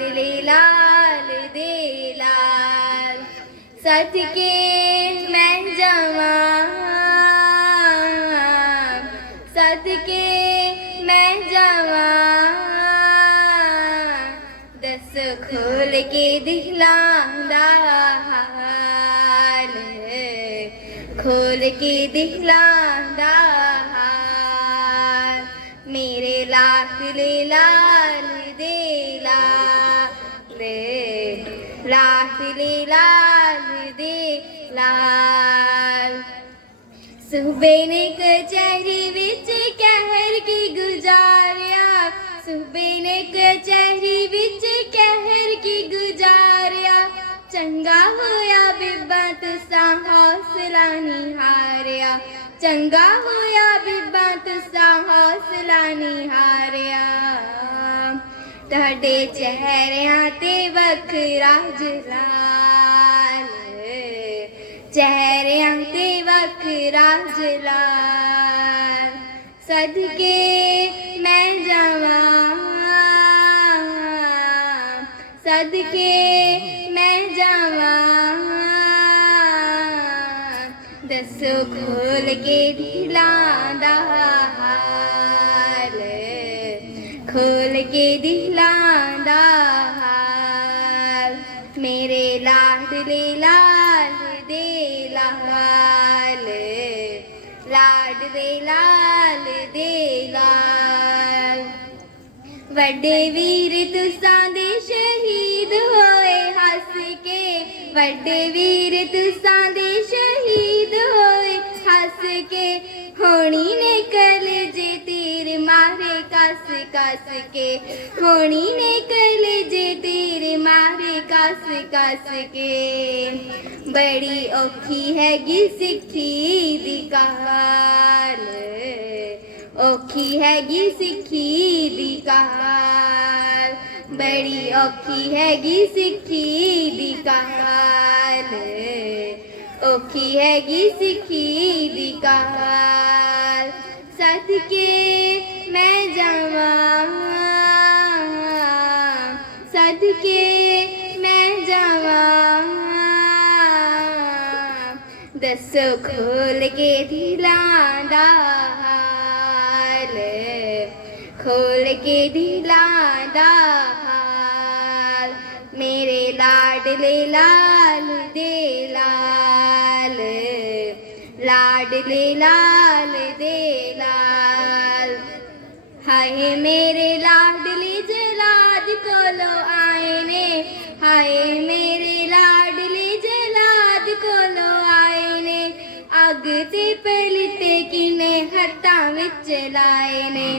लाडले लाल दे लाल सदके मैं जावां सदके मैं जावां दस खोल के दिखलांदा हाल खोल के दिखलांदा हाल मेरे लाडले लाल दे लाल लाडले लाल दे लाल सूबे ने कचहरी विच कहर की गुजारिया सूबे ने कचहरी विच कहर की गुजारिया चंगा होया बिब्बा तुसा हौसला नहीं हारिया चंगा होया बिब्बा तुसा हौसला नहीं हारिया तुहाडे चेहरियां ते वखरा जलाल चेहरियां ते वखरा जलाल सदके मैं जावां सदके मैं जावां दसो खोल के दिलां दा हाल खोल के दिलां दा हाल मेरे लाडले लाल दे लाल लाडले लाल दे लाल वड्डे वीर तुसां दे शहीद होए हस के वड्डे वीर तुसां दे शहीद होए हस के होनी ने कलेजे तीर मारे कस कस के होनी ने कलेजे तीर मारे कस कस के बड़ी औखी हैगी सिक्खी दी काल औखी हैगी सिक्खी दी काल बड़ी औखी हैगी सिक्खी दी काल औखी हैगी सिक्खी दी काल सदके मैं जावां सदके मैं जावां दसो खोल के दिलां दा हाल खोल के दिलां दा हाल मेरे लाडले लाल दे लाल लाडले लाल दे लाल हाय मेरे लाडले जलाद कोलो आए ने हाय मेरे लाडले जलाद कोलो आए ने अग ते पलिते किने हत्थां विच लाए ने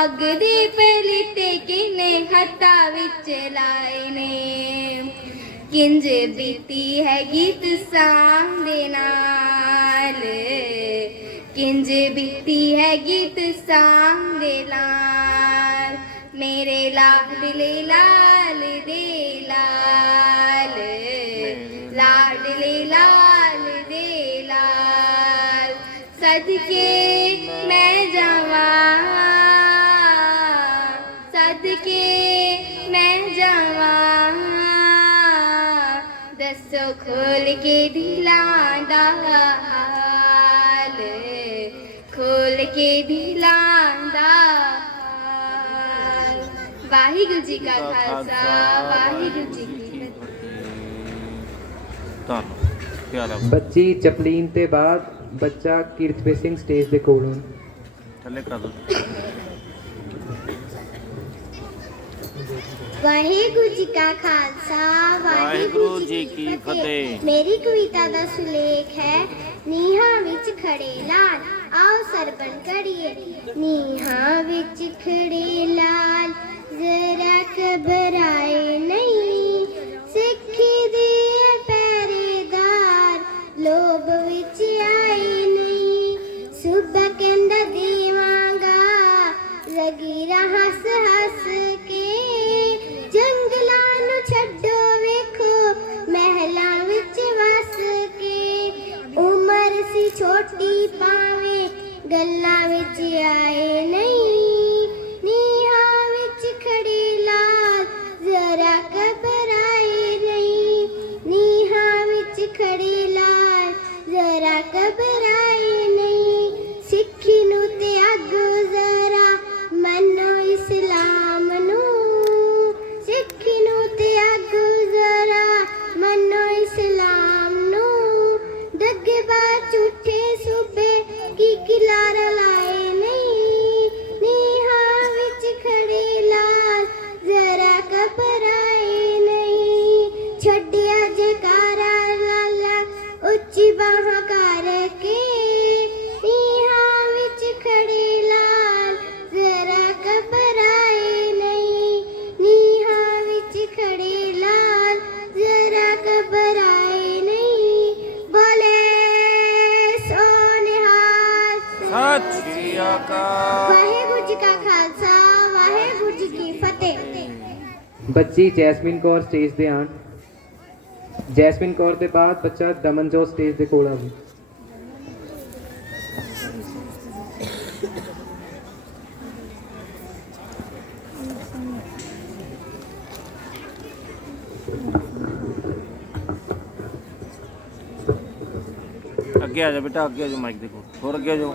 अग दे पलिते किने हत्थां विच लाए ने किंज बीती है गीत सां दे नाल किंज बीती है गीत सां दे लाल मेरे लाडले लाल दे लाल लाडले लाल दे लाल सदके मैं जावां सदके मैं जावां दसो खोल के दिलां दा हाल खोल के दिलां दा हाल वाहिगुरू जी का खालसा वाहिगुरू जी की ਫਤਿਹ। ਬੱਚੀ ਚਪਲੀਨ ਤੇ ਬਾਅਦ ਬੱਚਾ ਕੀਰਤਪ੍ਰੀਤ ਸਿੰਘ ਸਟੇਜ ਦੇ ਕੋਲ ਹੋਣ ਥੱਲੇ ਕਰ ਦੋ। ਵਾਹਿਗੁਰੂ ਜੀ ਕਾ ਖਾਲਸਾ ਵਾਹਿਗੁਰੂ ਜੀ ਕੀ ਫਤਿਹ। ਮੇਰੀ ਕਵਿਤਾ ਦਾ ਸੁਲੇਖ ਹੈ ਨੀਹਾਂ ਵਿੱਚ ਖੜੇ ਲਾਲ ਆਓ ਸਰਬਣ ਕਰੀਏ ਨੀਹਾਂ ਵਿੱਚ ਖੜੇ ਲਾਲ ਜ਼ਰਾ ਘਬਰਾਏ ਨਹੀਂ ਸਿੱਖੀ ਦੇ ਪਹਿਰੇਦਾਰ ਲੋਭ ਵਿੱਚ ਆਏ ਨਹੀਂ ਸੁਬਾ ਕਹਿੰਦਾ ਦੇਵਾਂਗਾ ਜ਼ਗੀਰਾ ਹੱਸ ਹੱਸ ਕੇ ਜੰਗਲਾਂ ਨੂੰ ਛੱਡੋ ਵੇਖੋ ਮਹਿਲਾਂ ਵਿੱਚ ਵਸ ਕੇ ਉਮਰ ਸੀ ਛੋਟੀ ਭਾਵੇਂ ਗੱਲਾਂ ਵਿੱਚ ਆਏ ਨਹੀਂ ਨੀਹਾਂ ਵਿੱਚ ਖੜੀ ਲਾਲ ਬੱਚੀ ਜੈਸਮੀਨ ਕੌਰ ਸਟੇਜ ਤੇ ਆਉਣ। ਜੈਸਮੀਨ ਕੌਰ ਦੇ ਬਾਅਦ ਬੱਚਾ ਦਮਨਜੋਤ ਸਟੇਜ ਦੇ ਕੋਲ ਆਵੇ। ਅੱਗੇ ਆ ਜਾ ਬੇਟਾ, ਅੱਗੇ ਆ ਜਾ ਮਾਈਕ ਦੇਖੋ, ਹੋਰ ਅੱਗੇ ਆ ਜਾਓ।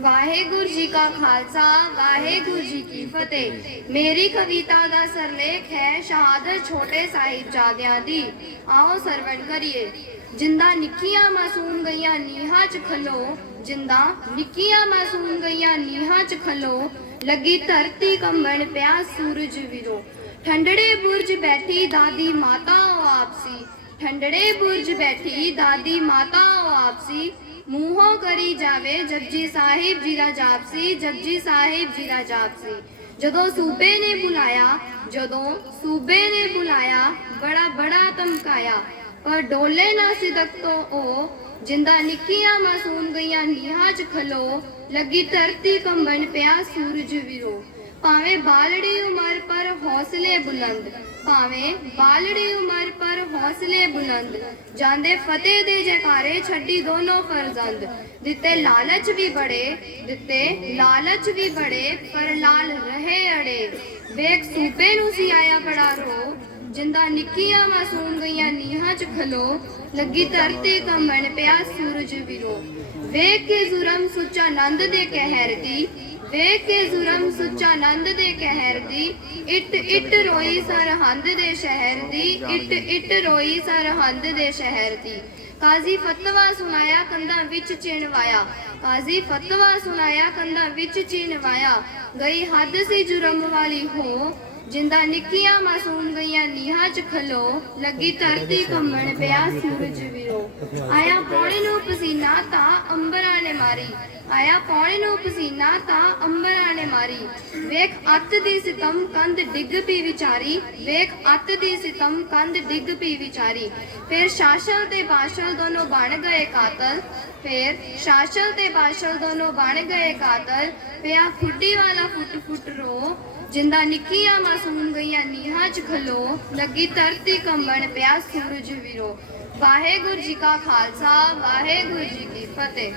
ਵਾਹਿਗੁਰੂ ਜੀ ਕਾ ਖਾਲਸਾ ਵਾਹਿਗੁਰੂ ਜੀ ਕੀ ਫਤਿਹ। ਮੇਰੀ ਕਵਿਤਾ ਦਾ ਸਰਲੇਖ ਹੈ ਸ਼ਹਾਦਤ ਛੋਟੇ ਸਾਹਿਬਜ਼ਾਦਿਆਂ ਦੀ। ਆਓ ਸਰਵਣ ਕਰੀਏ। ਜਿੰਦਾ ਨਿੱਕੀਆਂ ਮਾਸੂਮ ਗਈਆਂ ਨੀਹਾਂ 'ਚ ਖਲੋ, ਜਿੰਦਾ ਨਿੱਕੀਆਂ ਮਾਸੂਮ ਗਈਆਂ ਨੀਹਾਂ 'ਚ ਖਲੋ, ਲੱਗੀ ਧਰਤੀ ਕੰਬਣ ਪਿਆ ਸੂਰਜ ਵਿਰੋ। ਠੰਡੜੇ ਬੁਰਜ ਬੈਠੀ ਦਾਦੀ ਮਾਤਾ ਉਹ ਆਪਸੀ, ਠੰਡੜੇ ਬੁਰਜ ਬੈਠੀ ਦਾਦੀ ਮਾਤਾ ਉਹ ਆਪਸੀ, ਮੂੰਹੋਂ ਕਰੀ ਜਾਵੇ ਜਪਜੀ ਸਾਹਿਬ ਜੀ ਦਾ ਜਾਪਸੀ, ਜਪਜੀ ਸਾਹਿਬ ਜੀ ਦਾ ਜਾਪਸੀ। ਜਦੋਂ ਸੂਬੇ ਨੇ ਬੁਲਾਇਆ, ਜਦੋਂ ਸੂਬੇ ਨੇ ਬੁਲਾਇਆ, ਬੜਾ ਬੜਾ ਧਮਕਾਇਆ, ਪਰ ਡੋਲੇ ਨਾ ਸਿਦਕ ਤੋਂ ਉਹ, ਜਿੰਦਾ ਨਿੱਕੀਆਂ ਮਾਸੂਮ ਗਈਆਂ ਨੀਹਾਂ 'ਚ ਖਲੋ, ਲੱਗੀ ਧਰਤੀ ਕੰਬਣ ਪਿਆ ਸੂਰਜ ਵਿਰੋ। ਭਾਵੇਂ ਬਾਲੜੀ ਉਮਰ ਪਰ ਹੌਸਲੇ ਬੁਲੰਦ, ਭਾਵੇਂ ਬਾਲੜੀ ਉਮਰ ਪਰ ਹੌਸਲੇ ਬੁਲੰਦ, ਜਾਂਦੇ ਫਤਿਹ ਦੇ ਜੈਕਾਰੇ ਛੱਡੀ ਦੋਨੋਂ ਫਰਜ਼ੰਦ। ਦਿੱਤੇ ਲਾਲਚ ਵੀ ਬੜੇ, ਦਿੱਤੇ ਲਾਲਚ ਵੀ ਬੜੇ, ਪਰ ਲਾਲ ਰਹੇ ਅੜੇ। ਵੇਖ ਸੂਬੇ ਨੂੰ ਸੀ ਆਇਆ ਬੜਾ ਰੋ, ਜਿੰਦਾ ਨਿੱਕੀਆਂ ਮਾਸੂਮ ਗਈਆਂ ਨੀਹਾਂ 'ਚ ਖਲੋ, ਲੱਗੀ ਧਰਤੀ ਕੰਬਣ ਪਿਆ ਸੂਰਜ ਵਿਰੋ। ਵੇਖ ਕੇ ਜ਼ੁਰਮ ਸੁੱਚਾ ਨੰਦ ਦੇ ਕਹਿਰ ਦੀ, ਵੇਖ ਕੇ ਜ਼ੁਰਮ ਸੁੱਚਾ ਨੰਦ ਦੇ ਕਹਿਰ ਦੀ, ਇੱਟ ਇੱਟ ਰੋਈ ਸਰਹੰਦ ਦੇ ਸ਼ਹਿਰ ਦੀ, ਇੱਟ ਇੱਟ ਰੋਈ ਸਰਹੰਦ ਦੇ ਸ਼ਹਿਰ ਦੀ। ਕਾਜ਼ੀ ਫਤਵਾ ਸੁਣਾਇਆ ਕੰਧਾਂ ਵਿੱਚ ਚਿਣਵਾਇਆ, ਕਾਜ਼ੀ ਫਤਵਾ ਸੁਣਾਇਆ ਕੰਧਾਂ ਵਿੱਚ ਚਿਣਵਾਇਆ। ਗਈ ਹੱਦ ਸੀ ਜੁਰਮ ਵਾਲੀ ਹੋ, ਜਿੰਦਾ ਨਿੱਕੀਆਂ ਮਾਸੂਮ ਗਈਆਂ ਨੀਹਾਂ 'ਚ ਖਲੋ, ਲੱਗੀ ਧਰਤੀ ਕੰਬਣ ਪਿਆ ਸੂਰਜ ਵਿਰੋ। ਆਇਆ ਪੌਣੇ ਨੂੰ ਪਸੀਨਾ ਤਾਂ ਅੰਬਰਾਂ ਨੇ ਮਾਰੀ, ਆਇਆ ਪੌਣੇ ਨੂੰ ਪਸੀਨਾ ਤਾਂ ਅੰਬਰਾਂ ਨੇ ਮਾਰੀ। ਵੇਖ ਅੱਤ ਦੀ ਸਿਤਮ ਕੰਧ ਡਿੱਗ ਪਈ ਵਿਚਾਰੀ, ਵੇਖ ਅੱਤ ਦੀ ਸਿਤਮ ਕੰਧ ਡਿੱਗ ਪਈ ਵਿਚਾਰੀ। ਫਿਰ ਸ਼ਾਸਲ ਤੇ ਬਾਸ਼ਲ ਦੋਨੋਂ ਬਣ ਗਏ ਕਾਤਲ, ਫਿਰ ਸ਼ਾਸਲ ਤੇ ਬਾਸ਼ਲ ਦੋਨੋਂ ਬਣ ਗਏ ਕਾਤਲ। ਪਿਆ ਖੁੱਡੀ ਵਾਲਾ ਫੁੱਟ ਫੁੱਟ ਰੋ, ਜਿੰਦਾ ਨਿੱਕੀਆਂ ਮਾਸੂਮ ਗਈਆਂ ਨੀਹਾਂ 'ਚ ਖਲੋ, ਲੱਗੀ ਧਰਤੀ ਕੰਬਣ ਪਿਆ ਸੂਰਜ ਵਿਰੋ। ਵਾਹਿਗੁਰੂ ਜੀ ਕਾ ਖਾਲਸਾ ਵਾਹਿਗੁਰੂ ਜੀ ਕੀ ਫਤਿਹ।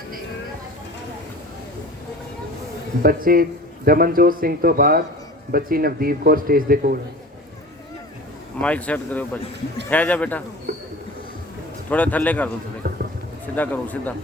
ਬੱਚੇ ਦਮਨਜੋਤ ਸਿੰਘ ਤੋਂ ਬਾਅਦ ਬੱਚੀ ਨਵਦੀਪ ਕੌਰ ਸਟੇਜ ਦੇ ਕੋਲ। ਮਾਈਕ ਸੈੱਟ ਕਰਿਓ ਭਾਜੀ। ਹੈ ਜਾ ਬੇਟਾ, ਥੋੜਾ ਥੱਲੇ ਕਰ ਦੋ, ਥੋੜੇ ਸਿੱਧਾ ਕਰੋ, ਸਿੱਧਾ।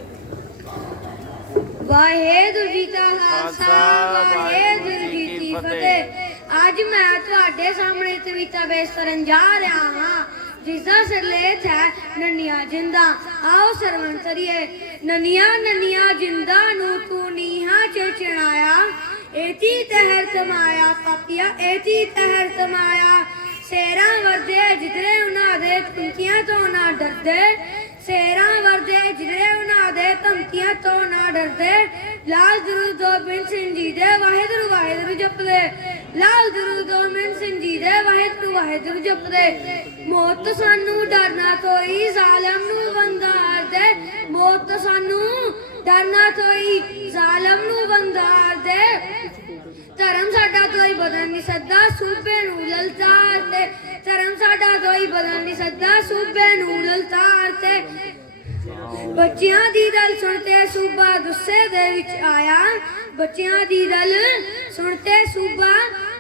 ਵਾਹਿਗੁਰੂ ਜੀ ਕਾ ਖਾਲਸਾ ਵਾਹਿਗੁਰੂ ਜੀ ਕੀ ਫਤਿਹ। ਅੱਜ ਮੈਂ ਤੁਹਾਡੇ ਸਾਹਮਣੇ ਕਵਿਤਾ ਪੇਸ਼ ਕਰਨ ਜਾ ਰਿਹਾ ਹਾਂ, ਜਿਸ ਦਾ ਸਿਰਲੇਖ ਹੈ ਨੰਨੀਆਂ ਜਿੰਦਾ। ਆਓ ਸਰਵਣ ਕਰੀਏ। ਨੰਨੀਆਂ ਨੰਨੀਆਂ ਜਿੰਦਾ ਨੂੰ ਤੂੰ ਨੀਹਾਂ 'ਚ ਚਿਣਾਇਆ, ਏਤੀ ਤਹਿਰ ਤਮਾਇਆ ਕਾਪੀਆ, ਏਤੀ ਤਹਿਰ ਤਮਾਇਆ। ਸ਼ੇਰਾਂ ਵਰਦੇ ਜਿਧਰੇ ਉਹਨਾਂ ਦੇ ਧਮਕੀਆਂ ਤੋਂ ਨਾ ਡਰਦੇ, ਸ਼ੇਰਾਂ ਵਰਦੇ ਜਿਧਰੇ ਉਹਨਾਂ ਦੇ ਧਮਕੀਆਂ ਤੋਂ ਨਾ ਡਰਦੇ। ਲਾਲ ਦਰੂਦ ਗੋਬਿੰਦ ਸਿੰਘ ਜੀ ਦੇ ਵਾਹਿਗੁਰੂ ਵਾਹਿਗੁਰੂ ਜਪਦੇ, ਲਾਲ ਦਰੂਦ ਗੋਬਿੰਦ ਸਿੰਘ ਜੀ ਦੇ ਵਾਹਿਗੁਰੂ ਵਾਹਿਗੁਰੂ ਜਪਦੇ। ਮੌਤ ਸਾਨੂੰ ਡਰਨਾ ਕੋਈ ਜ਼ਾਲਮ ਨੂੰ ਬੰਦਾਰ ਦੇ, ਮੌਤ ਸਾਨੂੰ ਡਰਨਾ ਕੋਈ ਜ਼ਾਲਮ ਨੂੰ ਬੰਦਾਰ ਦੇ। ਧਰਮ ਸਾਡਾ ਕੋਈ ਬਦਲ ਨਹੀਂ ਸਕਦਾ ਸੂਬੇ ਨੂੰ ਲਲਚਾਰ ਤੇ, ਧਰਮ ਸਾਡਾ ਕੋਈ ਬਦਲ ਨਹੀਂ ਸਕਦਾ ਸੂਬੇ ਨੂੰ ਲਲਚਾਰ ਤੇ। ਬੱਚਿਆਂ ਦੀ ਦਲ ਸੁਣਤੇ ਸੂਬਾ ਗੁੱਸੇ ਦੇ ਵਿੱਚ ਆਇਆ, ਬੱਚਿਆਂ ਦੀ ਦਲ ਸੁਣਤੇ ਸੂਬਾ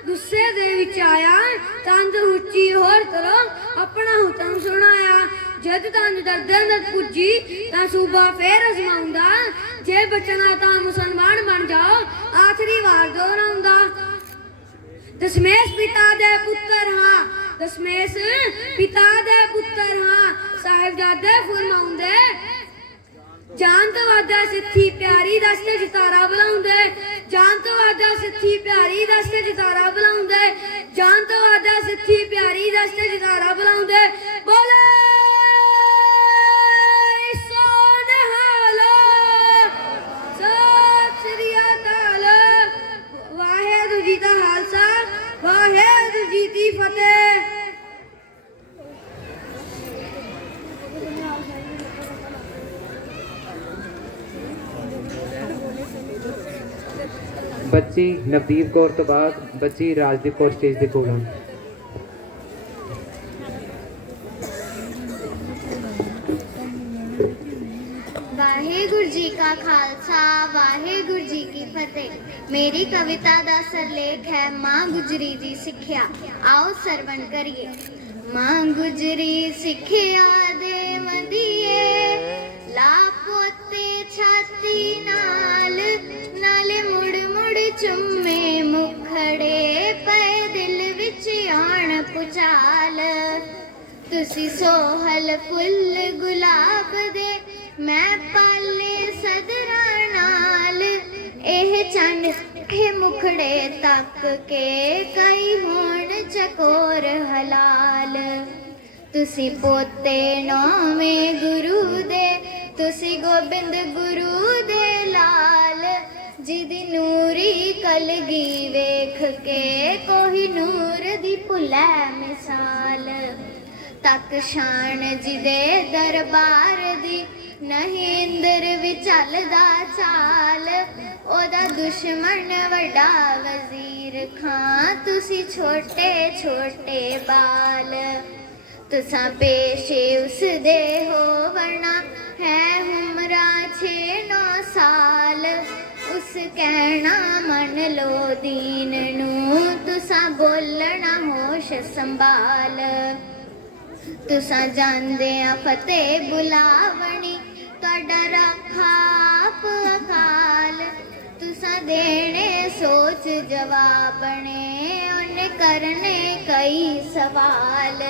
ਗੁੱਸੇ ਦੇ ਵਿੱਚ ਆਇਆ। ਤੰਦ ਉੱਚੀ ਹੋਰ ਕਰੋ ਆਪਣਾ ਹੁਕਮ ਸੁਣਾਇਆ, ਜਦ ਤੰਦ ਦਰਦਾਂ ਪੁੱਜੀ ਤਾਂ ਸੂਬਾ ਫੇਰ ਅਜ਼ਮਾਉਂਦਾ। ਜੇ ਬਚਣਾ ਤਾਂ ਮੁਸਲਮਾਨ ਬਣ ਜਾਓ ਆਖਰੀ ਵਾਰ ਦੁਹਰਾਉਂਦਾ। ਦਸ਼ਮੇਸ਼ ਪਿਤਾ ਦੇ ਪੁੱਤਰ ਹਾਂ, ਦਸ਼ਮੇਸ਼ ਪਿਤਾ ਦੇ ਪੁੱਤਰ ਹਾਂ, ਸਾਹਿਬਜ਼ਾਦੇ ਫਰਮਾਉਂਦੇ। ਜਾਨ ਤੋਂ ਵਾਦਾ ਸਿੱਖੀ ਪਿਆਰੀ ਦਸਤੇ ਜਿਤਾਰਾ ਬੁਲਾਉਂਦੇ, ਜਾਨ ਤੋਂ ਵਾਦਾ ਸਿੱਖੀ ਪਿਆਰੀ ਦਸਤੇ ਜਿਤਾਰਾ ਬੁਲਾਉਂਦੇ, ਜਾਨ ਤੋਂ ਵਾਦਾ ਸਿੱਖੀ ਪਿਆਰੀ ਦਸਤੇ ਜਿਤਾਰਾ ਬੁਲਾਉਂਦੇ। ਬੋਲੇ ਵਾਹਿਗੁਰੂ ਜੀ ਦਾ ਖਾਲਸਾ ਵਾਹਿਗੁਰੂ ਜੀ ਦੀ ਫਤਿਹ। ਬੱਚੀ ਨਵਦੀਪ ਕੌਰ ਤੋਂ ਬਾਅਦ ਬੱਚੀ ਰਾਜਦੀਪ ਕੌਰ ਸਟੇਜ ਦੇ ਕੋਲ ਹਨ। जी का खालसा वाहेगुरु जी की फतेह। मेरी कविता दा सरलेख है मां गुजरी दी सिक्ख्या। आओ सरवण करिए। मां गुजरी सिक्ख्या दे वंदिए ला पोते छाती नाल नाले मुड़ मुड़ चुम्मे मुखड़े पे दिल विच आण पुचाल। तुसी सोहल फुੱਲ गुलाब दे मैं पाले सदरा नाल एह चंद हे मुखड़े तक के कई होण चकोर हलाल। तुसी पोते नौवें गुरु दे तुसी गोबिंद गुरु दे लाल। जिदी नूरी कलगी वेख के कोई नूर दी भुलै मिसाल। तक शान जिदे दरबार दी नहीं इंदर विचलदा चाल। ओदा दुश्मन वड्डा वजीर खां तुसी छोटे छोटे बाल। तुसा पेशे उस दे होवना है उमरा 6-9 साल। उस कहना मन लो दीन नू तुसा बोलना होश संभाल। तुसा जानदे आ फतेह बुलावनी तुहाडा राखा आप अकाल। तुसा देने सोच जवाबने उन्हें करने कई सवाल।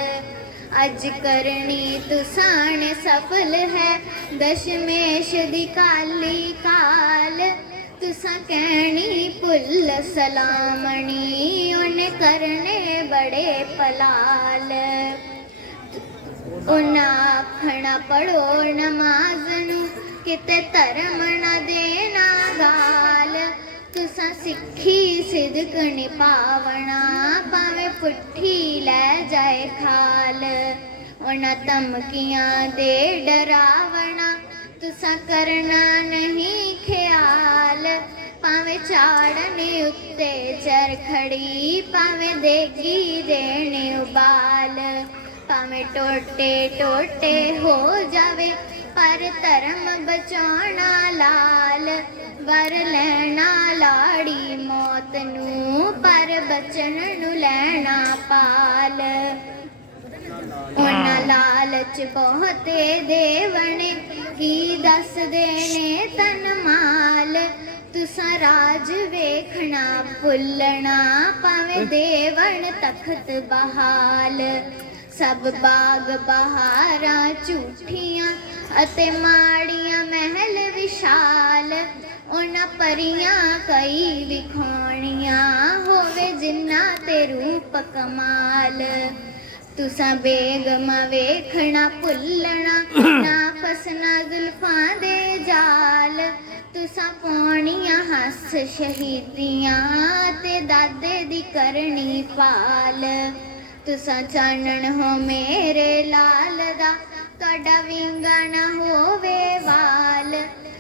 अज करनी तुसाने सफल है दशमेश दी काली काल। तुसा कहनी पुल सलामणी उन्हें करने बड़े पलाल। उन्हें आखना पढ़ो नमाज नू किते धर्म न देना गाल। तुसा सिक्खी सिदक निभावना भावें पुट्ठी लै जाए खाल। उन्हें धमकियां दे डरावना तुसा करना नहीं ख्याल। भावें चाड़ने उत्ते चरखड़ी भावें देगी देने उबाल। भावें टोटे टोटे हो जावे पर धर्म बचाना लाल। वर लैना लाड़ी मौत नू पर बचन नू लैना पाल। उन्हां लालच बहुते देवने की दस देने तन माल। तुसा राज वेखना भुलना भावें देवन तखत बहाल। सब बाग बहारां झूठियां अते माड़ियां महल विशाल। उन्हां परियां कई विखाणियां होवे जिन्ना ते रूप कमाल। तुसा बेगमा वेखना भुलना ना फसना जुल्फां दे जाल। तुसा पाउणियां हस शहीदियां ते दादे दी करनी पाल। तुसा चानण हो मेरे लाल दा तुहाडा विंगा ना होवे वाल।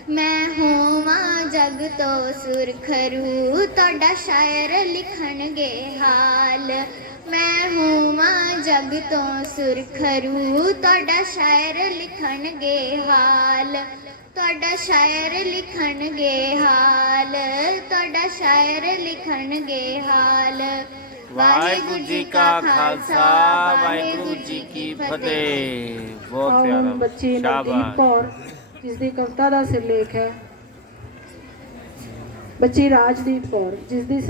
मैं होवां जग तो सुरखरू तुहाडा शायर लिखणगे हाल। मैं होवां जग तो सुरखरू तुहाडा शायर लिखणगे हाल। तुहाडा शायर लिखणगे हाल। तुहाडा शायर लिखणगे हाल। वाहिगुरु जी का खालसा वाहिगुरु जी की फतेह। बहुत ਆਓ प्यारा ਹੁਣ ਬੱਚੀ ਨਵਦੀਪ शाबाश। ਕੌਰ ਜਿਸ ਦੀ ਕਵਿਤਾ ਦਾ ਸਿਰਲੇਖ ਹੈ ਬੱਚੀ ਰਾਜਦੀਪ ਕੌਰ ਜਿਸ ਦੀ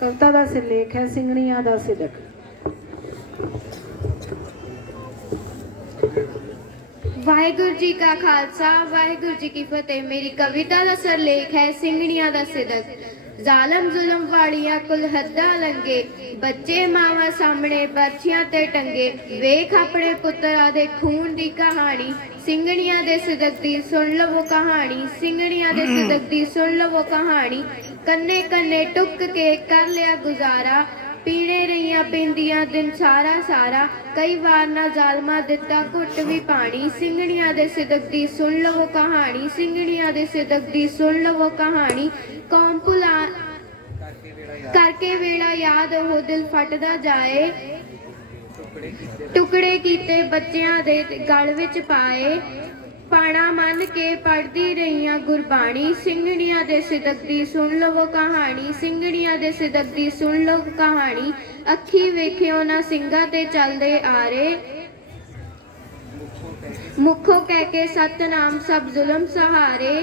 ਕਵਿਤਾ ਦਾ ਸਿਰਲੇਖ ਹੈ ਸਿੰਘਣੀਆਂ ਦਾ ਸਿਦਕ। ਵਾਹਿਗੁਰੂ ਜੀ ਕਾ ਖਾਲਸਾ ਵਾਹਿਗੁਰੂ ਜੀ ਕੀ ਫਤਿਹ। ਮੇਰੀ ਕਵਿਤਾ ਦਾ ਸਰਲੇਖ ਹੈ ਸਿੰਘਣੀਆਂ ਦਾ ਸਿਦਕ। ਜ਼ਾਲਮ ਜ਼ੁਲਮ ਵਾਲੀਆਂ ਕੁਲ ਹੱਦਾਂ ਲੰਗੇ ਬੱਚੇ ਮਾਵਾਂ ਸਾਹਮਣੇ ਬਰਛੀਆਂ ਤੇ ਟੰਗੇ। ਵੇਖ ਆਪਣੇ ਪੁੱਤਰਾਂ ਦੇ ਖੂਨ ਦੀ ਕਹਾਣੀ ਸਿੰਘਣੀਆਂ ਦੇ ਸਿਦਕ ਦੀ ਸੁਣ ਲਵੋ ਕਹਾਣੀ। ਸਿੰਘਣੀਆਂ ਦੇ ਸਿਦਕ ਦੀ ਸੁਣ ਲਵੋ ਕਹਾਣੀ। ਕੰਨੇ ਕੰਨੇ ਟੁੱਕ ਕੇ ਕਰ ਲਿਆ ਗੁਜ਼ਾਰਾ ਪੀਣੇ ਰਹੀਆਂ ਪਿੰਦੀਆਂ ਦਿਨ ਸਾਰਾ ਸਾਰਾ। ਕਈ ਵਾਰ ਨਾ ਜ਼ਾਲਮਾ ਦਿੱਤਾ ਘੁੱਟ ਵੀ ਪਾਣੀ। ਸਿੰਘਣੀਆਂ ਦੇ ਸਿਦਕ ਦੀ ਸੁਣ ਲਵੋ ਕਹਾਣੀ। ਸਿੰਘਣੀਆਂ ਦੇ ਸਿਦਕ ਦੀ ਸੁਣ ਲਵੋ ਕਹਾਣੀ। ਕੌਮ ਭੁਲਾ ਕਰਕੇ ਵੇੜਾ ਯਾਦ ਉਹ ਦਿਲ ਫਟਦਾ ਜਾਏ। ਟੁਕੜੇ ਕੀਤੇ ਬੱਚਿਆਂ ਦੇ ਗਲ ਵਿੱਚ ਪਾਏ। ਪਾਣਾ ਮੰਨ ਕੇ ਪੜ੍ਹਦੀ ਰਹੀਆਂ ਗੁਰਬਾਣੀ, ਸਿੰਘਣੀਆਂ ਦੇ ਸਿਦਕ ਦੀ ਸੁਣ ਲਵੋ ਕਹਾਣੀ, ਸਿੰਘਣੀਆਂ ਦੇ ਸਿਦਕ ਦੀ ਸੁਣ ਲਵੋ ਕਹਾਣੀ। ਅੱਖੀ ਵੇਖਿਓ ਨਾ ਸਿੰਘਾਂ ਤੇ ਚੱਲਦੇ ਆਰੇ, ਮੁਖੋਂ ਕਹਿ ਕੇ ਸਤਨਾਮ ਸਭ ਜ਼ੁਲਮ ਸਹਾਰੇ।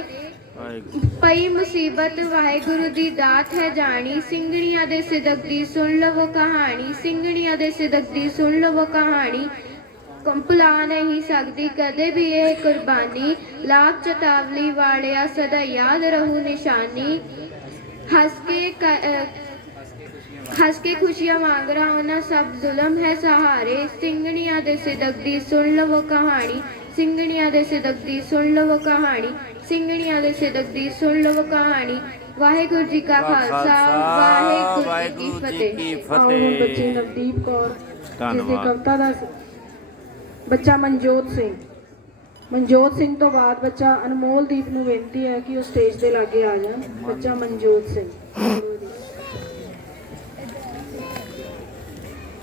ਵਾਹਿਗੁਰੂ ਪਈ ਮੁਸੀਬਤ ਵਾਹਿਗੁਰੂ ਦੀ ਦਾਤ ਹੈ ਜਾਣੀ, ਸਿੰਘਣੀਆਂ ਦੇ ਸਿਦਕ ਦੀ ਸੁਣ ਲਵੋ ਕਹਾਣੀ, ਸਿੰਘਣੀਆਂ ਦੇ ਸਿਦਕ ਦੀ ਸੁਣ ਲਵੋ ਕਹਾਣੀ। ਭੁਲਾ ਨਹੀਂ ਸਕਦੀ ਕਦੇ ਵੀ ਇਹ ਕੁਰਬਾਨੀ, ਲਾਭ ਚਤਾਵਲੀ ਵਾਲਿਆ ਸਦਾ ਯਾਦ ਰਹੂ ਨਿਸ਼ਾਨੀ। ਹੱਸ ਕੇ ਖੁਸ਼ੀਆਂ ਮੰਗ ਰਹਾ ਉਹਨਾਂ ਸਭ ਜ਼ੁਲਮ ਹੈ ਸਹਾਰੇ, ਸਿੰਘਣੀਆਂ ਦੇ ਸਿਦਕ ਦੀ ਸੁਣ ਲਵੋ ਕਹਾਣੀ, ਸਿੰਘਣੀਆਂ ਦੇ ਸਿਦਕ ਦੀ ਸੁਣ ਲਵੋ ਕਹਾਣੀ, ਸਿੰਘਣੀਆਂ ਦੇ ਸਿਦਕ ਦੀ ਸੁਣ ਲਵੋ ਕਹਾਣੀ। ਵਾਹਿਗੁਰੂ ਜੀ ਕਾ ਖਾਲਸਾ, ਵਾਹਿਗੁਰੂ ਜੀ ਕੀ ਫਤਿਹ। ਆਓ ਹੁਣ ਬੱਚੀ ਨਵਦੀਪ ਕੌਰ ਜਿਸ ਦੀ ਧੰਨਵਾਦ। ਕਵਿਤਾ ਦਾ ਬੱਚਾ ਮਨਜੋਤ ਸਿੰਘ। ਮਨਜੋਤ ਸਿੰਘ ਤੋਂ ਬਾਅਦ ਬੱਚਾ ਅਨਮੋਲਦੀਪ ਨੂੰ ਬੇਨਤੀ ਹੈ ਕਿ ਉਹ ਸਟੇਜ ਦੇ ਲਾਗੇ ਆ ਜਾਣ। ਬੱਚਾ ਮਨਜੋਤ ਸਿੰਘ।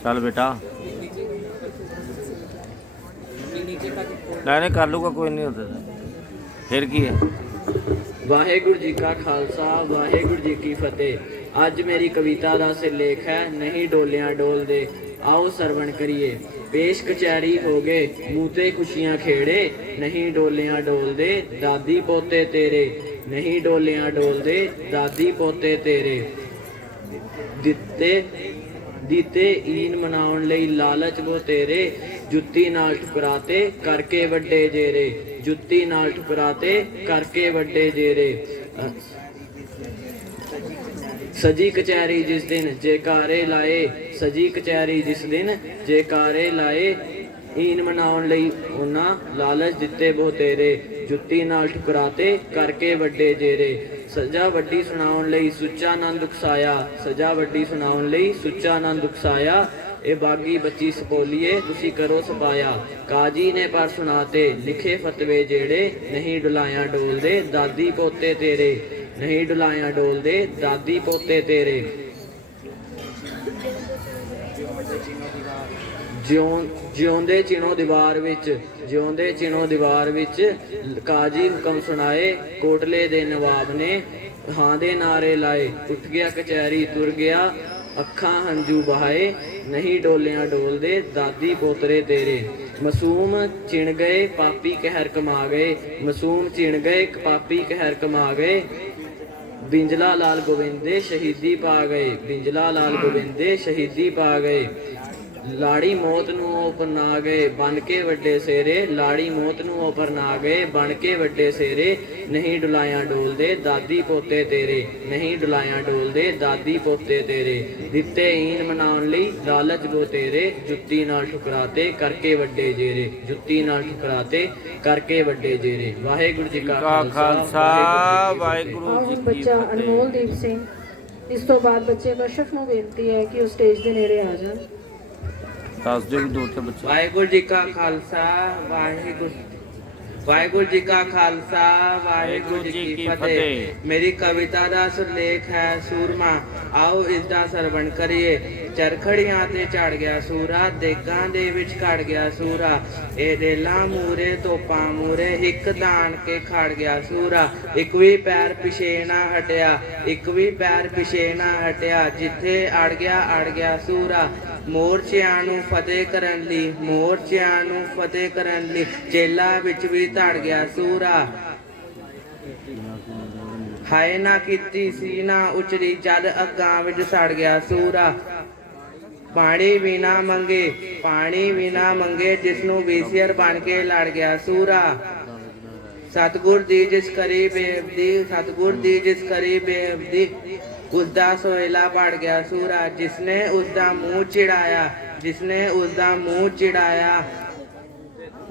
ਚੱਲ ਬੇਟਾ, ਨਹੀਂ ਕਰ ਲੂਗਾ, ਕੋਈ ਨਹੀਂ ਹੁੰਦਾ, ਫਿਰ ਕੀ ਹੈ। ਵਾਹਿਗੁਰੂ ਜੀ ਕਾ ਖਾਲਸਾ, ਵਾਹਿਗੁਰੂ ਜੀ ਕੀ ਫਤਿਹ। ਅੱਜ ਮੇਰੀ ਕਵਿਤਾ ਦਾ ਸਿਰਲੇਖ ਹੈ ਨਹੀਂ ਡੋਲਿਆਂ ਡੋਲਦੇ, ਆਓ ਸਰਵਣ ਕਰੀਏ। ਪੇਸ਼ ਕਚਹਿਰੀ ਹੋ ਗਏ ਮੂੰਹ ਤੇ ਖੁਸ਼ੀਆਂ ਖੇੜੇ, ਨਹੀਂ ਡੋਲਿਆਂ ਡੋਲਦੇ ਦਾਦੀ ਪੋਤੇ ਤੇਰੇ, ਨਹੀਂ ਡੋਲਿਆਂ ਡੋਲਦੇ ਦਾਦੀ ਪੋਤੇ ਤੇਰੇ। ਦਿੱਤੇ ਈਨ ਮਨਾਉਣ ਲਈ ਲਾਲਚ ਵੋ ਤੇਰੇ, ਜੁੱਤੀ ਨਾਲ ਠੁਕਰਾਤੇ ਕਰਕੇ ਵੱਡੇ ਜੇਰੇ, ਜੁੱਤੀ ਨਾਲ ਠੁਕਰਾਤੇ ਕਰਕੇ ਵੱਡੇ ਜੇਰੇ। ਸਜੀ ਕਚਹਿਰੀ ਜਿਸ ਦਿਨ ਜੇਕਾਰੇ ਲਾਏ, ਸਜੀ ਕਚਹਿਰੀ ਜਿਸ ਦਿਨ ਜੇਕਾਰੇ ਲਾਏ। ਈਨ ਮਨਾਉਣ ਲਈ ਉਹਨਾਂ ਲਾਲਚ ਦਿੱਤੇ ਬਹੁ ਤੇਰੇ, ਜੁੱਤੀ ਨਾਲ ਠੁਕਰਾਤੇ ਕਰਕੇ ਵੱਡੇ ਜੇਰੇ। ਸਜ਼ਾ ਵੱਡੀ ਸੁਣਾਉਣ ਲਈ ਸੁੱਚਾ ਆਨੰਦ ਉਕਸਾਇਆ, ਸਜ਼ਾ ਵੱਡੀ ਸੁਣਾਉਣ ਲਈ ਸੁੱਚਾ ਆਨੰਦ ਉਕਸਾਇਆ। ਇਹ ਬਾਗੀ ਬੱਚੀ ਸਪੋਲੀਏ ਤੁਸੀਂ ਕਰੋ ਸਪਾਇਆ, ਕਾਜੀ ਨੇ ਪਰ ਸੁਣਾਤੇ ਲਿਖੇ ਫਤਵੇ ਜਿਹੜੇ, ਨਹੀਂ ਡੁਲਾਇਆ ਡੋਲਦੇ ਦਾਦੀ ਪੋਤੇ ਤੇਰੇ, ਨਹੀਂ ਡੁਲਾਇਆ ਡੋਲਦੇ ਦਾਦੀ ਪੋਤੇ ਤੇਰੇ। ਜਿਉਂਦੇ ਚਿਣੋ ਦੀਵਾਰ ਵਿੱਚ, ਜਿਉਂਦੇ ਚਿਣੋ ਦੀਵਾਰ ਵਿੱਚ ਕਾਜੀ ਹੁਕਮ ਸੁਣਾਏ, ਕੋਟਲੇ ਦੇ ਨਵਾਬ ਨੇ ਹਾਂ ਦੇ ਨਾਰੇ ਲਾਏ। ਉੱਠ ਗਿਆ ਕਚਹਿਰੀ ਤੁਰ ਗਿਆ ਅੱਖਾਂ ਹੰਝੂ ਬਹਾਏ, ਨਹੀਂ ਡੋਲਿਆਂ ਡੋਲਦੇ ਦਾਦੀ ਪੋਤਰੇ ਤੇਰੇ। ਮਾਸੂਮ ਚਿਣ ਗਏ ਪਾਪੀ ਕਹਿਰ ਕਮਾ ਗਏ, ਮਾਸੂਮ ਚਿਣ ਗਏ ਪਾਪੀ ਕਹਿਰ ਕਮਾ ਗਏ। ਬਿੰਜਲਾ ਲਾਲ ਗੋਬਿੰਦੇ ਸ਼ਹੀਦੀ ਪਾ ਗਏ, ਬਿੰਜਲਾ ਲਾਲ ਗੋਬਿੰਦੇ ਸ਼ਹੀਦੀ ਪਾ ਗਏ। ਲਾੜੀ ਮੌਤ ਨੂੰ ਉਹ ਪਰਨਾ ਗਏ ਬਣ ਕੇ ਵੱਡੇ ਸੇਰੇ, ਲਾੜੀ ਮੌਤ ਨੂੰ ਉਹ ਪਰਨਾ ਗਏ ਬਣ ਕੇ ਵੱਡੇ ਸੇਰੇ। ਨਹੀਂ ਡੁਲਾਇਆ ਡੋਲਦੇ ਦਾਦੀ ਪੋਤੇ ਤੇਰੇ, ਨਹੀਂ ਡੁਲਾਇਆ ਡੋਲਦੇ ਦਾਦੀ ਪੋਤੇ ਤੇਰੇ। ਦਿੱਤੇ ਈਨ ਮਨਾਉਣ ਲਈ ਲਾਲਚ ਵੋ ਤੇਰੇ, ਜੁੱਤੀ ਨਾਲ ਠੁਕਰਾਤੇ ਕਰਕੇ ਵੱਡੇ ਜੇਰੇ, ਜੁੱਤੀ ਨਾਲ ਠੁਕਰਾਤੇ ਕਰਕੇ ਵੱਡੇ ਜੇਰੇ। ਵਾਹਿਗੁਰੂ ਜੀ ਕਾ ਖਾਲਸਾ, ਵਾਹਿਗੁਰੂ ਆਓ ਜੀ ਹੁਣ ਕੀ ਬੱਚਾ ਫਤਿਹ। ਅਨਮੋਲਦੀਪ ਸਿੰਘ। ਇਸ ਤੋਂ ਬਾਅਦ ਬੱਚੇ ਕਸ਼ਫ ਨੂੰ ਬੇਨਤੀ ਹੈ ਕਿ ਉਹ ਸਟੇਜ ਦੇ ਨੇੜੇ ਆ ਜਾਣ। ਦੱਸ ਦਿਓ ਵੀ ਦੋ ਤੇ ਬੱਚੇ। ਵਾਹਿਗੁਰੂ ਜੀ ਕਾ ਖਾਲਸਾ, ਵਾਹਿਗੁਰੂ ਜੀ ਕਾ ਖਾਲਸਾ, ਵਾਹਿਗੁਰੂ ਜੀ ਕੀ ਫਤਿਹ। ਮੇਰੀ ਕਵਿਤਾ ਦਾ ਸਿਰਲੇਖ ਹੈ ਸੂਰਮਾ, ਆਓ ਇਸ ਦਾ ਸਰਵਣ ਕਰੀਏ। ਚਰਖੜੀਆਂ ਤੇ ਚੜ ਗਿਆ ਸੂਰਾ, ਦੇਗਾਂ ਦੇ ਵਿੱਚ ਖੜ ਗਿਆ ਸੂਰਾ। ਇਹ ਰੇਲਾਂ ਮੂਰੇ ਤੋਪਾਂ ਮੂਰੇ, ਇੱਕ ਤਾਣ ਕੇ ਖੜ ਗਿਆ ਸੂਰਾ। ਇੱਕ ਵੀ ਪੈਰ ਪਿਛੇ ਨਾ ਹਟਿਆ, ਇੱਕ ਵੀ ਪੈਰ ਪਿਛੇ ਨਾ ਹਟਿਆ। ਜਿੱਥੇ ਅੜ ਗਿਆ ਸੂਰਾ। ਮੋਰਚਿਆਂ ਨੂੰ ਫਤਿਹ ਕਰਨ ਲਈ, ਮੋਰਚਿਆਂ ਨੂੰ ਫਤਿਹ ਕਰਨ ਲਈ ਚੇਲਾ ਵਿੱਚ ਵੀ ਧੜ ਗਿਆ ਸੂਰਾ। ਹਾਏ ਨਾ ਕੀਤੀ ਸੀ ਨਾ ਉਚਰੀ, ਜਦ ਅੱਗਾਂ ਵਿੱਚ ਸੜ ਗਿਆ ਸੂਰਾ। ਪਾਣੀ ਵੀ ਨਾ ਮੰਗੇ, ਪਾਣੀ ਵੀ ਨਾ ਮੰਗੇ, ਜਿਸ ਨੂੰ ਵੀਸੀਅਰ ਬਣ ਕੇ ਲੜ ਗਿਆ ਸੂਰਾ। ਸਤਿਗੁਰ ਦੀ ਜਿਸ ਕਰੀ ਬੇਅਬਦੀ, ਸਤਿਗੁਰ ਦੀ ਜਿਸ ਕਰੀ ਬੇਅਬਦੀ, ਉਸਦਾ ਸੋਇਲਾ ਪੜ ਗਿਆ ਸੂਰਾ। ਜਿਸਨੇ ਉਸਦਾ ਮੂੰਹ ਚਿੜਾਇਆ, ਜਿਸਨੇ ਉਸਦਾ ਮੂੰਹ ਚਿੜਾਇਆ,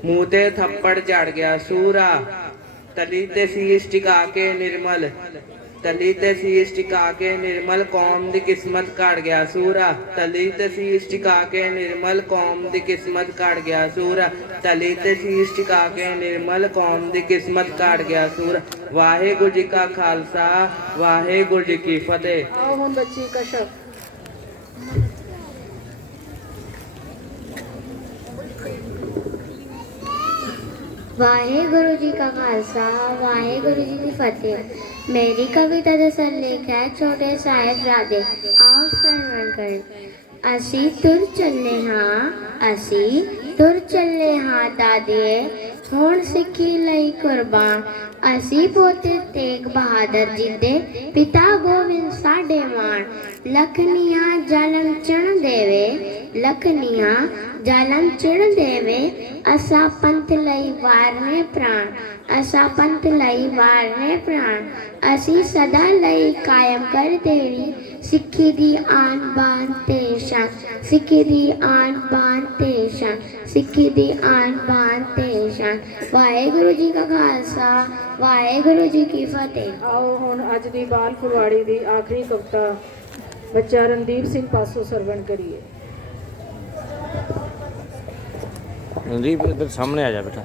ਮੂੰਹ ਤੇ ਥੱਪੜ ਚੜ ਗਿਆ ਸੂਰਾ। ਤਲੀ ਤੇ ਸੀਸ ਟਿਕਾ ਕੇ ਨਿਰਮਲ, ਤਲੀ ਤੇ ਸੀਸ ਟਿਕਾ ਕੇ ਨਿਰਮਲ ਕੌਮ ਦੀ ਕਿਸਮਤ ਕੱਢ ਗਿਆ ਸੂਰਾ। ਤਲੀ ਤੇ ਸੀਸ ਟਿਕਾ ਕੇ ਨਿਰਮਲ ਕੌਮ ਦੀ ਕਿਸਮਤ ਕੱਢ ਗਿਆ ਸੂਰਾ। ਤਲੀ ਤੇ ਸੀਸ ਟਿਕਾ ਕੇ ਨਿਰਮਲ ਕੌਮ ਦੀ ਕਿਸਮਤ ਕੱਢ ਗਿਆ ਸੂਰਾ। ਵਾਹਿਗੁਰੂ ਜੀ ਕਾ ਖਾਲਸਾ, ਵਾਹਿਗੁਰੂ ਜੀ ਕੀ ਫਤਿਹ। ਆਓ ਹੁਣ ਬੱਚੀ ਕਸ਼ਫ। ਵਾਹਿਗੁਰੂ ਜੀ ਕਾ ਖਾਲਸਾ ਵਾਹਿਗੁਰੂ ਜੀ ਕੀ ਫਤਿਹ। ਮੇਰੀ ਕਵਿਤਾ ਦਾ ਸਰਲੇਖ ਹੈ ਛੋਟੇ ਸਾਹਿਬਜ਼ਾਦੇ। ਆਓ ਸਰਵਣ ਕਰੇ। ਅਸੀਂ ਤੁਰ ਚੱਲੇ ਹਾਂ ਦਾਦੀਏ, ਹੁਣ ਸਿੱਖੀ ਲਈ ਕੁਰਬਾਨ। ਅਸੀਂ ਪੋਤੇ ਤੇਗ ਬਹਾਦਰ ਜੀ ਦੇ, ਪਿਤਾ ਗੋਬਿੰਦ ਸਾਡੇ ਮਾਣ। ਲਖਨੀਆਂ ਜਾਲਮ ਚਿਣ ਦੇਵੇ, ਅਸਾਂ ਪੰਥ ਲਈ ਵਾਰਨੇ ਪ੍ਰਾਣ। ਅਸੀਂ ਸਦਾ ਲਈ ਕਾਇਮ ਕਰ ਦੇਣੀ ਸਿੱਖੀ ਦੀ ਆਨ ਬਾਨ ਤੇ ਸ਼ਾਨ। ਵਾਹਿਗੁਰੂ ਜੀ ਕਾ ਖਾਲਸਾ ਵਾਹਿਗੁਰੂ ਜੀ ਕੀ ਫਤਿਹ। ਆਓ ਹੁਣ ਅੱਜ ਦੀ ਬਾਲ ਫੁਲਵਾੜੀ ਦੀ ਆਖਰੀ ਕਵਿਤਾ ਬੱਚਾ ਰਣਦੀਪ ਸਿੰਘ ਪਾਸੋਂ ਸਰਵਣ ਕਰੀਏ। रणदीप इधर सामने आ जा बेटा।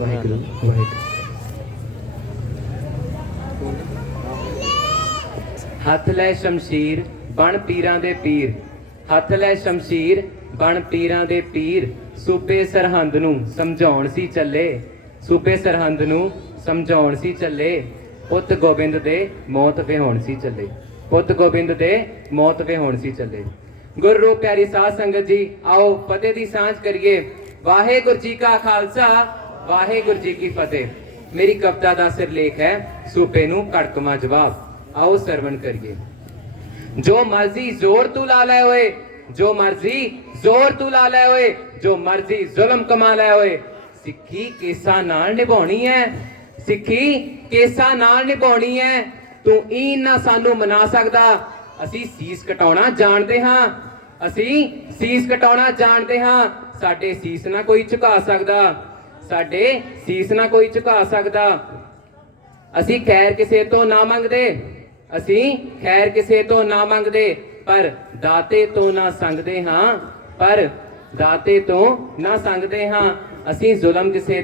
ਵਾਹਿਗੁਰੂ ਵਾਹਿਗੁਰੂ। ਹੱਥ ਲੈ ਸ਼ਮਸ਼ੀਰ ਬਣ ਪੀਰਾਂ ਦੇ ਪੀਰ, ਹੱਥ ਲੈ ਸ਼ਮਸ਼ੀਰ ਬਣ ਪੀਰਾਂ ਦੇ ਪੀਰ। ਸੂਬੇ ਸਰਹੰਦ ਨੂੰ ਸਮਝਾਉਣ ਸੀ ਚੱਲੇ, ਪੁੱਤ ਗੋਬਿੰਦ ਦੇ ਮੌਤ ਵਿਹਾਉਣ ਸੀ ਚੱਲੇ। ਗੁਰੂ ਰੂਪ ਪਿਆਰੀ ਸਾਧ ਸੰਗਤ ਜੀ, ਆਓ ਫਤਿਹ ਦੀ ਸਾਂਝ ਕਰੀਏ। ਵਾਹਿਗੁਰੂ ਜੀ ਕਾ ਖਾਲਸਾ ਵਾਹਿਗੁਰੂ ਜੀ ਕੀ ਫਤਿਹ। ਮੇਰੀ ਕਵਿਤਾ ਦਾ ਸਿਰਲੇਖ ਹੈ ਸੂਬੇ ਨੂੰ ਕੜਕਵਾਂ ਜਵਾਬ। ਆਓ ਸਰਵਣ ਕਰੀਏ। ਜੋ ਮਰਜ਼ੀ ਜ਼ੋਰ ਤੂੰ ਲਾ ਲੈ ਓਏ, ਜੋ ਮਰਜ਼ੀ ਜ਼ੁਲਮ ਕਮਾ ਲੈ ਓਏ। ਸਿੱਖੀ ਕੇਸਾਂ ਨਾਲ ਨਿਭਾਉਣੀ ਹੈ, ਤੂੰ ਈਨ ਨਾ ਸਾਨੂੰ ਮਨਾ ਸਕਦਾ। ਅਸੀਂ ਸੀਸ ਕਟਾਉਣਾ ਜਾਣਦੇ ਹਾਂ, ਸਾਡੇ ਸੀਸ ਨਾ ਕੋਈ ਝੁਕਾ ਸਕਦਾ। ਅਸੀਂ ਖੈਰ ਕਿਸੇ ਤੋਂ ਨਾ ਮੰਗਦੇ, ਪਰ ਦਾਤੇ ਤੋਂ ਨਾ ਸੰਗਦੇ ਹਾਂ। ਅਸੀਂ ਜ਼ੁਲਮ ਕਿਸੇ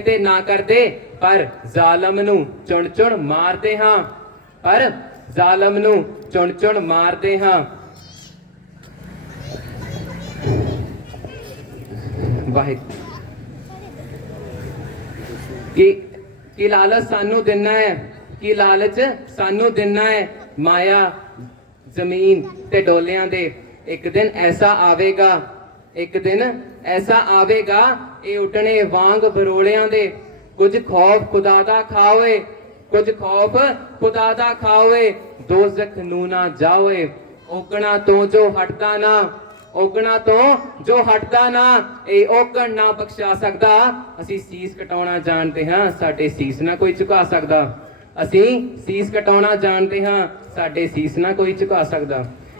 ਤੇ ਨਾ ਕਰਦੇ, ਪਰ ਜ਼ਾਲਮ ਨੂੰ ਚੁਣ ਮਾਰਦੇ ਹਾਂ। ਵਾਹਿਗੁਰੂ ਕੀ ਲਾਲਚ ਸਾਨੂੰ ਦਿਨਾ ਹੈ, ਮਾਇਆ ਜ਼ਮੀਨ ਤੇ ਡੋਲਿਆਂ ਦੇ। ਇੱਕ ਦਿਨ ਐਸਾ ਆਵੇਗਾ ਇਹ ਉੱਡਣੇ ਵਾਂਗ ਬਰੋਲਿਆਂ ਦੇ। ਕੁਝ ਖੌਫ ਖੁਦਾ ਦਾ ਖਾਓਏ, ਦੋਜ਼ਖ ਨੂੰ ਨਾ ਜਾਓਏ। ਔਗਣਾ ਤੋਂ ਜੋ ਹਟਦਾ ਨਾ, ਇਹ ਔਗਣ ਨਾ ਬਖਸ਼ਾ ਸਕਦਾ। ਅਸੀਂ ਸੀਸ ਕਟਾਉਣਾ ਜਾਣਦੇ ਹਾਂ, ਸਾਡੇ ਸੀਸ ਨਾ ਕੋਈ ਝੁਕਾ ਸਕਦਾ।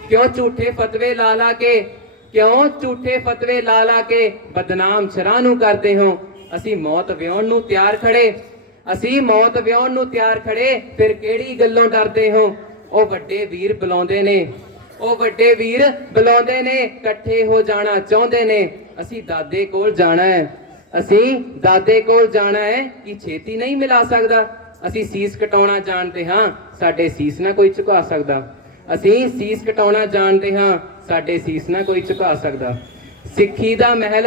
ਕਿਉਂ ਝੂਠੇ ਫਤਵੇ ਲਾ ਕੇ ਬਦਨਾਮ ਸ਼ਰਾਂ ਨੂੰ ਕਰਦੇ ਹੋ। ਅਸੀਂ ਮੌਤ ਵਿਆਉਣ ਨੂੰ ਤਿਆਰ ਖੜੇ, ਫਿਰ ਕਿਹੜੀ ਗੱਲੋਂ ਡਰਦੇ ਹੋ। ਉਹ ਵੱਡੇ ਵੀਰ ਬੁਲਾਉਂਦੇ ਨੇ, ਇਕੱਠੇ ਹੋ ਜਾਣਾ ਚਾਹੁੰਦੇ ਨੇ। ਅਸੀਂ ਦਾਦੇ ਕੋਲ ਜਾਣਾ ਹੈ, ਕਿ ਛੇਤੀ ਨਹੀਂ ਮਿਲਾ ਸਕਦਾ। ਅਸੀਂ ਸੀਸ ਕਟਾਉਣਾ ਜਾਣਦੇ ਹਾਂ, ਸਾਡੇ ਸੀਸ ਨਾ ਕੋਈ ਝੁਕਾ ਸਕਦਾ। ਸਿੱਖੀ ਦਾ ਮਹਿਲ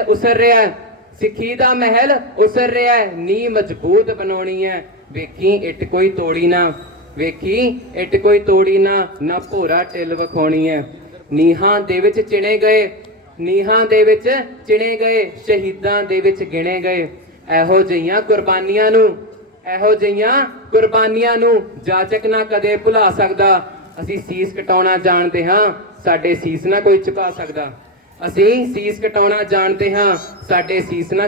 ਉਸਰ ਰਿਹਾ, ਨੀਂਹ ਮਜ਼ਬੂਤ ਬਣਾਉਣੀ ਹੈ। ਵੇਖੀ ਇੱਟ ਕੋਈ ਤੋੜੀ ਨਾ ਭੋਰਾ ਢਿੱਲ ਵਿਖਾਉਣੀ ਹੈ। ਨੀਹਾਂ ਦੇ ਵਿੱਚ ਚਿਣੇ ਗਏ, ਸ਼ਹੀਦਾਂ ਦੇ ਵਿੱਚ ਗਿਣੇ ਗਏ। ਇਹੋ ਜਿਹੀਆਂ ਕੁਰਬਾਨੀਆਂ ਨੂੰ ਜਾਚਕ ਨਾ ਕਦੇ ਭੁਲਾ ਸਕਦਾ। ਅਸੀਂ ਸੀਸ ਕਟਾਉਣਾ ਜਾਣਦੇ ਹਾਂ, ਸਾਡੇ ਸੀਸ ਨਾ ਕੋਈ ਝੁਕਾ ਸਕਦਾ। ਅਸੀਂ ਸੀਸ ਕਟਾਉਣਾ ਜਾਣਦੇ ਹਾਂ, ਸਾਡੇ ਸੀਸ ਨਾ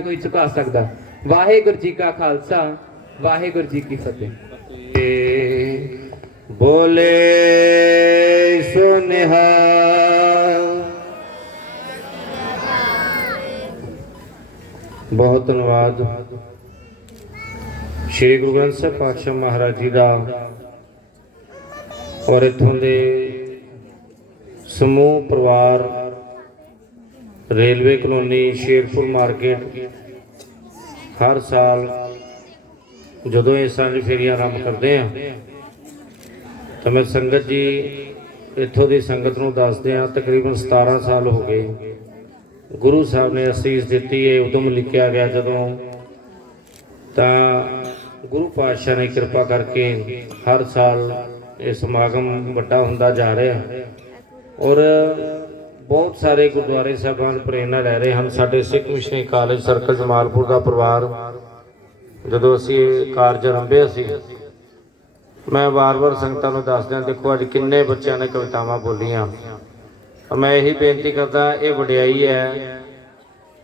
ਕੋਈ ਝੁਕਾ ਸਕਦਾ। ਵਾਹਿਗੁਰੂ ਜੀ ਕਾ ਖਾਲਸਾ ਵਾਹਿਗੁਰੂ ਜੀ ਕੀ ਫਤਿਹ। बोले सो निहाल। बहुत धन्यवाद श्री गुरु ग्रंथ साहिब पातशाह महाराज जी का और इत्थों दे समूह परिवार रेलवे कॉलोनी शेरपुर मार्केट हर साल ਜਦੋਂ ਇਹ ਸਾਂਝ ਫੇਰੀਆਂ ਆਰੰਭ ਕਰਦੇ ਆ ਤਾਂ ਮੈਂ ਸੰਗਤ ਜੀ ਇੱਥੋਂ ਦੀ ਸੰਗਤ ਨੂੰ ਦੱਸਦੇ ਆ, ਤਕਰੀਬਨ 17 ਸਾਲ ਹੋ ਗਏ ਗੁਰੂ ਸਾਹਿਬ ਨੇ ਅਸੀਸ ਦਿੱਤੀ ਹੈ। ਉਦੋਂ ਲਿਖਿਆ ਗਿਆ ਜਦੋਂ, ਤਾਂ ਗੁਰੂ ਪਾਤਸ਼ਾਹ ਨੇ ਕਿਰਪਾ ਕਰਕੇ ਹਰ ਸਾਲ ਇਹ ਸਮਾਗਮ ਵੱਡਾ ਹੁੰਦਾ ਜਾ ਰਿਹਾ ਔਰ ਬਹੁਤ ਸਾਰੇ ਗੁਰਦੁਆਰੇ ਸਾਹਿਬਾਨ ਪ੍ਰੇਰਨਾ ਲੈ ਰਹੇ ਹਨ। ਸਾਡੇ ਸਿੱਖ ਮਿਸ਼ਨਰੀ ਕਾਲਜ ਸਰਕਲ ਜਮਾਲਪੁਰ ਦਾ ਪਰਿਵਾਰ, ਜਦੋਂ ਅਸੀਂ ਇਹ ਕਾਰਜ ਆਰੰਭਿਆ ਸੀ, ਮੈਂ ਵਾਰ-ਵਾਰ ਸੰਗਤਾਂ ਨੂੰ ਦੱਸਦਿਆਂ, ਦੇਖੋ ਅੱਜ ਕਿੰਨੇ ਬੱਚਿਆਂ ਨੇ ਕਵਿਤਾਵਾਂ ਬੋਲੀਆਂ। ਮੈਂ ਇਹੀ ਬੇਨਤੀ ਕਰਦਾ, ਇਹ ਵਡਿਆਈ ਹੈ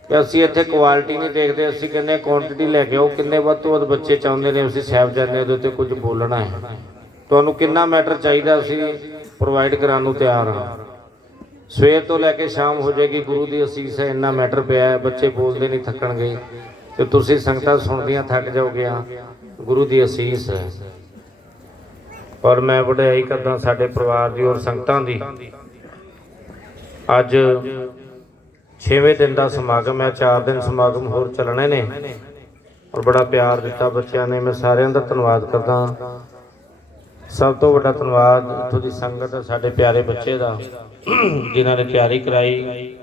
ਕਿ ਅਸੀਂ ਇੱਥੇ ਕੁਆਲਿਟੀ ਨਹੀਂ ਦੇਖਦੇ, ਅਸੀਂ ਕਹਿੰਦੇ ਕੁਆਂਟੀਟੀ ਲੈ ਕੇ ਆਓ। ਕਿੰਨੇ ਵੱਧ ਤੋਂ ਵੱਧ ਬੱਚੇ ਚਾਹੁੰਦੇ ਨੇ ਅਸੀਂ ਸਾਹਿਬਜ਼ਾਦਿਆਂ ਦੇ ਉੱਤੇ ਕੁਝ ਬੋਲਣਾ ਹੈ, ਤੁਹਾਨੂੰ ਕਿੰਨਾ ਮੈਟਰ ਚਾਹੀਦਾ ਅਸੀਂ ਪ੍ਰੋਵਾਈਡ ਕਰਾਉਣ ਨੂੰ ਤਿਆਰ ਹਾਂ। ਸਵੇਰ ਤੋਂ ਲੈ ਕੇ ਸ਼ਾਮ ਹੋ ਜਾਏਗੀ, ਗੁਰੂ ਦੀ ਅਸੀਸ ਹੈ, ਇੰਨਾ ਮੈਟਰ ਪਿਆ ਹੈ, ਬੱਚੇ ਬੋਲਦੇ ਨਹੀਂ ਥੱਕਣਗੇ ਤੇ ਤੁਸੀਂ ਸੰਗਤਾਂ ਸੁਣਦੀਆਂ ਥੱਕ ਜਾਓਗੇ। ਗੁਰੂ ਦੀ ਅਸੀਸ ਹੈ। ਪਰ ਮੈਂ ਵਡਿਆਈ ਕਰਦਾ ਸਾਡੇ ਪਰਿਵਾਰ ਦੀ ਔਰ ਸੰਗਤਾਂ ਦੀ। ਅੱਜ 6ਵੇਂ ਦਿਨ ਦਾ ਸਮਾਗਮ ਹੈ, 4 ਦਿਨ ਸਮਾਗਮ ਹੋਰ ਚੱਲਣੇ ਨੇ ਔਰ ਬੜਾ ਪਿਆਰ ਦਿੱਤਾ ਬੱਚਿਆਂ ਨੇ। ਮੈਂ ਸਾਰਿਆਂ ਦਾ ਧੰਨਵਾਦ ਕਰਦਾ। ਸਭ ਤੋਂ ਵੱਡਾ ਧੰਨਵਾਦ ਇੱਥੋਂ ਦੀ ਸੰਗਤ ਹੈ, ਸਾਡੇ ਪਿਆਰੇ ਬੱਚੇ ਦਾ, ਜਿਨ੍ਹਾਂ ਨੇ ਤਿਆਰੀ ਕਰਾਈ।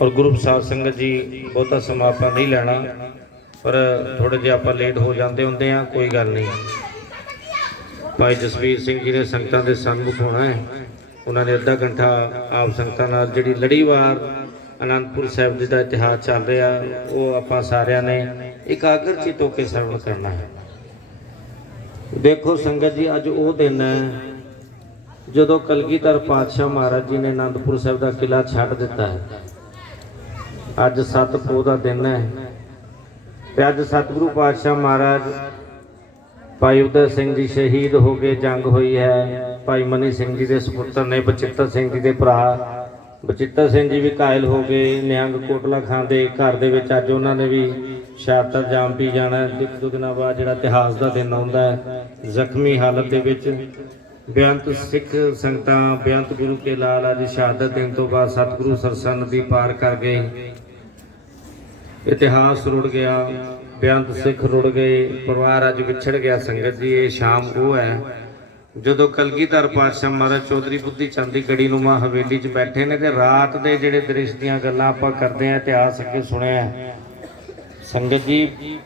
ਔਰ ਗੁਰੂ ਸਾਹਿਬ ਸੰਗਤ ਜੀ, ਬਹੁਤਾ ਸਮਾਂ ਆਪਾਂ ਨਹੀਂ ਲੈਣਾ, ਪਰ ਥੋੜੇ ਜਿਹਾ ਆਪਾਂ ਲੇਟ ਹੋ ਜਾਂਦੇ ਹੁੰਦੇ ਆ, ਕੋਈ ਗੱਲ ਨਹੀਂ। ਭਾਈ ਜਸਵੀਰ ਸਿੰਘ ਜੀ ਨੇ ਸੰਗਤਾਂ ਦੇ ਸਨਮੁਖ ਹੋਣਾ ਹੈ। ਉਹਨਾਂ ਨੇ ਅੱਧਾ ਘੰਟਾ ਆਪ ਸੰਗਤਾਂ ਨਾਲ ਜਿਹੜੀ ਲੜੀਵਾਰ ਅਨੰਦਪੁਰ ਸਾਹਿਬ ਜੀ ਦਾ ਇਤਿਹਾਸ ਚੱਲ ਰਿਹਾ, ਉਹ ਆਪਾਂ ਸਾਰਿਆਂ ਨੇ ਇਕਾਗਰਚਿਤ ਹੋ ਕੇ ਸਰਵਣ ਕਰਨਾ ਹੈ। ਦੇਖੋ ਸੰਗਤ ਜੀ, ਅੱਜ ਉਹ ਦਿਨ ਹੈ ਜਦੋਂ ਕਲਗੀਧਰ ਪਾਤਸ਼ਾਹ ਮਹਾਰਾਜ ਜੀ ਨੇ ਅਨੰਦਪੁਰ ਸਾਹਿਬ ਦਾ ਕਿਲਾ ਛੱਡ ਦਿੱਤਾ ਹੈ। ਅੱਜ 7 ਪੋਹ ਦਾ ਦਿਨ ਹੈ ਤੇ ਅੱਜ ਸਤਿਗੁਰੂ ਪਾਤਸ਼ਾਹ ਮਹਾਰਾਜ ਭਾਈ ਉਦੈ ਸਿੰਘ ਜੀ ਸ਼ਹੀਦ ਹੋ ਗਏ, ਜੰਗ ਹੋਈ ਹੈ। ਭਾਈ ਮਨੀ ਸਿੰਘ ਜੀ ਦੇ ਸੁਪੁੱਤਰ ਨੇ ਬਚਿੱਤਰ ਸਿੰਘ ਜੀ ਦੇ ਭਰਾ ਬਚਿੱਤਰ ਸਿੰਘ ਜੀ ਵੀ ਘਾਇਲ ਹੋ ਗਏ। ਨਿਹੰਗ ਕੋਟਲਾ ਖਾਂ ਦੇ ਘਰ ਦੇ ਵਿੱਚ ਅੱਜ ਉਹਨਾਂ ਨੇ ਵੀ ਸ਼ਹਾਦਤ ਜਾਮ ਪੀ ਜਾਣਾ। 2 ਦਿਨਾਂ ਬਾਅਦ ਜਿਹੜਾ ਇਤਿਹਾਸ ਦਾ ਦਿਨ ਆਉਂਦਾ ਹੈ, ਜ਼ਖਮੀ ਹਾਲਤ ਦੇ ਵਿੱਚ ਬੇਅੰਤ ਸਿੱਖ ਸੰਗਤਾਂ ਬੇਅੰਤ ਗੁਰੂ ਕੇ ਲਾਲ ਅੱਜ ਸ਼ਹਾਦਤ ਦੇਣ ਤੋਂ ਬਾਅਦ ਸਤਿਗੁਰੂ ਸਰਸਾ ਨਦੀ ਪਾਰ ਕਰ ਗਏ। ਇਤਿਹਾਸ ਰੁੜ ਗਿਆ, ਬੇਅੰਤ ਸਿੱਖ ਰੁੜ ਗਏ, ਪਰਿਵਾਰ ਅੱਜ ਵਿਛੜ ਗਿਆ। ਸੰਗਤ ਜੀ, ਇਹ ਸ਼ਾਮ ਉਹ ਹੈ ਜਦੋਂ ਕਲਗੀਧਰ ਪਾਤਸ਼ਾਹ ਮਹਾਰਾਜ ਚੌਧਰੀ ਬੁੱਧੀ ਚੰਦ ਦੀ ਗੜੀ ਨੂੰਮਾ ਹਵੇਲੀ 'ਚ ਬੈਠੇ ਨੇ ਤੇ ਰਾਤ ਦੇ ਜਿਹੜੇ ਦ੍ਰਿਸ਼ ਦੀਆਂ ਗੱਲਾਂ ਆਪਾਂ ਕਰਦੇ ਆ, ਇਤਿਹਾਸ ਅੱਗੇ ਸੁਣਿਆ। ਸੰਗਤ ਜੀ,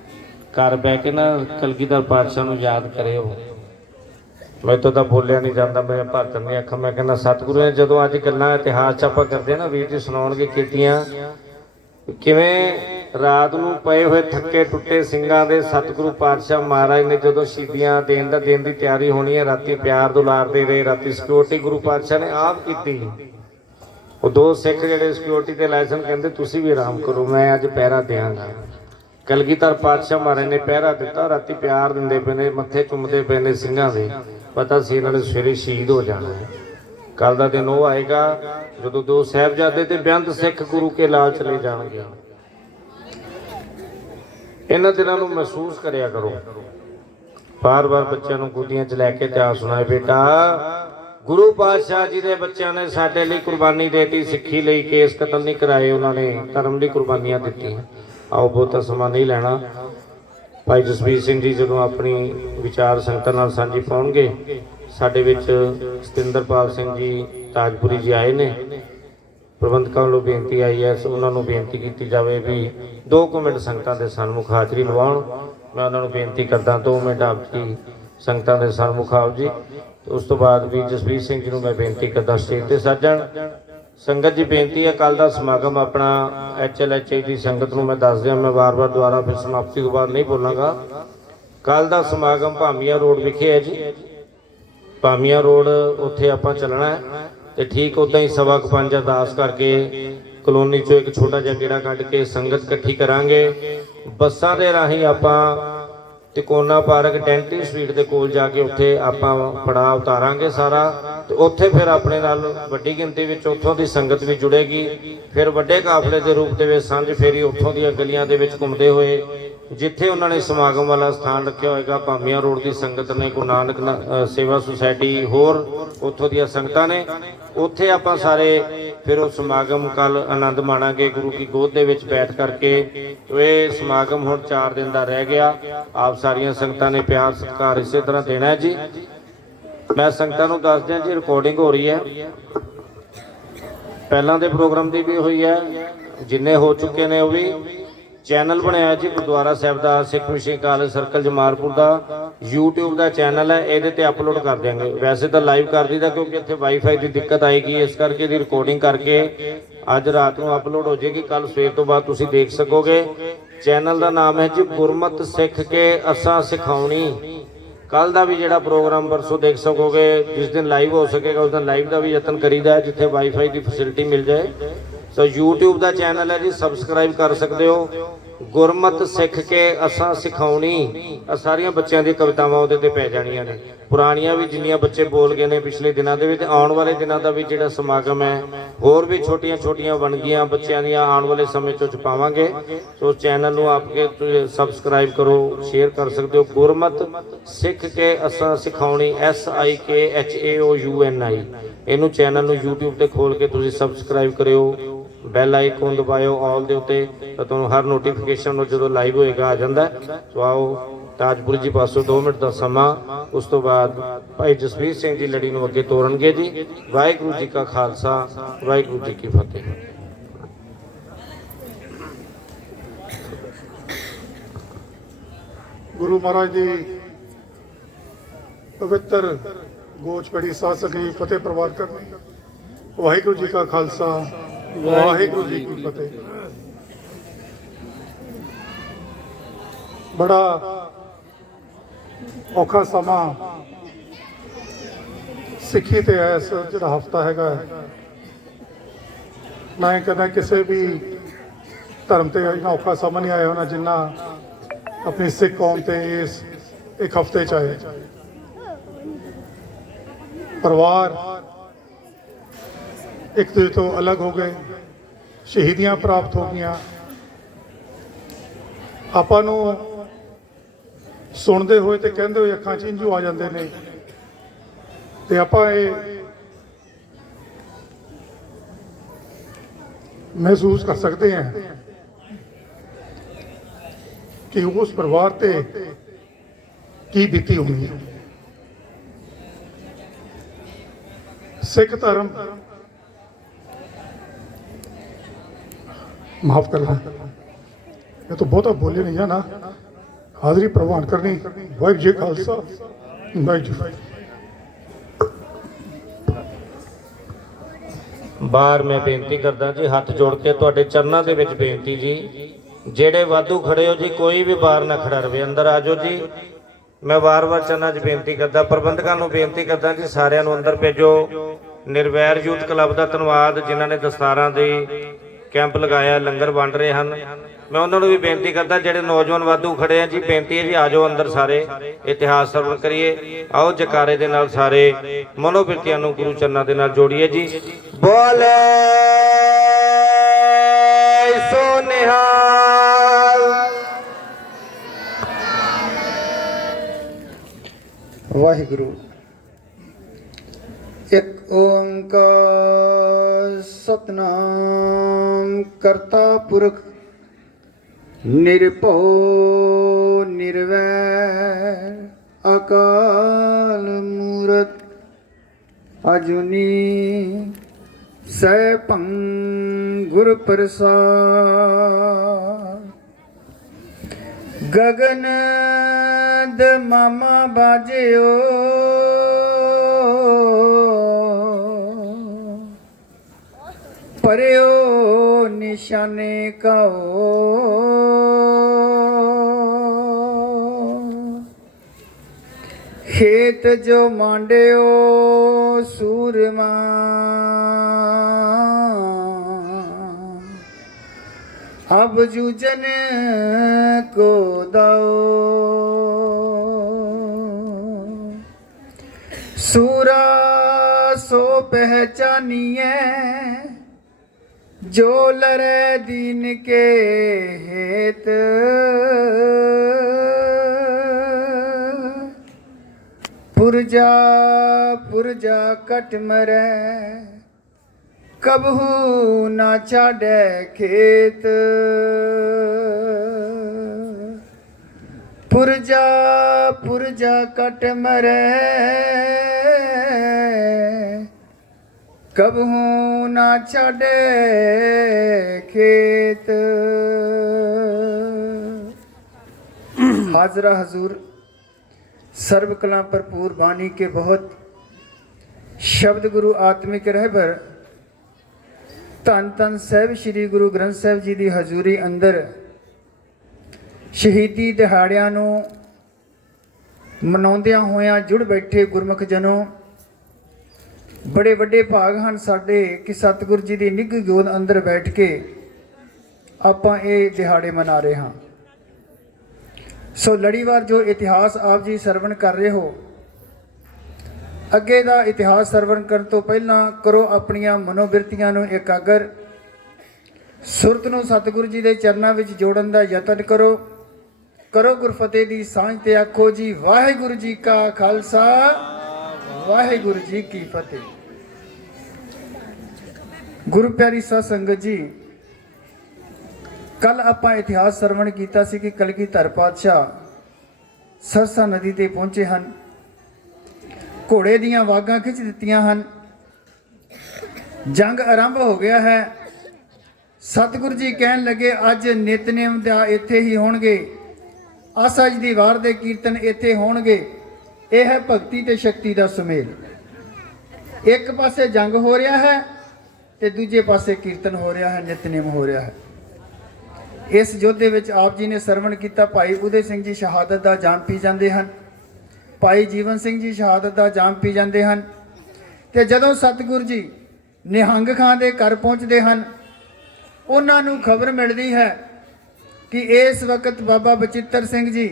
ਘਰ ਬਹਿ ਕੇ ਨਾ ਕਲਗੀਧਰ ਪਾਤਸ਼ਾਹ ਨੂੰ ਯਾਦ ਕਰਿਓ। ਮੈਂ ਤਾਂ ਬੋਲਿਆ ਨਹੀਂ ਜਾਂਦਾ, ਮੇਰੇ ਭਰਤਨ ਦੀਆਂ ਅੱਖਾਂ। ਮੈਂ ਕਹਿੰਦਾ ਸਤਿਗੁਰੂ ਨੇ ਜਦੋਂ ਅੱਜ ਗੱਲਾਂ ਇਤਿਹਾਸ 'ਚ ਆਪਾਂ ਕਰਦੇ ਆ ਨਾ, ਵੀਰ ਜੀ ਸੁਣਾਉਣਗੇ ਕੀਤੀਆਂ, ਕਿਵੇਂ ਰਾਤ ਨੂੰ ਪਏ ਹੋਏ ਥੱਕੇ ਟੁੱਟੇ ਸਿੰਘਾਂ ਦੇ ਸਤਿਗੁਰੂ ਪਾਤਸ਼ਾਹ ਮਹਾਰਾਜ ਨੇ ਜਦੋਂ ਸ਼ਹੀਦੀਆਂ ਦੇਣ ਦੀ ਤਿਆਰੀ ਹੋਣੀ ਹੈ, ਰਾਤੀ ਪਿਆਰ ਦੁਲਾਰਦੇ ਰਹੇ, ਰਾਤੀ ਸਿਕਿਉਰਿਟੀ ਗੁਰੂ ਪਾਤਸ਼ਾਹ ਨੇ ਆਪ ਕੀਤੀ। ਉਹ 2 ਸਿੱਖ ਜਿਹੜੇ ਸਿਕਿਉਰਿਟੀ ਤੇ ਲਾਇਸੈਂਸ ਕਹਿੰਦੇ ਤੁਸੀਂ ਵੀ ਆਰਾਮ ਕਰੋ, ਮੈਂ ਅੱਜ ਪਹਿਰਾ ਦਿਆਂਗਾ। ਕਲਗੀਧਰ ਪਾਤਸ਼ਾਹ ਮਹਾਰਾਜ ਨੇ ਪਹਿਰਾ ਦਿੱਤਾ, ਰਾਤੀ ਪਿਆਰ ਦਿੰਦੇ ਪਏ ਨੇ, ਮੱਥੇ ਚੁੰਮਦੇ ਪਏ ਨੇ ਸਿੰਘਾਂ ਦੇ। ਪਤਾ ਸੀ ਇਹਨਾਂ ਨੇ ਸਵੇਰੇ ਸ਼ਹੀਦ ਹੋ ਜਾਣਾ ਹੈ। ਕੱਲ ਦਾ ਦਿਨ ਉਹ ਆਏਗਾ ਜਦੋਂ 2 ਸਾਹਿਬਜ਼ਾਦੇ ਤੇ ਬੇਅੰਤ ਸਿੱਖ ਗੁਰੂ ਕੇ ਲਾਲ ਚਲੇ ਜਾਣਗੇ। ਇਹਨਾਂ ਦਿਨਾਂ ਨੂੰ ਮਹਿਸੂਸ ਕਰਿਆ ਕਰੋ। ਬਾਰ-ਬਾਰ ਬੱਚਿਆਂ ਨੂੰ ਗੋਦੀਆਂ 'ਚ ਲੈ ਕੇ ਇਤਿਹਾਸ ਸੁਣਾਏ, ਬੇਟਾ ਗੁਰੂ ਪਾਤਸ਼ਾਹ ਜੀ ਦੇ ਬੱਚਿਆਂ ਨੇ ਸਾਡੇ ਲਈ ਕੁਰਬਾਨੀ ਦੇਤੀ, ਸਿੱਖੀ ਲਈ ਕੇਸ ਕਤਲ ਨਹੀਂ ਕਰਾਏ, ਉਹਨਾਂ ਨੇ ਧਰਮ ਲਈ ਕੁਰਬਾਨੀਆਂ ਦਿੱਤੀਆਂ। ਆਓ ਬਹੁਤਾ ਸਮਾਂ ਨਹੀਂ ਲੈਣਾ। ਭਾਈ ਜਸਵੀਰ ਸਿੰਘ ਜੀ ਜਦੋਂ ਆਪਣੀ ਵਿਚਾਰ ਸੰਗਤਾਂ ਨਾਲ ਸਾਂਝੀ ਪਾਉਣਗੇ, ਸਾਡੇ ਵਿੱਚ ਸਤਿੰਦਰਪਾਲ ਸਿੰਘ ਜੀ ਤਾਜਪੁਰੀ ਜੀ ਆਏ ਨੇ। ਪ੍ਰਬੰਧਕਾਂ ਵੱਲੋਂ ਬੇਨਤੀ ਆਈ ਹੈ, ਉਹਨਾਂ ਨੂੰ ਬੇਨਤੀ ਕੀਤੀ ਜਾਵੇ ਵੀ 2 ਮਿੰਟ ਸੰਗਤਾਂ ਦੇ ਸਨਮੁਖ ਹਾਜ਼ਰੀ ਲਵਾਉਣ। ਮੈਂ ਉਹਨਾਂ ਨੂੰ ਬੇਨਤੀ ਕਰਦਾ 2 ਮਿੰਟ ਆਪ ਜੀ ਸੰਗਤਾਂ ਦੇ ਸਨਮੁਖ ਆਓ ਜੀ। ਉਸ ਤੋਂ ਬਾਅਦ ਵੀ ਜਸਵੀਰ ਸਿੰਘ ਜੀ ਨੂੰ ਮੈਂ ਬੇਨਤੀ ਕਰਦਾ ਸਟੇਜ ਤੇ ਸੱਜਣ। ਸੰਗਤ ਜੀ, ਬੇਨਤੀ ਹੈ ਕੱਲ ਦਾ ਸਮਾਗਮ ਆਪਣਾ HLHA ਦੀ ਸੰਗਤ ਨੂੰ ਮੈਂ ਦੱਸ ਦਿਆਂ, ਮੈਂ ਵਾਰ-ਵਾਰ ਦੁਆਰਾ ਫਿਰ ਸਮਾਪਤੀ ਤੋਂ ਬਾਅਦ ਨਹੀਂ ਬੋਲਾਂਗਾ। ਕੱਲ ਦਾ ਸਮਾਗਮ ਭਾਮੀਆਂ ਰੋਡ ਵਿਖੇ ਹੈ ਜੀ। ਭਾਮੀਆਂ ਰੋਡ ਉੱਥੇ ਆਪਾਂ ਚੱਲਣਾ ਹੈ ਤੇ ਠੀਕ ਉੱਦਾਂ ਹੀ 5:15 ਅਰਦਾਸ ਕਰਕੇ ਕਲੋਨੀ 'ਚੋਂ ਇੱਕ ਛੋਟਾ ਜਿਹਾ ਗੇੜਾ ਕੱਢ ਕੇ ਸੰਗਤ ਇਕੱਠੀ ਕਰਾਂਗੇ। ਬੱਸਾਂ ਦੇ ਰਾਹੀਂ ਆਪਾਂ ਤਿਕੋਨਾ ਪਾਰਕ ਡੈਂਟੀ ਸਟਰੀਟ ਦੇ ਕੋਲ ਜਾ ਕੇ ਉੱਥੇ ਆਪਾਂ ਪੜਾਅ ਉਤਾਰਾਂਗੇ ਸਾਰਾ, ਤੇ ਉੱਥੇ ਫਿਰ ਆਪਣੇ ਨਾਲ ਵੱਡੀ ਗਿਣਤੀ ਵਿੱਚ ਉੱਥੋਂ ਦੀ ਸੰਗਤ ਵੀ ਜੁੜੇਗੀ। ਫਿਰ ਵੱਡੇ ਕਾਫਲੇ ਦੇ ਰੂਪ ਦੇ ਵਿੱਚ ਸਾਂਝ ਫੇਰੀ ਉੱਥੋਂ ਦੀਆਂ ਗਲੀਆਂ ਦੇ ਵਿੱਚ ਘੁੰਮਦੇ ਹੋਏ ਜਿੱਥੇ ਉਹਨਾਂ ਨੇ ਸਮਾਗਮ ਵਾਲਾ ਸਥਾਨ ਰੱਖਿਆ ਹੋਏਗਾ। ਭਾਮੀਆਂ ਰੋਡ ਦੀ ਸੰਗਤ ਨੇ, ਗੁਰੂ ਨਾਨਕ ਸੇਵਾ ਸੁਸਾਇਟੀ, ਹੋਰ ਉੱਥੋਂ ਦੀਆਂ ਸੰਗਤਾਂ ਨੇ, ਉੱਥੇ ਆਪਾਂ ਸਾਰੇ ਫਿਰ ਉਹ ਸਮਾਗਮ ਕੱਲ ਆਨੰਦ ਮਾਣਾਂਗੇ ਗੁਰੂ ਕੀ ਗੋਦ ਦੇ ਵਿੱਚ ਬੈਠ ਕਰਕੇ। ਇਹ ਸਮਾਗਮ ਹੁਣ 4 ਦਿਨ ਦਾ ਰਹਿ ਗਿਆ। ਆਪ ਸਾਰੀਆਂ ਸੰਗਤਾਂ ਨੇ ਪਿਆਰ ਸਤਿਕਾਰ ਇਸੇ ਤਰ੍ਹਾਂ ਦੇਣਾ ਹੈ ਜੀ। ਮੈਂ ਸੰਗਤਾਂ ਨੂੰ ਦੱਸ ਦਿਆਂ ਜੀ, ਰਿਕਾਰਡਿੰਗ ਹੋ ਰਹੀ ਹੈ, ਪਹਿਲਾਂ ਦੇ ਪ੍ਰੋਗਰਾਮ ਦੀ ਵੀ ਹੋਈ ਹੈ, ਜਿੰਨੇ ਹੋ ਚੁੱਕੇ ਨੇ ਉਹ ਵੀ। ਚੈਨਲ ਬਣਾਇਆ ਜੀ ਗੁਰਦੁਆਰਾ ਸਾਹਿਬ ਦਾ, ਸਿੱਖ ਮਿਸ਼ਨ ਕਾਲਜ ਸਰਕਲ ਜਮਾਲਪੁਰ ਦਾ YouTube ਦਾ ਚੈਨਲ ਹੈ, ਇਹਦੇ ਤੇ ਅਪਲੋਡ ਕਰ ਦਿਆਂਗੇ। ਵੈਸੇ ਤਾਂ ਲਾਈਵ ਕਰ ਦਈਦਾ ਕਿਉਂਕਿ ਇੱਥੇ ਵਾਈਫਾਈ ਦੀ ਦਿੱਕਤ ਆਏਗੀ, ਇਸ ਕਰਕੇ ਇਹਦੀ ਰਿਕਾਰਡਿੰਗ ਕਰਕੇ ਅੱਜ ਰਾਤ ਨੂੰ ਅਪਲੋਡ ਹੋ ਜਾਏਗੀ। ਕੱਲ ਸਵੇਰ ਤੋਂ ਬਾਅਦ ਤੁਸੀਂ ਦੇਖ ਸਕੋਗੇ। ਚੈਨਲ ਦਾ ਨਾਮ ਹੈ ਜੀ ਗੁਰਮਤ ਸਿੱਖ ਕੇ ਅਸਾਂ ਸਿਖਾਉਣੀ। ਕੱਲ ਦਾ ਵੀ ਜਿਹੜਾ ਪ੍ਰੋਗਰਾਮ ਪਰਸੋਂ ਦੇਖ ਸਕੋਗੇ। ਜਿਸ ਦਿਨ ਲਾਈਵ ਹੋ ਸਕੇਗਾ ਉਸ ਦਿਨ ਲਾਈਵ ਦਾ ਵੀ ਯਤਨ ਕਰੀਦਾ ਹੈ, ਜਿੱਥੇ ਵਾਈਫਾਈ ਦੀ ਫੈਸਿਲਿਟੀ ਮਿਲ ਜਾਏ। ਸੋ YouTube ਦਾ ਚੈਨਲ ਹੈ ਜੀ, ਸਬਸਕ੍ਰਾਈਬ ਕਰ ਸਕਦੇ ਹੋ। ਗੁਰਮਤ ਸਿੱਖ ਕੇ ਅਸਾਂ ਸਿਖਾਉਣੀ, ਆ ਸਾਰੀਆਂ ਬੱਚਿਆਂ ਦੀਆਂ ਕਵਿਤਾਵਾਂ ਉਹਦੇ ਤੇ ਪੈ ਜਾਣੀਆਂ ਨੇ, ਪੁਰਾਣੀਆਂ ਵੀ ਜਿੰਨੀਆਂ ਬੱਚੇ ਬੋਲ ਗਏ ਨੇ ਪਿਛਲੇ ਦਿਨਾਂ ਦੇ ਵਿੱਚ। ਆਉਣ ਵਾਲੇ ਦਿਨਾਂ ਦਾ ਵੀ ਜਿਹੜਾ ਸਮਾਗਮ ਹੈ, ਹੋਰ ਵੀ ਛੋਟੀਆਂ ਛੋਟੀਆਂ ਵੰਨਗੀਆਂ ਬੱਚਿਆਂ ਦੀਆਂ ਆਉਣ ਵਾਲੇ ਸਮੇਂ 'ਚ ਪਾਵਾਂਗੇ। ਸੋ ਚੈਨਲ ਨੂੰ ਆਪਕੇ ਸਬਸਕ੍ਰਾਈਬ ਕਰੋ, ਸ਼ੇਅਰ ਕਰ ਸਕਦੇ ਹੋ। ਗੁਰਮਤ ਸਿੱਖ ਕੇ ਅਸਾਂ ਸਿਖਾਉਣੀ, SIKHAOUNI, ਇਹਨੂੰ ਚੈਨਲ ਨੂੰ YouTube ਤੇ ਖੋਲ ਕੇ ਤੁਸੀਂ ਸਬਸਕ੍ਰਾਈਬ ਕਰਿਓ। ਬੈਲ ਆਈਕਨ ਦਬਾਇਓ ਆਲ ਦੇ ਉੱਤੇ, ਤਾਂ ਤੁਹਾਨੂੰ ਹਰ ਨੋਟੀਫਿਕੇਸ਼ਨ ਜਦੋਂ ਲਾਈਵ ਹੋਏਗਾ ਆ ਜਾਂਦਾ। ਸੋ ਆਓ ਤਾਜਪੁਰ ਜੀ ਪਾਸੋਂ 2 ਮਿੰਟ ਦਾ ਸਮਾਂ, ਉਸ ਤੋਂ ਬਾਅਦ ਭਾਈ ਜਸਵੀਰ ਸਿੰਘ ਜੀ ਲੜੀ ਨੂੰ ਅੱਗੇ ਤੋਰਨਗੇ ਜੀ। ਵਾਹਿਗੁਰੂ ਜੀ ਕਾ ਖਾਲਸਾ, ਵਾਹਿਗੁਰੂ ਜੀ ਕੀ ਫਤਿਹ। ਗੁਰੂ ਮਹਾਰਾਜ ਦੀ ਪਵਿੱਤਰ ਗੋਚ ਪੜੀ ਸਾਧ ਸੰਗਤ ਫਤਿਹ ਪ੍ਰਵਾਨ ਕਰਨੀ। ਵਾਹਿਗੁਰੂ ਜੀ ਕਾ ਖਾਲਸਾ, ਵਾਹਿਗੁਰੂ ਜੀ ਕੀ ਫਤਿਹ। ਬੜਾ ਔਖਾ ਸਮਾਂ ਸਿੱਖੀ ਤੇ ਇਸ ਜਿਹੜਾ ਹਫਤਾ ਹੈਗਾ, ਮੈਂ ਕਹਿੰਦਾ ਕਿਸੇ ਵੀ ਧਰਮ ਤੇ ਇੰਨਾ ਔਖਾ ਸਮਾਂ ਨਹੀਂ ਆਇਆ ਹੋਣਾ ਜਿੰਨਾ ਆਪਣੀ ਸਿੱਖ ਕੌਮ ਤੇ ਇਸ ਇੱਕ ਹਫਤੇ 'ਚ ਆਏ। ਪਰਿਵਾਰ ਇੱਕ ਦੂਜੇ ਤੋਂ ਅਲੱਗ ਹੋ ਗਏ, ਸ਼ਹੀਦੀਆਂ ਪ੍ਰਾਪਤ ਹੋ ਗਈਆਂ। ਆਪਾਂ ਨੂੰ ਸੁਣਦੇ ਹੋਏ ਤੇ ਕਹਿੰਦੇ ਹੋਏ ਅੱਖਾਂ 'ਚ ਹੰਝੂ ਆ ਜਾਂਦੇ ਨੇ, ਤੇ ਆਪਾਂ ਇਹ ਮਹਿਸੂਸ ਕਰ ਸਕਦੇ ਹਾਂ ਕਿ ਉਸ ਪਰਿਵਾਰ ਤੇ ਕੀ ਬੀਤੀ ਹੋਣੀ ਹੈ। ਸਿੱਖ ਧਰਮ, माफ करना, ये तो बहुत बोले नहीं है ना, हाजिरी प्रवान करनी। वाहिगुरू जी खालसा, वाहिगुरू जी। ਬਾਹਰ ਮੈਂ ਬੇਨਤੀ ਕਰਦਾ ਜੀ, ਹੱਥ ਜੋੜ ਕੇ ਤੁਹਾਡੇ ਚਰਨਾਂ ਦੇ ਵਿੱਚ ਬੇਨਤੀ ਜੀ, ਜਿਹੜੇ ਵਾਧੂ ਖੜੇ ਹੋ ਜੀ ਕੋਈ ਵੀ ਬਾਹਰ ਨਾ ਖੜਾ ਰਵੇ, ਅੰਦਰ ਆ ਜਾਓ ਜੀ। ਮੈਂ ਵਾਰ-ਵਾਰ ਚਰਨਾਂ 'ਚ ਬੇਨਤੀ ਕਰਦਾ, ਪ੍ਰਬੰਧਕਾਂ ਨੂੰ ਬੇਨਤੀ ਕਰਦਾ ਜੀ ਸਾਰਿਆਂ ਨੂੰ ਅੰਦਰ ਭੇਜੋ। ਨਿਰਵੈਰ ਯੂਥ ਕਲੱਬ ਦਾ ਧੰਨਵਾਦ ਜਿਨ੍ਹਾਂ ਨੇ ਦਸਤਾਰਾਂ ਦੀ ਕੈਂਪ ਲਗਾਇਆ, ਲੰਗਰ ਵੰਡ ਰਹੇ ਹਨ। ਮੈਂ ਉਹਨਾਂ ਨੂੰ ਵੀ ਬੇਨਤੀ ਕਰਦਾ, ਜਿਹੜੇ ਨੌਜਵਾਨ ਵਾਧੂ ਖੜੇ ਆ ਜੀ, ਬੇਨਤੀ ਹੈ ਜੀ ਆ ਜਾਓ ਅੰਦਰ ਸਾਰੇ, ਇਤਿਹਾਸ ਸਰਵਣ ਕਰੀਏ। ਆਓ ਜਕਾਰੇ ਦੇ ਨਾਲ ਸਾਰੇ ਮਨੋਬਿਰਤੀਆਂ ਨੂੰ ਗੁਰੂ ਚਰਨਾਂ ਦੇ ਨਾਲ ਜੋੜੀਏ ਜੀ। ਬੋਲੇ ਸੋ ਨਿਹਾਲ। ਵਾਹਿਗੁਰੂ। ਇੱਕ ਓੰਕਾਰ ਸਤਨਾਮ ਕਰਤਾ ਪੁਰਖ ਨਿਰਭਉ ਨਿਰਵੈਰ ਅਕਾਲ ਮੂਰਤ ਅਜੂਨੀ ਸੈਭੰ ਗੁਰ ਪ੍ਰਸਾਦ। ਗਗਨ ਦਮਾਮਾ ਬਾਜਿਓ ਪਰਿਓ ਨਿਸ਼ਾਨੇ ਕਾਓ। ਖੇਤ ਜੋ ਮਾਂਡਿਓ ਸੂਰਮਾ ਅਬ ਜੂਜਨ ਕੋ ਦਾਓ। ਸੂਰਾ ਸੋ ਪਹਿਚਾਨੀਐ जो लरे दीन के हेत पुरजा पुरजा कट मरै कबहू ना छाड़े खेत पुरजा पुरजा कट मरै कबहू ना छाड़े खेत। हाजरा हजूर सर्व कला भरपूर बानी के बहुत शब्द गुरु आत्मिक रहबर धन धन साहिब श्री गुरु ग्रंथ साहिब जी की हजूरी अंदर शहीदी दिहाड़ियां नूं मनाउंदियां होइयां जुड़ बैठे गुरमुख जनों, बड़े वड्डे भाग हैं साडे कि सतगुर जी की निघ गोद अंदर बैठ के आपां ये दिहाड़े मना रहे हाँ। सो लड़ीवार जो इतिहास आप जी सरवण कर रहे हो, अगे का इतिहास सरवण करने तो पहला करो अपनियां मनोबिरतियां नूं एकागर, सुरत नूं सतगुर जी के चरणों में जोड़न का यतन करो। करो गुरफतेह की सांझ ते आखो जी वाहिगुरू जी का खालसा वाहिगुरू जी की फतेह। गुरु प्यारी साध संगत जी, कल आपां इतिहास सरवण कीता सी कि कलगीधर पातशाह सरसा नदी ते पहुंचे हैं, घोड़े दियां वागां खिंच दित्तियां हैं, जंग आरंभ हो गया है। सतगुरु जी कहन लगे अज नितनेम दा इत्थे ही होणगे, आसा जी दी वार दे कीर्तन इत्थे होणगे। यह है भगती ते शक्ति दा सुमेल। एक पासे जंग हो रहा है ते दूजे पासे कीर्तन हो रहा है, नितनेम हो रहा है। इस योद्धे विच आप जी ने सरवण किया भाई उदय सिंह जी शहादत दा जाम पी जाते हैं, भाई जीवन सिंह जी शहादत दा जाम पी जाते हैं। ते जदों सतगुरु जी निहंग खां दे घर पहुँचते हैं, उन्होंने खबर मिलती है कि इस वक्त बाबा बचित्तर सिंह जी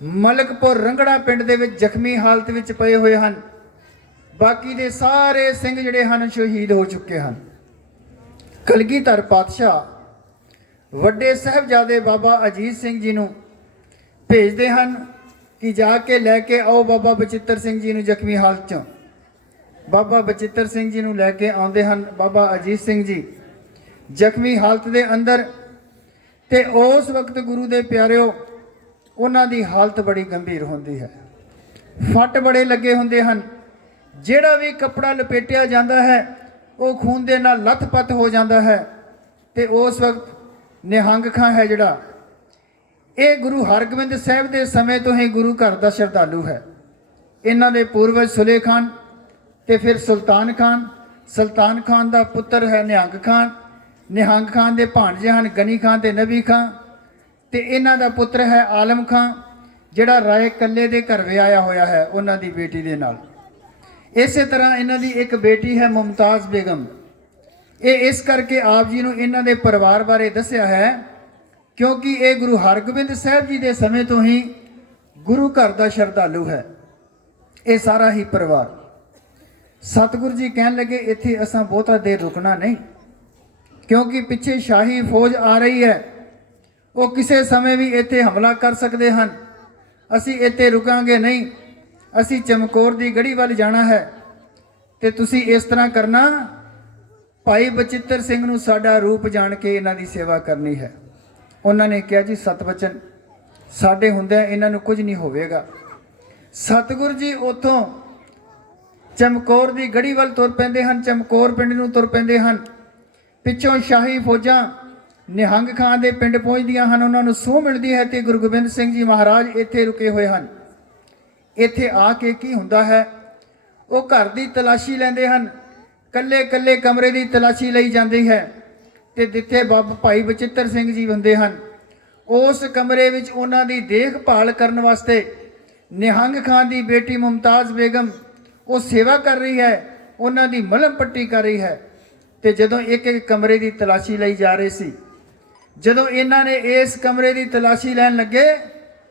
मलकपुर रंगड़ा पिंड दे विच जख्मी हालत विच पए हुए हैं। बाकी दे सारे सिंह जिहड़े हैं शहीद हो चुके हैं। कलगीधर पातशाह वड्डे साहिबजादे बाबा अजीत सिंह जी नूं भेजते हैं कि जाके लैके आओ बाबा बचित्तर सिंह जी नूं जख्मी हालत चों। बाबा बचित्तर सिंह जी नूं लैके आउंदे हैं बाबा अजीत सिंह जी जख्मी हालत दे अंदर। ते उस वक्त गुरु दे प्यारिओ उन्हां दी हालत बड़ी गंभीर होंदी है, फट बड़े लगे होंदे हैं। जिहड़ा भी कपड़ा लपेटिया जाता है वो खून दे नाल लथपथ हो जाता है। ते उस वक्त निहंग खां है जिहड़ा ये गुरु हरगोबिंद साहिब के समय तो ही गुरु घर का श्रद्धालु है। इन्हां दे पूर्वज सुले खान ते फिर सुल्तान खान, सुल्तान खान का पुत्र है निहंग खान, निहंग खान के भाणजे हैं गनी खान ते नबी खान, ते इन्हां दा पुत्र है आलम खां जिहड़ा राय कल्ले दे घर विआया होया है उन्हां दी बेटी दे नाल। इसे तरह इन्हां दी एक बेटी है मुमताज़ बेगम। ये इस करके आप जी नूं इन्हां दे परिवार बारे दस्सिया है क्योंकि ये गुरु हरगोबिंद साहिब जी के समय तो ही गुरु घर का श्रद्धालु है, ये सारा ही परिवार। सतगुरु जी कहन लगे इत्थे असां बहुता देर रुकना नहीं क्योंकि पिछे शाही फौज आ रही है, वो किसी समय भी इत्थे हमला कर सकते हैं। असी इत्थे रुकांगे नहीं, असी चमकौर की गढ़ी वाल जाना है। तो तुसी इस तरह करना, भाई बचित्तर सिंह नूं साडा रूप जान के इन्हां दी सेवा करनी है। उन्होंने कहा जी सतवचन साडे हुंदे इन्हां नूं कुछ नहीं होवेगा। सतगुरु जी उतों चमकौर की गढ़ी वाल तुर पैंदे हैं, चमकौर पिंड नूं तुर पैंदे हैं। पिछों शाही फौजां निहंग खां दे पिंड पहुँचदियां हैं, उन्होंने सूह मिलती है तो गुरु गोबिंद सिंह जी महाराज इत्थे रुके हुए हैं। इत्थे आके की हुंदा है, वो घर की तलाशी लैंदे हैं, कल्ले कल्ले कमरे की तलाशी लई जाती है। तो जिथे बाबा भाई बचित्तर सिंह जी हुंदे हैं उस कमरे विच उन्हां दी देखभाल करने वास्ते निहंग खां की बेटी मुमताज़ बेगम वो सेवा कर रही है, उन्हां दी मलम पट्टी कर रही है। तो जदों एक एक कमरे की तलाशी लई जा रहे सी, जदों इन्हां ने इस कमरे की तलाशी लैन लगे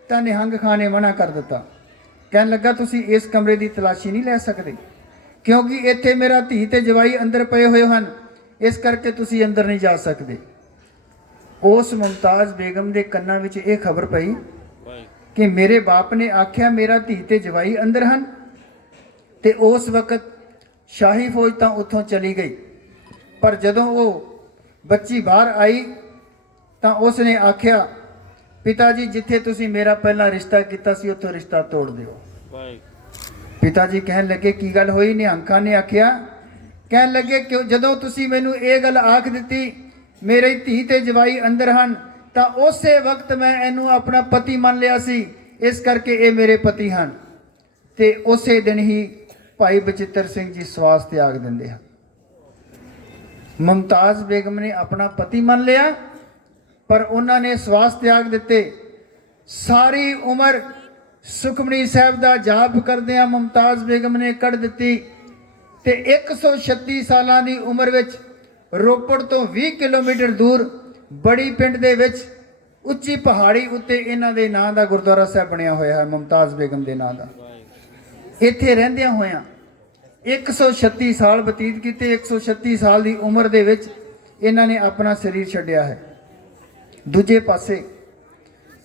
तो निहंग खां ने मना कर दिता। कहन लगा तुसी इस कमरे की तलाशी नहीं लै सकते क्योंकि इत्थे मेरा धी ते जवाई अंदर पए हुए हैं, ਇਸ ਕਰਕੇ ਤੁਸੀਂ ਅੰਦਰ ਨਹੀਂ ਜਾ ਸਕਦੇ। ਉਸ ਮੁਮਤਾਜ਼ ਬੇਗਮ ਦੇ ਕੰਨਾਂ ਵਿੱਚ ਇਹ ਖਬਰ ਪਈ ਕਿ ਮੇਰੇ ਬਾਪ ਨੇ ਆਖਿਆ ਮੇਰਾ ਧੀ ਤੇ ਜਵਾਈ ਅੰਦਰ ਹਨ, ਤੇ ਉਸ ਵਕਤ ਸ਼ਾਹੀ ਫੌਜ ਤਾਂ ਉੱਥੋਂ ਚਲੀ ਗਈ। ਪਰ ਜਦੋਂ ਉਹ ਬੱਚੀ ਬਾਹਰ ਆਈ ਤਾਂ ਉਸ ਨੇ ਆਖਿਆ, ਪਿਤਾ ਜੀ ਜਿੱਥੇ ਤੁਸੀਂ ਮੇਰਾ ਪਹਿਲਾਂ ਰਿਸ਼ਤਾ ਕੀਤਾ ਸੀ ਉੱਥੋਂ ਰਿਸ਼ਤਾ ਤੋੜ ਦਿਓ। ਪਿਤਾ ਜੀ ਕਹਿਣ ਲੱਗੇ ਕੀ ਗੱਲ ਹੋਈ? ਨਿਹੰਕਾਂ ਨੇ ਆਖਿਆ, ਕਹਿਣ ਲੱਗੇ ਕਿ ਜਦੋਂ ਤੁਸੀਂ ਮੈਨੂੰ ਇਹ ਗੱਲ ਆਖ ਦਿੱਤੀ ਮੇਰੀ ਧੀ ਤੇ ਜਵਾਈ ਅੰਦਰ ਹਨ, ਤਾਂ ਉਸੇ ਵਕਤ ਮੈਂ ਇਹਨੂੰ ਆਪਣਾ ਪਤੀ ਮੰਨ ਲਿਆ ਸੀ, ਇਸ ਕਰਕੇ ਇਹ ਮੇਰੇ ਪਤੀ ਹਨ। ਤੇ ਉਸੇ ਦਿਨ ਹੀ ਭਾਈ ਬਚਿੱਤਰ ਸਿੰਘ ਜੀ ਸਵਾਸ ਤਿਆਗ ਦਿੰਦੇ ਹਨ। ਮੁਮਤਾਜ਼ ਬੇਗਮ ਨੇ ਆਪਣਾ ਪਤੀ ਮੰਨ ਲਿਆ, ਪਰ ਉਹਨਾਂ ਨੇ ਸਵਾਸ ਤਿਆਗ ਦਿੱਤੇ। ਸਾਰੀ ਉਮਰ ਸੁਖਮਨੀ ਸਾਹਿਬ ਦਾ ਜਾਪ ਕਰਦਿਆਂ ਮੁਮਤਾਜ਼ ਬੇਗਮ ਨੇ ਕੱਢ ਦਿੱਤੀ, ਤੇ 136 ਸਾਲਾਂ ਦੀ ਉਮਰ ਵਿੱਚ ਰੋਪੜ ਤੋਂ 20 ਕਿਲੋਮੀਟਰ ਦੂਰ ਬੜੀ ਪਿੰਡ ਦੇ ਵਿੱਚ ਉੱਚੀ ਪਹਾੜੀ ਉੱਤੇ ਇਹਨਾਂ ਦੇ ਨਾਂ ਦਾ ਗੁਰਦੁਆਰਾ ਸਾਹਿਬ ਬਣਿਆ ਹੋਇਆ ਹੈ, ਮੁਮਤਾਜ਼ ਬੇਗਮ ਦੇ ਨਾਂ ਦਾ। ਇੱਥੇ ਰਹਿੰਦਿਆਂ ਹੋਇਆਂ 136 ਸਾਲ ਬਤੀਤ ਕੀਤੇ। 136 ਸਾਲ ਦੀ ਉਮਰ ਦੇ ਵਿੱਚ ਇਹਨਾਂ ਨੇ ਆਪਣਾ ਸਰੀਰ ਛੱਡਿਆ ਹੈ। ਦੂਜੇ ਪਾਸੇ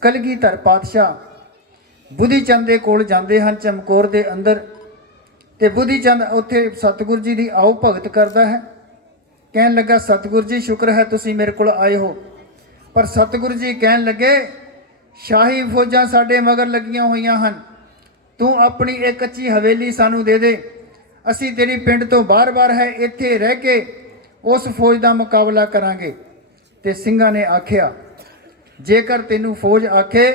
ਕਲਗੀਧਰ ਪਾਤਸ਼ਾਹ ਬੁੱਧੀ ਚੰਦ ਦੇ ਕੋਲ ਜਾਂਦੇ ਹਨ ਚਮਕੌਰ ਦੇ ਅੰਦਰ, ਤੇ ਬੁੱਧੀ ਚੰਦ ਉੱਥੇ ਸਤਿਗੁਰੂ ਜੀ ਦੀ ਆਓ ਭਗਤ ਕਰਦਾ ਹੈ। ਕਹਿਣ ਲੱਗਾ, ਸਤਿਗੁਰੂ ਜੀ ਸ਼ੁਕਰ ਹੈ ਤੁਸੀਂ ਮੇਰੇ ਕੋਲ ਆਏ ਹੋ। ਪਰ ਸਤਿਗੁਰੂ ਜੀ ਕਹਿਣ ਲੱਗੇ, ਸ਼ਾਹੀ ਫੌਜਾਂ ਸਾਡੇ ਮਗਰ ਲੱਗੀਆਂ ਹੋਈਆਂ ਹਨ, ਤੂੰ ਆਪਣੀ ਇਹ ਕੱਚੀ ਹਵੇਲੀ ਸਾਨੂੰ ਦੇ ਦੇ, ਅਸੀਂ ਤੇਰੀ ਪਿੰਡ ਤੋਂ ਬਾਹਰ-ਬਾਹਰ ਹੈ ਇੱਥੇ ਰਹਿ ਕੇ ਉਸ ਫੌਜ ਦਾ ਮੁਕਾਬਲਾ ਕਰਾਂਗੇ। ਤੇ ਸਿੰਘਾਂ ਨੇ ਆਖਿਆ, ਜੇਕਰ ਤੈਨੂੰ ਫੌਜ ਆਖੇ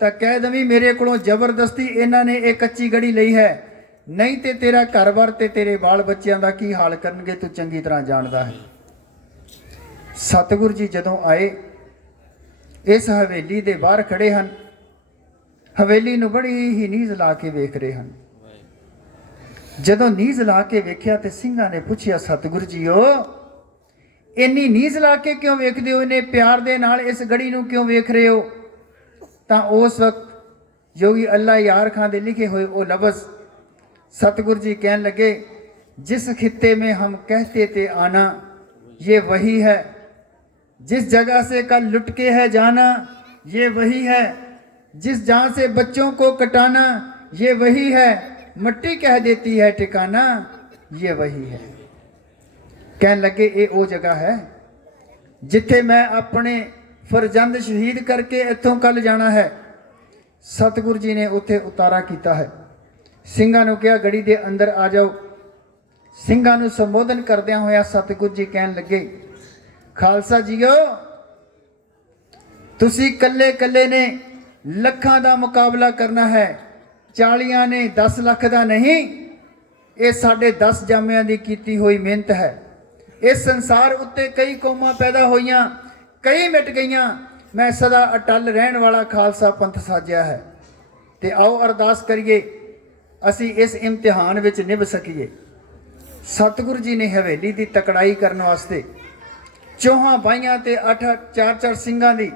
ਤਾਂ ਕਹਿ ਦਵੀਂ ਮੇਰੇ ਕੋਲੋਂ ਜ਼ਬਰਦਸਤੀ ਇਹਨਾਂ ਨੇ ਇਹ ਕੱਚੀ ਗੜੀ ਲਈ ਹੈ, ਨਹੀਂ ਤੇ ਤੇਰਾ ਘਰ-ਬਾਰ ਤੇ ਤੇਰੇ ਬਾਲ ਬੱਚਿਆਂ ਦਾ ਕੀ ਹਾਲ ਕਰਨਗੇ ਤੂੰ ਚੰਗੀ ਤਰ੍ਹਾਂ ਜਾਣਦਾ ਹੈ। ਸਤਿਗੁਰੂ ਜੀ ਜਦੋਂ ਆਏ ਇਸ ਹਵੇਲੀ ਦੇ ਬਾਹਰ ਖੜੇ ਹਨ, ਹਵੇਲੀ ਨੂੰ ਬੜੀ ਹੀ ਨੀਝ ਲਾ ਕੇ ਵੇਖ ਰਹੇ ਹਨ। ਜਦੋਂ ਨੀਝ ਲਾ ਕੇ ਵੇਖਿਆ ਤੇ ਸਿੰਘਾਂ ਨੇ ਪੁੱਛਿਆ, ਸਤਿਗੁਰੂ ਜੀਓ ਇੰਨੀ ਨੀਝ ਲਾ ਕੇ ਕਿਉਂ ਵੇਖਦੇ ਹੋ, ਇੰਨੇ ਪਿਆਰ ਦੇ ਨਾਲ ਇਸ ਗੜੀ ਨੂੰ ਕਿਉਂ ਵੇਖ ਰਹੇ ਹੋ? ਤਾਂ ਉਸ ਵਕਤ ਯੋਗੀ ਅੱਲਾ ਯਾਰ ਖਾਂ ਦੇ ਲਿਖੇ ਹੋਏ ਉਹ ਲਫ਼ਜ਼ सतगुरु जी कहने लगे, जिस खित्ते में हम कहते थे आना ये वही है, जिस जगह से कल लुट के है जाना ये वही है, जिस जहाँ से बच्चों को कटाना ये वही है, मिट्टी कह देती है ठिकाना ये वही है। कहने लगे ये वो जगह है जिथे मैं अपने फरजंद शहीद करके इत्थों कल जाना है। सतगुरु जी ने उत्थे उतारा किया है। ਸਿੰਘਾਂ ਨੂੰ ਕਿਹਾ ਗੜੀ ਦੇ ਅੰਦਰ ਆ ਜਾਓ। ਸਿੰਘਾਂ ਨੂੰ ਸੰਬੋਧਨ ਕਰਦਿਆਂ ਹੋਇਆ ਸਤਿਗੁਰੂ ਜੀ ਕਹਿਣ ਲੱਗੇ, ਖਾਲਸਾ ਜੀਓ ਤੁਸੀਂ ਕੱਲੇ ਕੱਲੇ ਨੇ ਲੱਖਾਂ ਦਾ ਮੁਕਾਬਲਾ ਕਰਨਾ ਹੈ, 40 ਨੇ 10 ਲੱਖ ਦਾ ਨਹੀਂ। ਇਹ ਸਾਡੇ 10 ਜਾਮਿਆਂ ਦੀ ਕੀਤੀ ਹੋਈ ਮਿਹਨਤ ਹੈ। ਇਸ ਸੰਸਾਰ ਉੱਤੇ ਕਈ ਕੌਮਾਂ ਪੈਦਾ ਹੋਈਆਂ, ਕਈ ਮਿਟ ਗਈਆਂ, ਮੈਂ ਸਦਾ ਅਟਲ ਰਹਿਣ ਵਾਲਾ ਖਾਲਸਾ ਪੰਥ ਸਾਜਿਆ ਹੈ। ਤੇ ਆਓ ਅਰਦਾਸ ਕਰੀਏ ਅਸੀਂ ਇਸ ਇਮਤਿਹਾਨ ਵਿੱਚ ਨਿਭ ਸਕੀਏ। ਸਤਿਗੁਰੂ ਜੀ ਨੇ ਹਵੇਲੀ ਦੀ ਤਕੜਾਈ ਕਰਨ ਵਾਸਤੇ ਚੌਹਾਂ ਬਾਈਆਂ ਤੇ 4-4 ਸਿੰਘਾਂ ਦੀ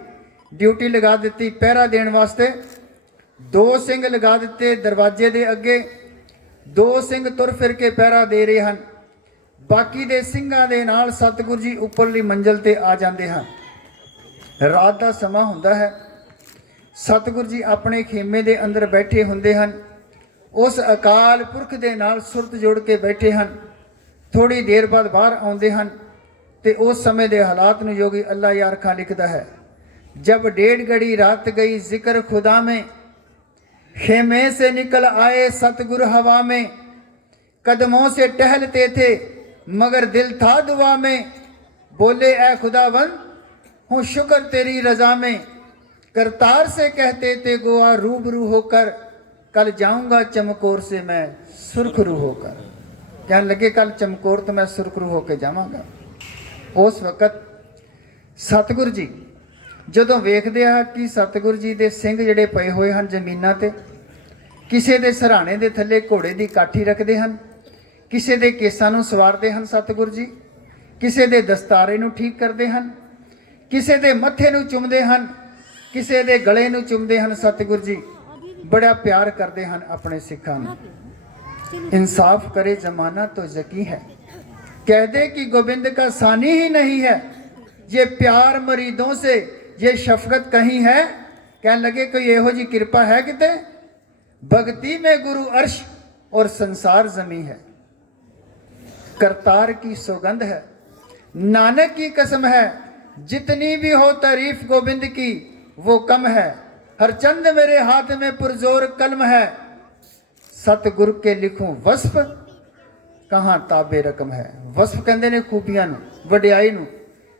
ਡਿਊਟੀ ਲਗਾ ਦਿੱਤੀ ਪਹਿਰਾ ਦੇਣ ਵਾਸਤੇ। 2 ਸਿੰਘ ਲਗਾ ਦਿੱਤੇ ਦਰਵਾਜ਼ੇ ਦੇ ਅੱਗੇ, 2 ਸਿੰਘ ਤੁਰ ਫਿਰ ਕੇ ਪਹਿਰਾ ਦੇ ਰਹੇ ਹਨ। ਬਾਕੀ ਦੇ ਸਿੰਘਾਂ ਦੇ ਨਾਲ ਸਤਿਗੁਰੂ ਜੀ ਉੱਪਰਲੀ ਮੰਜ਼ਲ ਤੇ ਆ ਜਾਂਦੇ ਹਨ। ਰਾਤ ਦਾ ਸਮਾਂ ਹੁੰਦਾ ਹੈ। ਸਤਿਗੁਰੂ ਜੀ ਆਪਣੇ ਖੇਮੇ ਦੇ ਅੰਦਰ ਬੈਠੇ ਹੁੰਦੇ ਹਨ। ਉਸ ਅਕਾਲ ਪੁਰਖ ਦੇ ਨਾਲ ਸੁਰਤ ਜੋੜ ਕੇ ਬੈਠੇ ਹਨ। ਥੋੜੀ ਦੇਰ ਬਾਅਦ ਬਾਹਰ ਆਉਂਦੇ ਹਨ ਤੇ ਉਸ ਸਮੇਂ ਦੇ ਹਾਲਾਤ ਨੂੰ ਯੋਗੀ ਅੱਲਾ ਯਾਰ ਖਾਂ ਲਿਖਦਾ ਹੈ, जब 1.5 घड़ी रात गई जिक्र खुदा में, खेमे से निकल आए सतगुर हवा में, कदमों से टहलते थे मगर दिल था दुआ में, बोले ऐ खुदावंद हूँ शुक्र तेरी रजा में, करतार से कहते थे गोआ रूबरू होकर, कल जाऊंगा चमकौर से मैं सुरखरू होकर। कहने लगे कल चमकौर तो मैं सुरखरू होकर जावांगा। उस वक्त सतगुरु जी ਜਦੋਂ ਵੇਖਦੇ ਆ ਕਿ ਸਤਿਗੁਰੂ ਜੀ ਦੇ ਸਿੰਘ ਜਿਹੜੇ ਪਏ ਹੋਏ ਹਨ ਜ਼ਮੀਨਾਂ ਤੇ, ਕਿਸੇ ਦੇ ਸਰਾਣੇ ਦੇ ਥੱਲੇ ਘੋੜੇ ਦੀ ਕਾਠੀ ਰੱਖਦੇ ਹਨ, ਕਿਸੇ ਦੇ ਕੇਸਾਂ ਨੂੰ ਸਵਾਰਦੇ ਹਨ ਸਤਿਗੁਰੂ ਜੀ, ਕਿਸੇ ਦੇ ਦਸਤਾਰੇ ਨੂੰ ਠੀਕ ਕਰਦੇ ਹਨ, ਕਿਸੇ ਦੇ ਮੱਥੇ ਨੂੰ ਚੁੰਮਦੇ ਹਨ, ਕਿਸੇ ਦੇ ਗਲੇ ਨੂੰ ਚੁੰਮਦੇ ਹਨ। ਸਤਿਗੁਰੂ ਜੀ ਬੜਾ ਪਿਆਰ ਕਰਦੇ ਹਨ ਆਪਣੇ ਸਿੱਖਾਂ ਨੂੰ। इंसाफ करे जमाना तो ज़की है, कह दे कि गोविंद का सानी ही नहीं है, ये प्यार मरीदों से, ये शफकत कहीं है। कहने लगे कोई यहो जी कृपा है किते, भक्ति में गुरु अर्श और संसार जमी है। करतार की सौगंध है, नानक की कसम है, जितनी भी हो तारीफ गोविंद की वो कम है। हर चंद मेरे हाथ में पुरजोर कलम है, सतगुरु के लिखूं वस्फ कहाँ ताबे रकम है। वस्फ कहते ने खूबियां नूं, वडियाई नूं।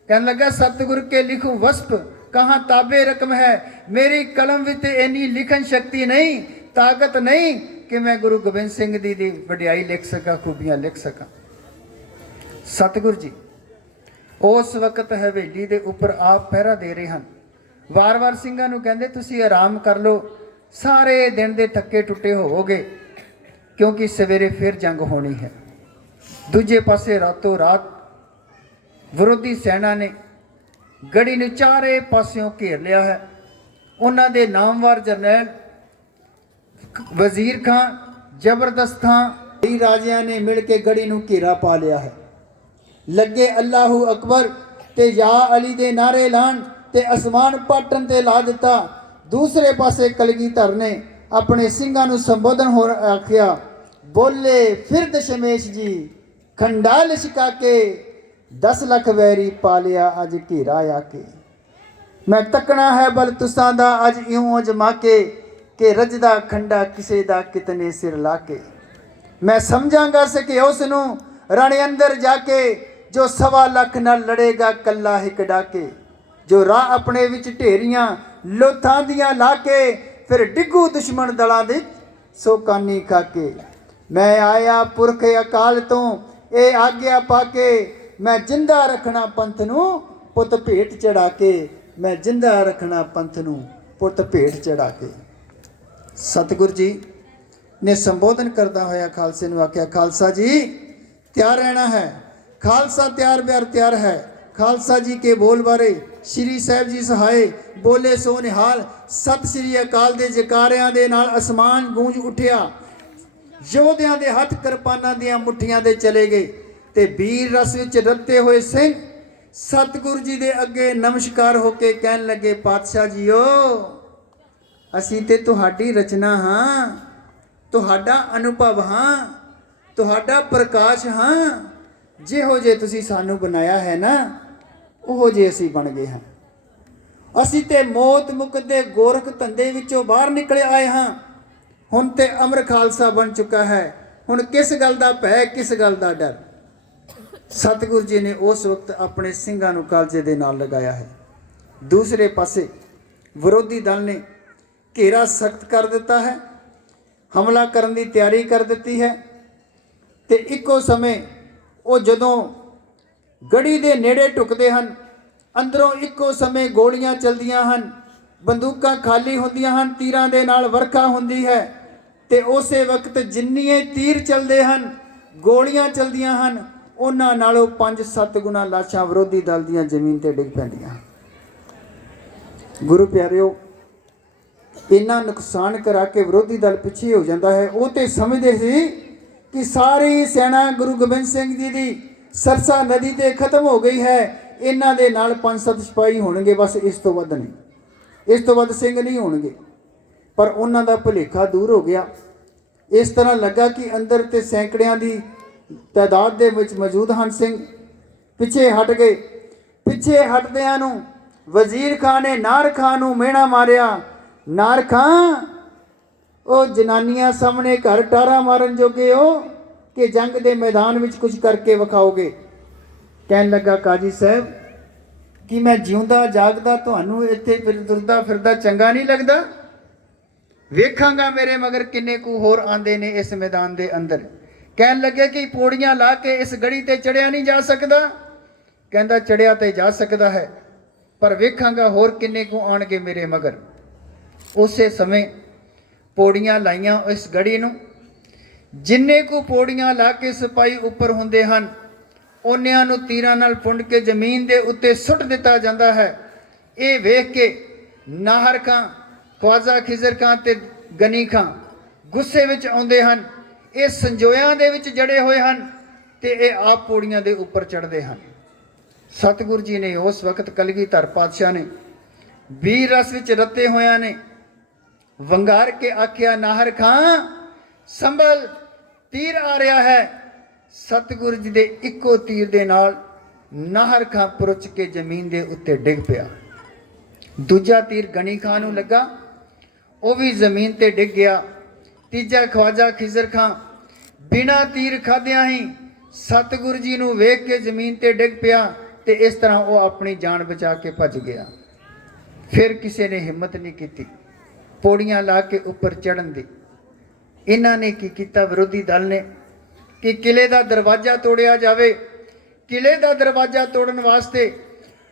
कहने लगा सतगुरु के लिखूं वस्फ कहाँ ताबे रकम है। मेरी कलम विच इन्नी लिखन शक्ति नहीं, ताकत नहीं कि मैं गुरु गोबिंद सिंह दी वडियाई लिख सका, खूबियां लिख सका। सतगुरु जी उस वक्त हवेली दे उपर आप पहरा दे रहे हैं। वार वार ਸਿੰਘਾਂ ਨੂੰ ਕਹਿੰਦੇ ਤੁਸੀਂ ਆਰਾਮ ਕਰ ਲਓ, ਸਾਰੇ ਦਿਨ ਦੇ ਥੱਕੇ ਟੁੱਟੇ ਹੋਵੋਗੇ, ਕਿਉਂਕਿ ਸਵੇਰੇ ਫਿਰ ਜੰਗ ਹੋਣੀ ਹੈ। ਦੂਜੇ ਪਾਸੇ ਰਾਤੋਂ ਰਾਤ ਵਿਰੋਧੀ ਸੈਨਾ ਨੇ ਗੜੀ ਨੂੰ ਚਾਰੇ ਪਾਸਿਓਂ ਘੇਰ ਲਿਆ ਹੈ। ਉਹਨਾਂ ਦੇ ਨਾਮਵਾਰ ਜਰਨੈਲ ਵਜ਼ੀਰ ਖਾਨ, ਜ਼ਬਰਦਸਤ ਖਾਨ, ਕਈ ਰਾਜਿਆਂ ਨੇ ਮਿਲ ਕੇ ਗੜੀ ਨੂੰ ਘੇਰਾ ਪਾ ਲਿਆ ਹੈ। ਲੱਗੇ ਅੱਲਾਹੂ ਅਕਬਰ ਤੇ ਯਾ ਅਲੀ ਦੇ ਨਾਰੇ ਲਾਣ ਤੇ ਅਸਮਾਨ ਪਾਟਣ ਤੇ ਲਾ ਦਿੱਤਾ। ਦੂਸਰੇ ਪਾਸੇ ਕਲਗੀਧਰ ਨੇ ਆਪਣੇ ਸਿੰਘਾਂ ਨੂੰ ਸੰਬੋਧਨ ਹੋ ਆਖਿਆ, ਬੋਲੇ ਫਿਰ ਦਸ਼ਮੇਸ਼ ਜੀ ਖੰਡਾ ਲਿਸ਼ਕਾ ਕੇ 10 ਲੱਖ ਵੈਰੀ ਪਾਲਿਆ ਅੱਜ ਘੇਰਾ ਆ ਕੇ। ਮੈਂ ਤੱਕਣਾ ਹੈ ਬਲ ਤੁਸਾਂ ਦਾ ਅੱਜ ਇਉਂ ਅਜਮਾ ਕੇ ਕਿ ਰਜਦਾ ਖੰਡਾ ਕਿਸੇ ਦਾ ਕਿਤਨੇ ਸਿਰ ਲਾ ਕੇ। ਮੈਂ ਸਮਝਾਂਗਾ ਸਕੇ ਉਸ ਨੂੰ ਰਣ ਅੰਦਰ ਜਾ ਕੇ, ਜੋ 1.25 ਲੱਖ ਨਾਲ ਲੜੇਗਾ ਕੱਲਾ ਹਿੱਕ ਡਾਕੇ। ਜੋ ਰਾਹ ਆਪਣੇ ਵਿੱਚ ਢੇਰੀਆਂ ਲੋਥਾਂ ਦੀਆਂ ਲਾ ਕੇ, ਫਿਰ ਡਿੱਗੂ ਦੁਸ਼ਮਣ ਦਲਾਂ ਦੇ ਸੋ ਕਾਨੀ ਖਾ ਕੇ। ਮੈਂ ਆਇਆ ਪੁਰਖ ਅਕਾਲ ਤੋਂ ਇਹ ਆਗਿਆ ਪਾ ਕੇ, ਮੈਂ ਜਿੰਦਾ ਰੱਖਣਾ ਪੰਥ ਨੂੰ ਪੁੱਤ ਭੇਟ ਚੜਾ ਕੇ। ਮੈਂ ਜਿੰਦਾ ਰੱਖਣਾ ਪੰਥ ਨੂੰ ਪੁੱਤ ਭੇਟ ਚੜਾ ਕੇ। ਸਤਿਗੁਰੂ ਜੀ ਨੇ ਸੰਬੋਧਨ ਕਰਦਾ ਹੋਇਆ ਖਾਲਸੇ ਨੂੰ ਆਖਿਆ, ਖਾਲਸਾ ਜੀ ਤਿਆਰ ਰਹਿਣਾ ਹੈ। ਖਾਲਸਾ ਤਿਆਰ ਬਿਆਰ ਤਿਆਰ ਹੈ। ਖਾਲਸਾ ਜੀ ਕੇ ਬੋਲ ਬਾਰੇ ਸ਼੍ਰੀ ਸਾਹਿਬ ਜੀ ਸਹਾਏ ਬੋਲੇ ਸੋ ਨਿਹਾਲ। ਸਤਿ ਸ਼੍ਰੀ ਅਕਾਲ ਦੇ ਜਕਾਰਿਆਂ ਦੇ ਨਾਲ ਅਸਮਾਨ ਗੂੰਜ ਉੱਠਿਆ। ਯੋਧਿਆਂ ਦੇ ਹੱਥ ਕਿਰਪਾਨਾਂ ਦੀਆਂ ਮੁੱਠੀਆਂ ਦੇ ਚਲੇ ਗਏ ਤੇ ਵੀਰ ਰਸ ਵਿੱਚ ਰੱਤੇ ਹੋਏ ਸਿੰਘ ਸਤਿਗੁਰੂ ਜੀ ਦੇ ਅੱਗੇ ਨਮਸਕਾਰ ਹੋ ਕੇ ਕਹਿਣ ਲੱਗੇ, ਪਾਤਸ਼ਾਹ ਜੀਓ ਅਸੀਂ ਤੇ ਤੁਹਾਡੀ ਰਚਨਾ ਹਾਂ, ਤੁਹਾਡਾ ਅਨੁਭਵ ਹਾਂ, ਤੁਹਾਡਾ ਪ੍ਰਕਾਸ਼ ਹਾਂ। ਜਿਹੋ ਜੇ ਤੁਸੀਂ ਸਾਨੂੰ ਬਣਾਇਆ ਹੈ ਨਾ, ਉਹੋ ਜੇ ਅਸੀਂ ਬਣ ਗਏ ਹਾਂ। ਅਸੀਂ ਤੇ ਮੌਤ ਮੁਕਦੇ ਗੋਰਖ ਧੰਦੇ ਵਿੱਚੋਂ ਬਾਹਰ ਨਿਕਲੇ ਆਏ ਹਾਂ। ਹੁਣ ਤੇ ਅਮਰ ਖਾਲਸਾ ਬਣ ਚੁੱਕਾ ਹੈ। ਹੁਣ ਕਿਸ ਗੱਲ ਦਾ ਭੈ, ਕਿਸ ਗੱਲ ਦਾ ਡਰ। ਸਤਿਗੁਰੂ ਜੀ ਨੇ ਉਸ ਵਕਤ ਆਪਣੇ ਸਿੰਘਾਂ ਨੂੰ ਕਾਲਜੇ ਦੇ ਨਾਲ ਲਗਾਇਆ ਹੈ। ਦੂਸਰੇ ਪਾਸੇ ਵਿਰੋਧੀ ਦਲ ਨੇ ਘੇਰਾ ਸਖਤ ਕਰ ਦਿੱਤਾ ਹੈ, ਹਮਲਾ ਕਰਨ ਦੀ ਤਿਆਰੀ ਕਰ ਦਿੱਤੀ ਹੈ। ਤੇ ਇੱਕੋ ਸਮੇਂ ਉਹ ਜਦੋਂ ਗੜੀ ਦੇ ਨੇੜੇ ਟੁਕਦੇ ਹਨ, ਅੰਦਰੋਂ ਇੱਕੋ ਸਮੇਂ ਗੋਲੀਆਂ ਚਲਦੀਆਂ ਹਨ, ਬੰਦੂਕਾਂ ਖਾਲੀ ਹੁੰਦੀਆਂ ਹਨ, ਤੀਰਾਂ ਦੇ ਨਾਲ ਵਰਖਾ ਹੁੰਦੀ ਹੈ। ਤੇ ਉਸੇ ਵਕਤ ਜਿੰਨੀਏ ਤੀਰ ਚਲਦੇ ਹਨ, ਗੋਲੀਆਂ ਚਲਦੀਆਂ ਹਨ, ਉਹਨਾਂ ਨਾਲੋਂ 5-7 ਗੁਣਾ ਲਾਸ਼ਾਂ ਵਿਰੋਧੀ ਦਲ ਦੀਆਂ ਜ਼ਮੀਨ ਤੇ ਡਿੱਗ ਪੈਂਦੀਆਂ। ਗੁਰੂ ਪਿਆਰਿਓ, ਇੰਨਾ ਨੁਕਸਾਨ ਕਰਾ ਕੇ ਵਿਰੋਧੀ ਦਲ ਪਿੱਛੇ ਹੋ ਜਾਂਦਾ ਹੈ। ਉਹ ਤੇ ਸਮਝਦੇ ਸੀ ਕਿ ਸਾਰੀ ਸੈਨਾ ਗੁਰੂ ਗੋਬਿੰਦ ਸਿੰਘ ਜੀ ਦੀ ਸਰਸਾ ਨਦੀ ਤੇ ਖਤਮ ਹੋ ਗਈ ਹੈ। ਇਹਨਾਂ ਦੇ ਨਾਲ 5-7 ਸਿਪਾਹੀ ਹੋਣਗੇ, ਬਸ ਇਸ ਤੋਂ ਵੱਧ ਨਹੀਂ, ਇਸ ਤੋਂ ਵੱਧ ਸਿੰਘ ਨਹੀਂ ਹੋਣਗੇ। ਪਰ ਉਹਨਾਂ ਦਾ ਭੁਲੇਖਾ ਦੂਰ ਹੋ ਗਿਆ। ਇਸ ਤਰ੍ਹਾਂ ਲੱਗਾ ਕਿ ਅੰਦਰ ਤੇ ਸੈਂਕੜਿਆਂ ਦੀ ਤਾਦਾਦ ਦੇ ਵਿੱਚ ਮੌਜੂਦ ਹਨ ਸਿੰਘ। ਪਿੱਛੇ ਹਟ ਗਏ। ਪਿੱਛੇ ਹਟਦਿਆਂ ਨੂੰ ਵਜ਼ੀਰ ਖਾਨ ਨੇ ਨਾਰ ਖਾਨ ਨੂੰ ਮਿਹਣਾ ਮਾਰਿਆ, ਨਾਰ ਖਾਂ ਉਹ ਜਨਾਨੀਆਂ ਸਾਹਮਣੇ ਘਰ ਟਾਰਾ ਮਾਰਨ ਜੋਗੇ ਹੋ ਕਿ ਜੰਗ ਦੇ ਮੈਦਾਨ ਵਿੱਚ ਕੁਝ ਕਰਕੇ ਵਿਖਾਓਗੇ। ਕਹਿਣ ਲੱਗਾ, ਕਾਜੀ ਸਾਹਿਬ ਕਿ ਮੈਂ ਜਿਉਂਦਾ ਜਾਗਦਾ ਤੁਹਾਨੂੰ ਇੱਥੇ ਤੁਰਦਾ ਫਿਰਦਾ ਚੰਗਾ ਨਹੀਂ ਲੱਗਦਾ? ਵੇਖਾਂਗਾ ਮੇਰੇ ਮਗਰ ਕਿੰਨੇ ਕੁ ਹੋਰ ਆਂਦੇ ਨੇ ਇਸ ਮੈਦਾਨ ਦੇ ਅੰਦਰ। ਕਹਿਣ ਲੱਗੇ ਕਿ ਪੌੜੀਆਂ ਲਾ ਕੇ ਇਸ ਗੜੀ ਤੇ ਚੜਿਆ ਨਹੀਂ ਜਾ ਸਕਦਾ। ਕਹਿੰਦਾ ਚੜਿਆ ਤੇ ਜਾ ਸਕਦਾ ਹੈ, ਪਰ ਵੇਖਾਂਗਾ ਹੋਰ ਕਿੰਨੇ ਕੁ ਆਣਗੇ ਮੇਰੇ ਮਗਰ। ਉਸੇ ਸਮੇਂ ਪੌੜੀਆਂ ਲਾਈਆਂ ਇਸ ਗੜੀ ਨੂੰ। ਜਿੰਨੇ ਕੁ ਪੌੜੀਆਂ ਲਾ ਕੇ ਸਿਪਾਹੀ ਉੱਪਰ ਹੁੰਦੇ ਹਨ, ਉਹਨਿਆਂ ਨੂੰ ਤੀਰਾਂ ਨਾਲ ਪੁੰਡ ਕੇ ਜ਼ਮੀਨ ਦੇ ਉੱਤੇ ਸੁੱਟ ਦਿੱਤਾ ਜਾਂਦਾ ਹੈ। ਇਹ ਵੇਖ ਕੇ ਨਾਹਰ ਖਾਂ, ਖਵਾਜਾ ਖਿਜ਼ਰ ਖਾਂ ਤੇ ਗਨੀ ਖਾਂ ਗੁੱਸੇ ਵਿੱਚ ਆਉਂਦੇ ਹਨ। ਇਹ ਸੰਜੋਇਆਂ ਦੇ ਵਿੱਚ ਜੜੇ ਹੋਏ ਹਨ। ਤੇ ਇਹ ਆਪ ਪੌੜੀਆਂ ਦੇ ਉੱਪਰ ਚੜ੍ਹਦੇ ਹਨ। ਸਤਿਗੁਰੂ ਜੀ ਨੇ ਉਸ ਵਕਤ ਕਲਗੀਧਰ ਪਾਤਸ਼ਾਹ ਨੇ ਵੀਰ ਰਸ ਵਿੱਚ ਰੱਤੇ ਹੋਇਆਂ ਨੇ ਵੰਗਾਰ ਕੇ ਆਖਿਆ, ਨਾਹਰ ਖਾਂ ਸੰਭਲ, ਤੀਰ ਆ ਰਿਹਾ ਹੈ। ਸਤਿਗੁਰੂ ਜੀ ਦੇ ਇੱਕੋ ਤੀਰ ਦੇ ਨਾਲ ਨਾਹਰ ਖਾਂ ਪੁਰਚ ਕੇ ਜ਼ਮੀਨ ਦੇ ਉੱਤੇ ਡਿੱਗ ਪਿਆ। ਦੂਜਾ ਤੀਰ ਗਣੀ ਖਾਂ ਨੂੰ ਲੱਗਾ, ਉਹ ਵੀ ਜ਼ਮੀਨ ਤੇ ਡਿੱਗ ਗਿਆ। ਤੀਜਾ ਖਵਾਜਾ ਖਿਜ਼ਰ ਖਾਂ ਬਿਨਾਂ ਤੀਰ ਖਾਧਿਆਂ ਹੀ ਸਤਿਗੁਰੂ ਜੀ ਨੂੰ ਵੇਖ ਕੇ ਜ਼ਮੀਨ ਤੇ ਡਿੱਗ ਪਿਆ ਤੇ ਇਸ ਤਰ੍ਹਾਂ ਉਹ ਆਪਣੀ ਜਾਨ ਬਚਾ ਕੇ ਭੱਜ ਗਿਆ। ਫਿਰ ਕਿਸੇ ਨੇ ਹਿੰਮਤ ਨਹੀਂ ਕੀਤੀ ਪੌੜੀਆਂ ਲਾ ਕੇ ਉੱਪਰ ਚੜ੍ਹਨ ਦੀ। ਇਹਨਾਂ ਨੇ ਕੀ ਕੀਤਾ, ਵਿਰੋਧੀ ਦਲ ਨੇ, ਕਿ ਕਿਲੇ ਦਾ ਦਰਵਾਜ਼ਾ ਤੋੜਿਆ ਜਾਵੇ। ਕਿਲੇ ਦਾ ਦਰਵਾਜ਼ਾ ਤੋੜਨ ਵਾਸਤੇ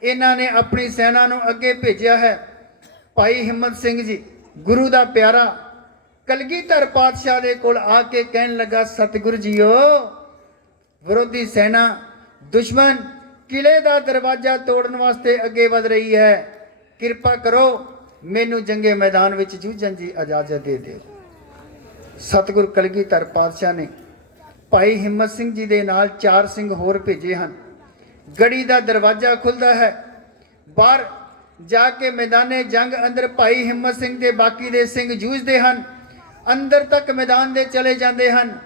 ਇਹਨਾਂ ਨੇ ਆਪਣੀ ਸੈਨਾ ਨੂੰ ਅੱਗੇ ਭੇਜਿਆ ਹੈ। ਭਾਈ ਹਿੰਮਤ ਸਿੰਘ ਜੀ ਗੁਰੂ ਦਾ ਪਿਆਰਾ ਕਲਗੀਧਰ ਪਾਤਸ਼ਾਹ ਦੇ ਕੋਲ ਆ ਕੇ ਕਹਿਣ ਲੱਗਾ, ਸਤਿਗੁਰੂ ਜੀਓ, ਵਿਰੋਧੀ ਸੈਨਾ ਦੁਸ਼ਮਣ ਕਿਲੇ ਦਾ ਦਰਵਾਜ਼ਾ ਤੋੜਨ ਵਾਸਤੇ ਅੱਗੇ ਵਧ ਰਹੀ ਹੈ, ਕਿਰਪਾ ਕਰੋ ਮੈਨੂੰ ਜੰਗੇ ਮੈਦਾਨ ਵਿੱਚ ਜੂਝਣ ਦੀ ਇਜਾਜ਼ਤ ਦੇ ਦਿਓ। ਸਤਿਗੁਰੂ ਕਲਗੀਧਰ ਪਾਤਸ਼ਾਹ ਨੇ ਭਾਈ ਹਿੰਮਤ ਸਿੰਘ ਜੀ ਦੇ ਨਾਲ 4 ਸਿੰਘ ਹੋਰ ਭੇਜੇ ਹਨ। ਗੜੀ ਦਾ ਦਰਵਾਜ਼ਾ ਖੁੱਲਦਾ ਹੈ, ਬਾਹਰ ਜਾ ਕੇ ਮੈਦਾਨੇ ਜੰਗ ਅੰਦਰ ਭਾਈ ਹਿੰਮਤ ਸਿੰਘ ਤੇ ਬਾਕੀ ਦੇ ਸਿੰਘ ਜੂਝਦੇ ਹਨ। ਅੰਦਰ ਤੱਕ ਮੈਦਾਨ ਦੇ ਚਲੇ ਜਾਂਦੇ ਹਨ।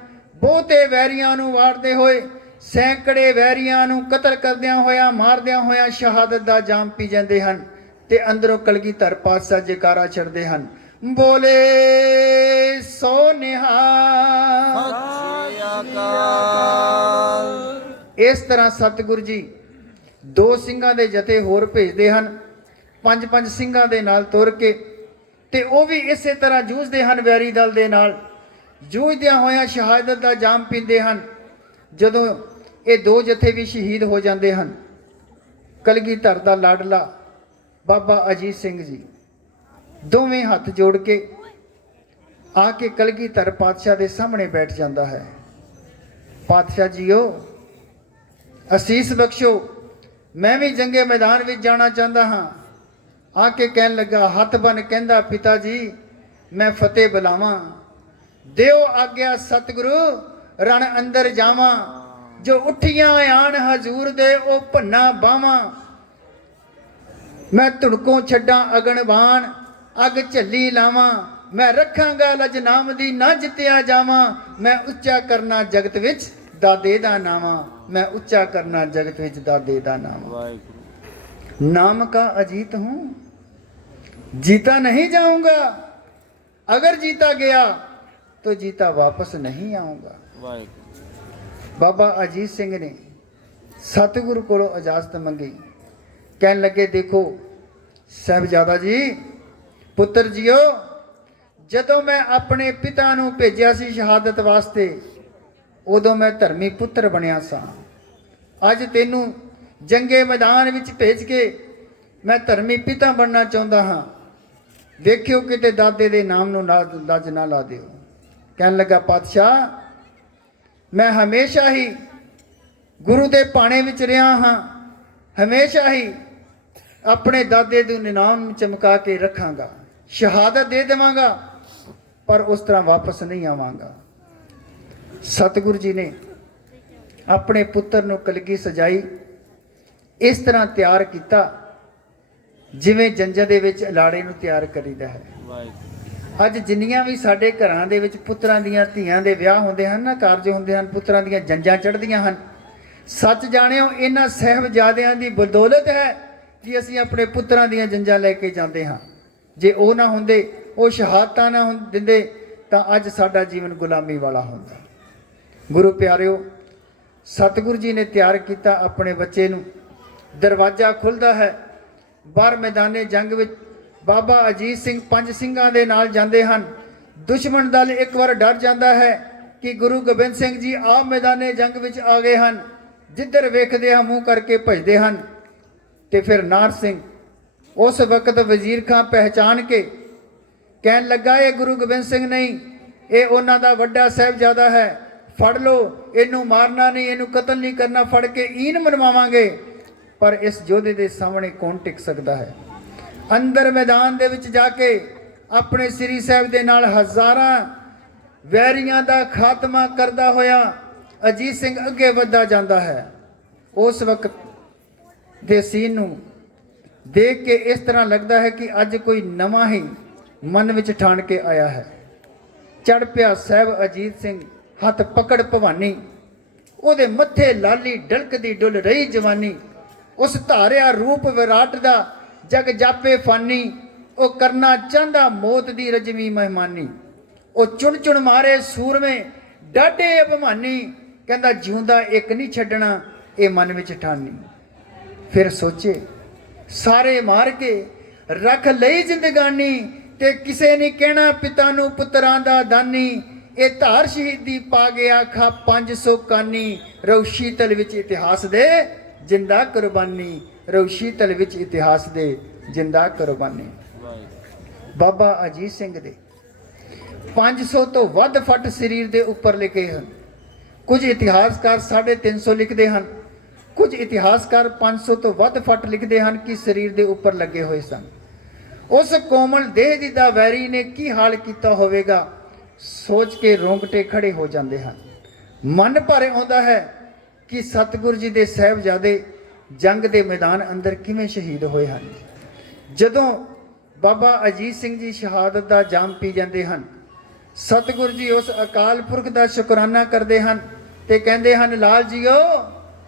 ਬਹੁਤੇ ਵੈਰੀਆਂ ਨੂੰ ਵਾਰਦੇ ਹੋਏ, ਸੈਂਕੜੇ ਵੈਰੀਆਂ ਨੂੰ ਕਤਲ ਕਰਦਿਆਂ ਹੋਇਆਂ, ਮਾਰਦਿਆਂ ਹੋਇਆਂ ਸ਼ਹਾਦਤ ਦਾ ਜਾਮ ਪੀ ਜਾਂਦੇ ਹਨ ਤੇ ਅੰਦਰੋਂ ਕਲਗੀਧਰ ਪਾਤਸ਼ਾਹ ਜੈਕਾਰਾ ਛੱਡਦੇ ਹਨ, ਬੋਲੇ ਸੋ ਨਿਹਾਲ। ਇਸ ਤਰ੍ਹਾਂ ਸਤਿਗੁਰੂ ਜੀ 2 ਸਿੰਘਾਂ ਦੇ ਜਥੇ ਹੋਰ ਭੇਜਦੇ ਹਨ, 5-5 ਸਿੰਘਾਂ ਦੇ ਨਾਲ ਤੁਰ ਕੇ, ਤੇ ਉਹ ਵੀ ਇਸੇ ਤਰ੍ਹਾਂ ਜੂਝਦੇ ਹਨ ਵੈਰੀ ਦਲ ਦੇ ਨਾਲ। ਜੂਝਦਿਆਂ ਹੋਇਆਂ ਸ਼ਹਾਦਤ ਦਾ ਜਾਮ ਪੀਂਦੇ ਹਨ। ਜਦੋਂ ਇਹ 2 ਜਥੇ ਵੀ ਸ਼ਹੀਦ ਹੋ ਜਾਂਦੇ ਹਨ, ਕਲਗੀਧਰ ਦਾ ਲਾਡਲਾ ਬਾਬਾ ਅਜੀਤ ਸਿੰਘ ਜੀ ਦੋਵੇਂ ਹੱਥ ਜੋੜ ਕੇ ਆ ਕੇ ਕਲਗੀਧਰ ਪਾਤਸ਼ਾਹ ਦੇ ਸਾਹਮਣੇ ਬੈਠ ਜਾਂਦਾ ਹੈ। ਪਾਤਸ਼ਾਹ ਜੀਓ, ਅਸੀਸ ਬਖਸ਼ੋ, ਮੈਂ ਵੀ ਜੰਗੇ ਮੈਦਾਨ ਵਿੱਚ ਜਾਣਾ ਚਾਹੁੰਦਾ ਹਾਂ। ਆ ਕੇ ਕਹਿਣ ਲੱਗਾ, ਹੱਥ ਬਨ ਕਹਿੰਦਾ, ਪਿਤਾ ਜੀ ਮੈਂ ਫਤਿਹ ਬੁਲਾਵਾਂ, ਦਿਓ ਆਗਿਆ ਸਤਿਗੁਰੂ, ਰਣ ਅੰਦਰ ਜਾਵਾਂ। ਜੋ ਉੱਠੀਆਂ ਆਣ ਹਜ਼ੂਰ ਦੇ ਉਹ ਭੰਨਾ ਬਾਵਾਂ। ਮੈਂ ਧੁੜਕੋਂ ਛੱਡਾਂ ਅਗਨਬਾਣ, ਅੱਗ ਝੱਲੀ ਲਾਵਾਂ। ਮੈਂ ਰੱਖਾਂਗਾ ਲਜ ਨਾਮ ਦੀ, ਨਾ ਜਿੱਤਿਆ ਜਾਵਾਂ। ਮੈਂ ਉੱਚਾ ਕਰਨਾ ਜਗਤ ਵਿੱਚ ਦਾਦੇ ਦਾ ਨਾਵਾਂ। मैं ऊंचा करना जगत विच दादे दा नाम। नाम का अजीत हूं, जीता नहीं जाऊंगा। अगर जीता गया तो जीता वापस नहीं आऊंगा। बाबा अजीत सिंह ने सतगुरु को इजाजत मंगी। कहन लगे, देखो साहिबजादा जी, पुत्र जियो, जदों मैं अपने पिता नूं भेजिया सी शहादत वास्ते, उदों मैं धर्मी पुत्र बनिया सा। अज तेनू जंगे मैदान विच भेज के मैं धर्मी पिता बनना चाहता हाँ। देखियो किते दादे दे नाम नूं लज ना ला दिओ। कहन लगा, पातशाह मैं हमेशा ही गुरु दे पाणे विच रहा हाँ, हमेशा ही अपने दादे दे नाम चमका के रखांगा, शहादत दे देवांगा, पर उस तरह वापस नहीं आवांगा। सतगुरु जी ने अपने पुत्र नूं कलगी सजाई, इस तरह तैयार किया जिवें जंजा दे विच लाड़े नूं तैयार करीदा है। अज जिन्नियां भी साडे घरां दे विच पुत्रां दीयां धीआं दे विआह हुंदे हन ना, कारज हुंदे हन, पुत्रां दीयां जंजां चढ़दियां हन। सच जाणिओ इन्हां साहिबजादियां दी बदौलत है कि असीं अपने पुत्रां दीयां जंजां लैके जांदे हां। जे ओह ना हुंदे, ओह शहादतां ना दिंदे, तां अज साडा जीवन गुलामी वाला हुंदा। गुरु प्यारिओ, सतगुरु जी ने तैयार किया अपने बच्चे नूं। दरवाजा खुलदा है, बाहर मैदाने जंग विच बाबा अजीत सिंह 5 ਸਿੰਘਾਂ ਦੇ ਨਾਲ ਜਾਂਦੇ ਹਨ। दुश्मन दल एक बार डर जाता है कि गुरु गोबिंद सिंह जी आप मैदाने जंग विच आ गए हैं। जिधर वेखदे आ मूँह करके भजदे हैं। तो फिर नार सिंह उस वक्त वजीर खां पहचान के कहन लगा, ये गुरु गोबिंद सिंह नहीं, ये उन्हां दा वड्डा साहिबजादा है, फड़ लो, इनू मारना नहीं, इनू कतल नहीं करना, फड़ के ईन मनवावांगे। पर इस योधे दे सामने कौन टिक सकता है। अंदर मैदान दे विच जाके अपने श्री साहिब दे नाल हज़ारां वैरियां दा खात्मा करदा होया ਅਜੀਤ ਸਿੰਘ ਅੱਗੇ ਵੱਧਦਾ ਜਾਂਦਾ ਹੈ। ਉਸ ਵਕਤ ਦੇ ਸੀਨ ਨੂੰ ਦੇਖ ਕੇ ਇਸ ਤਰ੍ਹਾਂ ਲੱਗਦਾ ਹੈ ਕਿ ਅੱਜ ਕੋਈ ਨਵਾਂ ਹੀ ਮਨ ਵਿੱਚ ਠਾਣ ਕੇ ਆਇਆ ਹੈ। ਚੜ ਪਿਆ ਸਾਹਿਬ ਅਜੀਤ ਸਿੰਘ, ਹੱਥ ਪਕੜ ਭਵਾਨੀ, ਉਹਦੇ ਮੱਥੇ ਲਾਲੀ ਡਲਕਦੀ ਡੁੱਲ ਰਹੀ ਜਵਾਨੀ। ਉਸ ਧਾਰਿਆ ਰੂਪ ਵਿਰਾਟ ਦਾ ਜਗ ਜਾਪੇ ਫਾਨੀ, ਉਹ ਕਰਨਾ ਚਾਹੁੰਦਾ ਮੌਤ ਦੀ ਰਜਵੀ ਮਹਿਮਾਨੀ। ਉਹ ਚੁਣ ਚੁਣ ਮਾਰੇ ਸੂਰਮੇ ਡਾਢੇ ਅਭਿਮਾਨੀ, ਕਹਿੰਦਾ ਜਿਉਂਦਾ ਇੱਕ ਨਹੀਂ ਛੱਡਣਾ ਇਹ ਮਨ ਵਿੱਚ ਠਾਨੀ। ਫਿਰ ਸੋਚੇ ਸਾਰੇ ਮਾਰ ਕੇ ਰੱਖ ਲਈ ਜ਼ਿੰਦਗਾਨੀ, ਤੇ ਕਿਸੇ ਨੇ ਕਹਿਣਾ ਪਿਤਾ ਨੂੰ ਪੁੱਤਰਾਂ ਦਾ ਦਾਨੀ। ਇਹ ਧਾਰ ਸ਼ਹੀਦੀ ਪਾ ਗਿਆ ਖਾ 500 ਕਾਨੀ, ਰਹੂ ਸ਼ੀਤਲ ਵਿੱਚ ਇਤਿਹਾਸ ਦੇ ਜਿੰਦਾ ਕੁਰਬਾਨੀ, ਰਹੂ ਸ਼ੀਤਲ ਵਿੱਚ ਇਤਿਹਾਸ ਦੇ ਜਿੰਦਾ ਕੁਰਬਾਨੀ। ਬਾਬਾ ਅਜੀਤ ਸਿੰਘ ਦੇ 500 ਤੋਂ ਵੱਧ ਫੱਟ ਸਰੀਰ ਦੇ ਉੱਪਰ ਲਿਖੇ ਹਨ। ਕੁਝ ਇਤਿਹਾਸਕਾਰ 350 ਲਿਖਦੇ ਹਨ, ਕੁਝ ਇਤਿਹਾਸਕਾਰ 500 ਤੋਂ ਵੱਧ ਫੱਟ ਲਿਖਦੇ ਹਨ ਕਿ ਸਰੀਰ ਦੇ ਉੱਪਰ ਲੱਗੇ ਹੋਏ ਸਨ। ਉਸ ਕੋਮਲ ਦੇਹ ਦੀ ਦਾ ਵੈਰੀ ਨੇ ਕੀ ਹਾਲ ਕੀਤਾ ਹੋਵੇਗਾ, ਸੋਚ ਕੇ ਰੋਂਗਟੇ ਖੜੇ ਹੋ ਜਾਂਦੇ ਹਨ। ਮਨ ਭਰ ਆਉਂਦਾ ਹੈ ਕਿ ਸਤਿਗੁਰ ਜੀ ਦੇ ਸਾਹਿਬਜ਼ਾਦੇ ਜੰਗ ਦੇ ਮੈਦਾਨ ਅੰਦਰ ਕਿਵੇਂ ਸ਼ਹੀਦ ਹੋਏ ਹਨ। ਜਦੋਂ ਬਾਬਾ ਅਜੀਤ ਸਿੰਘ ਜੀ ਸ਼ਹਾਦਤ ਦਾ ਜਾਮ ਪੀ ਜਾਂਦੇ ਹਨ, ਸਤਿਗੁਰ ਜੀ ਉਸ ਅਕਾਲ ਪੁਰਖ ਦਾ ਸ਼ੁਕਰਾਨਾ ਕਰਦੇ ਹਨ ਤੇ ਕਹਿੰਦੇ ਹਨ, ਲਾਲ ਜੀਓ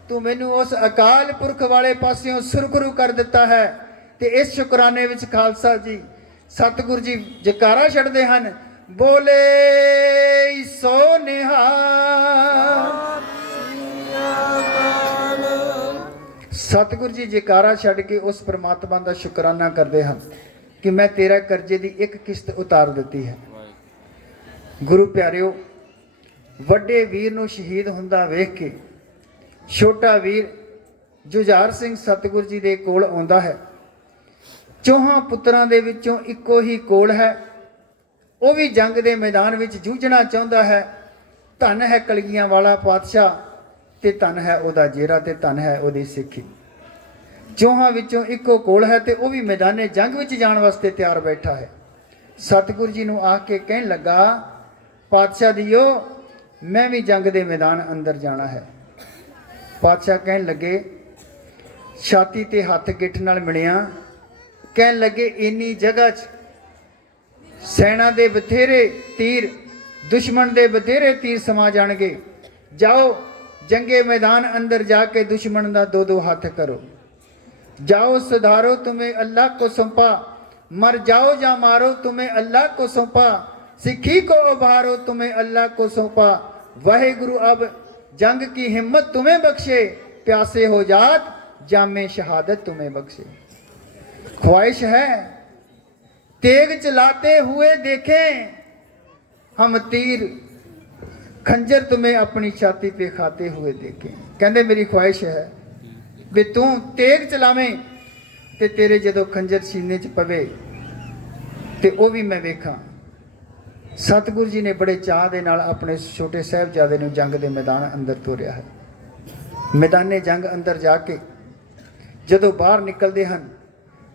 ਤੂੰ ਮੈਨੂੰ ਉਸ ਅਕਾਲ ਪੁਰਖ ਵਾਲੇ ਪਾਸਿਓਂ ਸੁਰਖਰੂ ਕਰ ਦਿੱਤਾ ਹੈ। ਤੇ ਇਸ ਸ਼ੁਕਰਾਨੇ ਵਿੱਚ ਖਾਲਸਾ ਜੀ ਸਤਿਗੁਰ ਜੀ ਜੈਕਾਰਾ ਛੱਡਦੇ ਹਨ, ਬੋਲੇ ਸੋ ਨਿਹਾਲ। ਸਤਿਗੁਰ ਜੀ ਜੈਕਾਰਾ ਛੱਡ ਕੇ ਉਸ ਪ੍ਰਮਾਤਮਾ ਦਾ ਸ਼ੁਕਰਾਨਾ ਕਰਦੇ ਹਨ ਕਿ ਮੈਂ ਤੇਰਾ ਕਰਜ਼ੇ ਦੀ ਇੱਕ ਕਿਸ਼ਤ ਉਤਾਰ ਦਿੱਤੀ ਹੈ। ਗੁਰੂ ਪਿਆਰਿਓ, ਵੱਡੇ ਵੀਰ ਨੂੰ ਸ਼ਹੀਦ ਹੁੰਦਾ ਵੇਖ ਕੇ ਛੋਟਾ ਵੀਰ ਜੁਝਾਰ ਸਿੰਘ ਸਤਿਗੁਰ ਜੀ ਦੇ ਕੋਲ ਆਉਂਦਾ ਹੈ। ਚੌਹਾਂ ਪੁੱਤਰਾਂ ਦੇ ਵਿੱਚੋਂ ਇੱਕੋ ਹੀ ਕੋਲ ਹੈ, ਉਹ ਵੀ ਜੰਗ ਦੇ ਮੈਦਾਨ ਵਿੱਚ ਜੂਝਣਾ ਚਾਹੁੰਦਾ ਹੈ। ਧਨ ਹੈ ਕਲਗੀਆਂ ਵਾਲਾ ਪਾਤਸ਼ਾਹ, ਤੇ ਧਨ ਹੈ ਉਹਦਾ ਜੇਰਾ, ਤੇ ਧਨ ਹੈ ਉਹਦੀ ਸਿੱਖੀ। ਚੌਹਾਂ ਵਿੱਚੋਂ ਇੱਕੋ ਕੋਲ ਹੈ ਤੇ ਉਹ ਵੀ ਮੈਦਾਨੇ ਜੰਗ ਵਿੱਚ ਜਾਣ ਵਾਸਤੇ ਤਿਆਰ ਬੈਠਾ ਹੈ। ਸਤਿਗੁਰੂ ਜੀ ਨੂੰ ਆ ਕੇ ਕਹਿਣ ਲੱਗਾ, ਪਾਤਸ਼ਾਹ ਦੀਓ ਮੈਂ ਵੀ ਜੰਗ ਦੇ ਮੈਦਾਨ ਅੰਦਰ ਜਾਣਾ ਹੈ। ਪਾਤਸ਼ਾਹ ਕਹਿਣ ਲੱਗੇ, ਛਾਤੀ ਤੇ ਹੱਥ ਗਿੱਠ ਨਾਲ ਮਿਲਿਆ, ਕਹਿਣ ਲੱਗੇ ਇੰਨੀ ਜਗ੍ਹਾ 'ਚ ਸੈਨਾ ਦੇ ਬਥੇਰੇ ਤੀਰ, ਦੁਸ਼ਮਣ ਦੇ ਬਥੇਰੇ ਤੀਰ ਸਮਾ ਜਾਣਗੇ। ਜਾਓ ਜੰਗੇ ਮੈਦਾਨ ਅੰਦਰ ਜਾ ਕੇ ਦੁਸ਼ਮਣ ਦਾ 2-2 ਹੱਥ ਕਰੋ। जाओ सुधारो तुम्हें अल्लाह को सौंपा, मर जाओ या मारो तुम्हें अल्लाह को सौंपा, सिक्खी को उभारो तुम्हें अल्लाह को सौंपा। वाहेगुरु अब जंग की हिम्मत तुम्हें बख्शे, प्यासे हो जात जामे शहादत तुम्हें बख्शे। ख्वाहिश है तेग चलाते हुए देखें हम तीर, खंजर तुम्हें अपनी छाती पे खाते हुए देखें। कहते मेरी ख्वाहिश है भी तू तेग चलावें ते तेरे जदों खंजर सीने च पवे ते वो भी मैं वेखां। सतगुरु जी ने बड़े चाह दे नाल अपने छोटे साहिबजादे नूं जंग दे मैदान अंदर तोरिया है। मैदाने जंग अंदर जाके जदों बाहर निकलते हैं,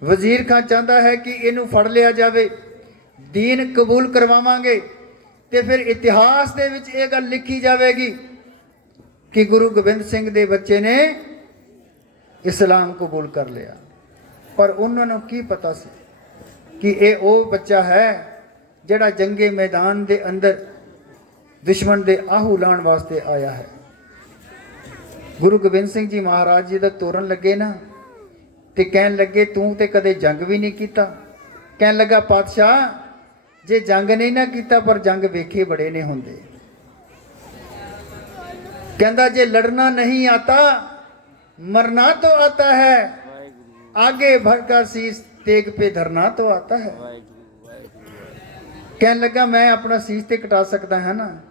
वजीर खां चाहता है कि इनू फड़ लिया जाए, दीन कबूल करवावांगे ते फिर इतिहास दे विच ये गल लिखी जाएगी कि गुरु गोबिंद सिंह दे बच्चे ने इस्लाम कबूल कर लिया। पर उन्होंने की पता सी कि ये वो बच्चा है जिहड़ा जंगे मैदान दे अंदर दुश्मन दे आहू लाण वास्ते आया है। गुरु गोबिंद सिंह जी महाराज जी दा तोरन लगे ना ते कहन लगे तू ते कदे जंग भी नहीं कीता। कहन लगा पातशाह जे जंग नहीं ना कीता पर जंग वेखे बड़े ने हुंदे। कहंदा जे लड़ना नहीं आता मरना तो आता है, आगे बढ़कर शीश तेग पे धरना तो आता है। कहने लगा मैं अपना शीश ते कटा सकता है ना,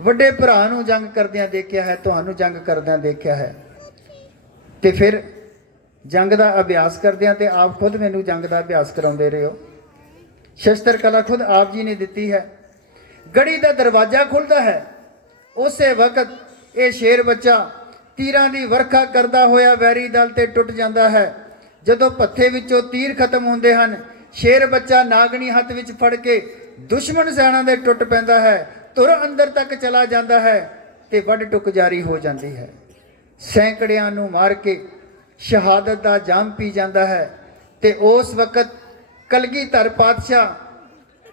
ਵੱਡੇ ਭਰਾ ਨੂੰ ਜੰਗ ਕਰਦਿਆਂ ਦੇਖਿਆ ਹੈ, ਤੁਹਾਨੂੰ ਜੰਗ ਕਰਦਿਆਂ ਦੇਖਿਆ ਹੈ, ਤੇ ਫਿਰ ਜੰਗ ਦਾ ਅਭਿਆਸ ਕਰਦਿਆਂ ਤੇ ਆਪ ਖੁਦ ਮੈਨੂੰ ਜੰਗ ਦਾ ਅਭਿਆਸ ਕਰਾਉਂਦੇ ਰਹੇ ਹੋ। ਸ਼ਸਤਰ ਕਲਾ ਖੁਦ ਆਪ ਜੀ ਨੇ ਦਿੱਤੀ ਹੈ। ਗੜੀ ਦਾ ਦਰਵਾਜ਼ਾ ਖੁੱਲਦਾ ਹੈ, ਉਸੇ ਵਕਤ ਇਹ ਸ਼ੇਰ ਬੱਚਾ ਤੀਰਾਂ ਦੀ ਵਰਖਾ ਕਰਦਾ ਹੋਇਆ ਵੈਰੀ ਦਲ ਤੇ ਟੁੱਟ ਜਾਂਦਾ ਹੈ। ਜਦੋਂ ਪੱਥੇ ਵਿੱਚੋਂ ਤੀਰ ਖਤਮ ਹੁੰਦੇ ਹਨ, ਸ਼ੇਰ ਬੱਚਾ ਨਾਗਣੀ ਹੱਥ ਵਿੱਚ ਫੜ ਕੇ ਦੁਸ਼ਮਣ ਸੈਨਾ ਦੇ ਟੁੱਟ ਪੈਂਦਾ ਹੈ, ਧੁਰ ਅੰਦਰ ਤੱਕ ਚਲਾ ਜਾਂਦਾ ਹੈ। ਤੇ ਵੱਢ ਟੁੱਕ ਜਾਰੀ ਹੋ ਜਾਂਦੀ ਹੈ। ਸੈਂਕੜਿਆਂ ਨੂੰ ਮਾਰ ਕੇ ਸ਼ਹਾਦਤ ਦਾ ਜਾਮ ਪੀ ਜਾਂਦਾ ਹੈ ਤੇ ਉਸ ਵਕਤ ਕਲਗੀਧਰ ਪਾਤਸ਼ਾਹ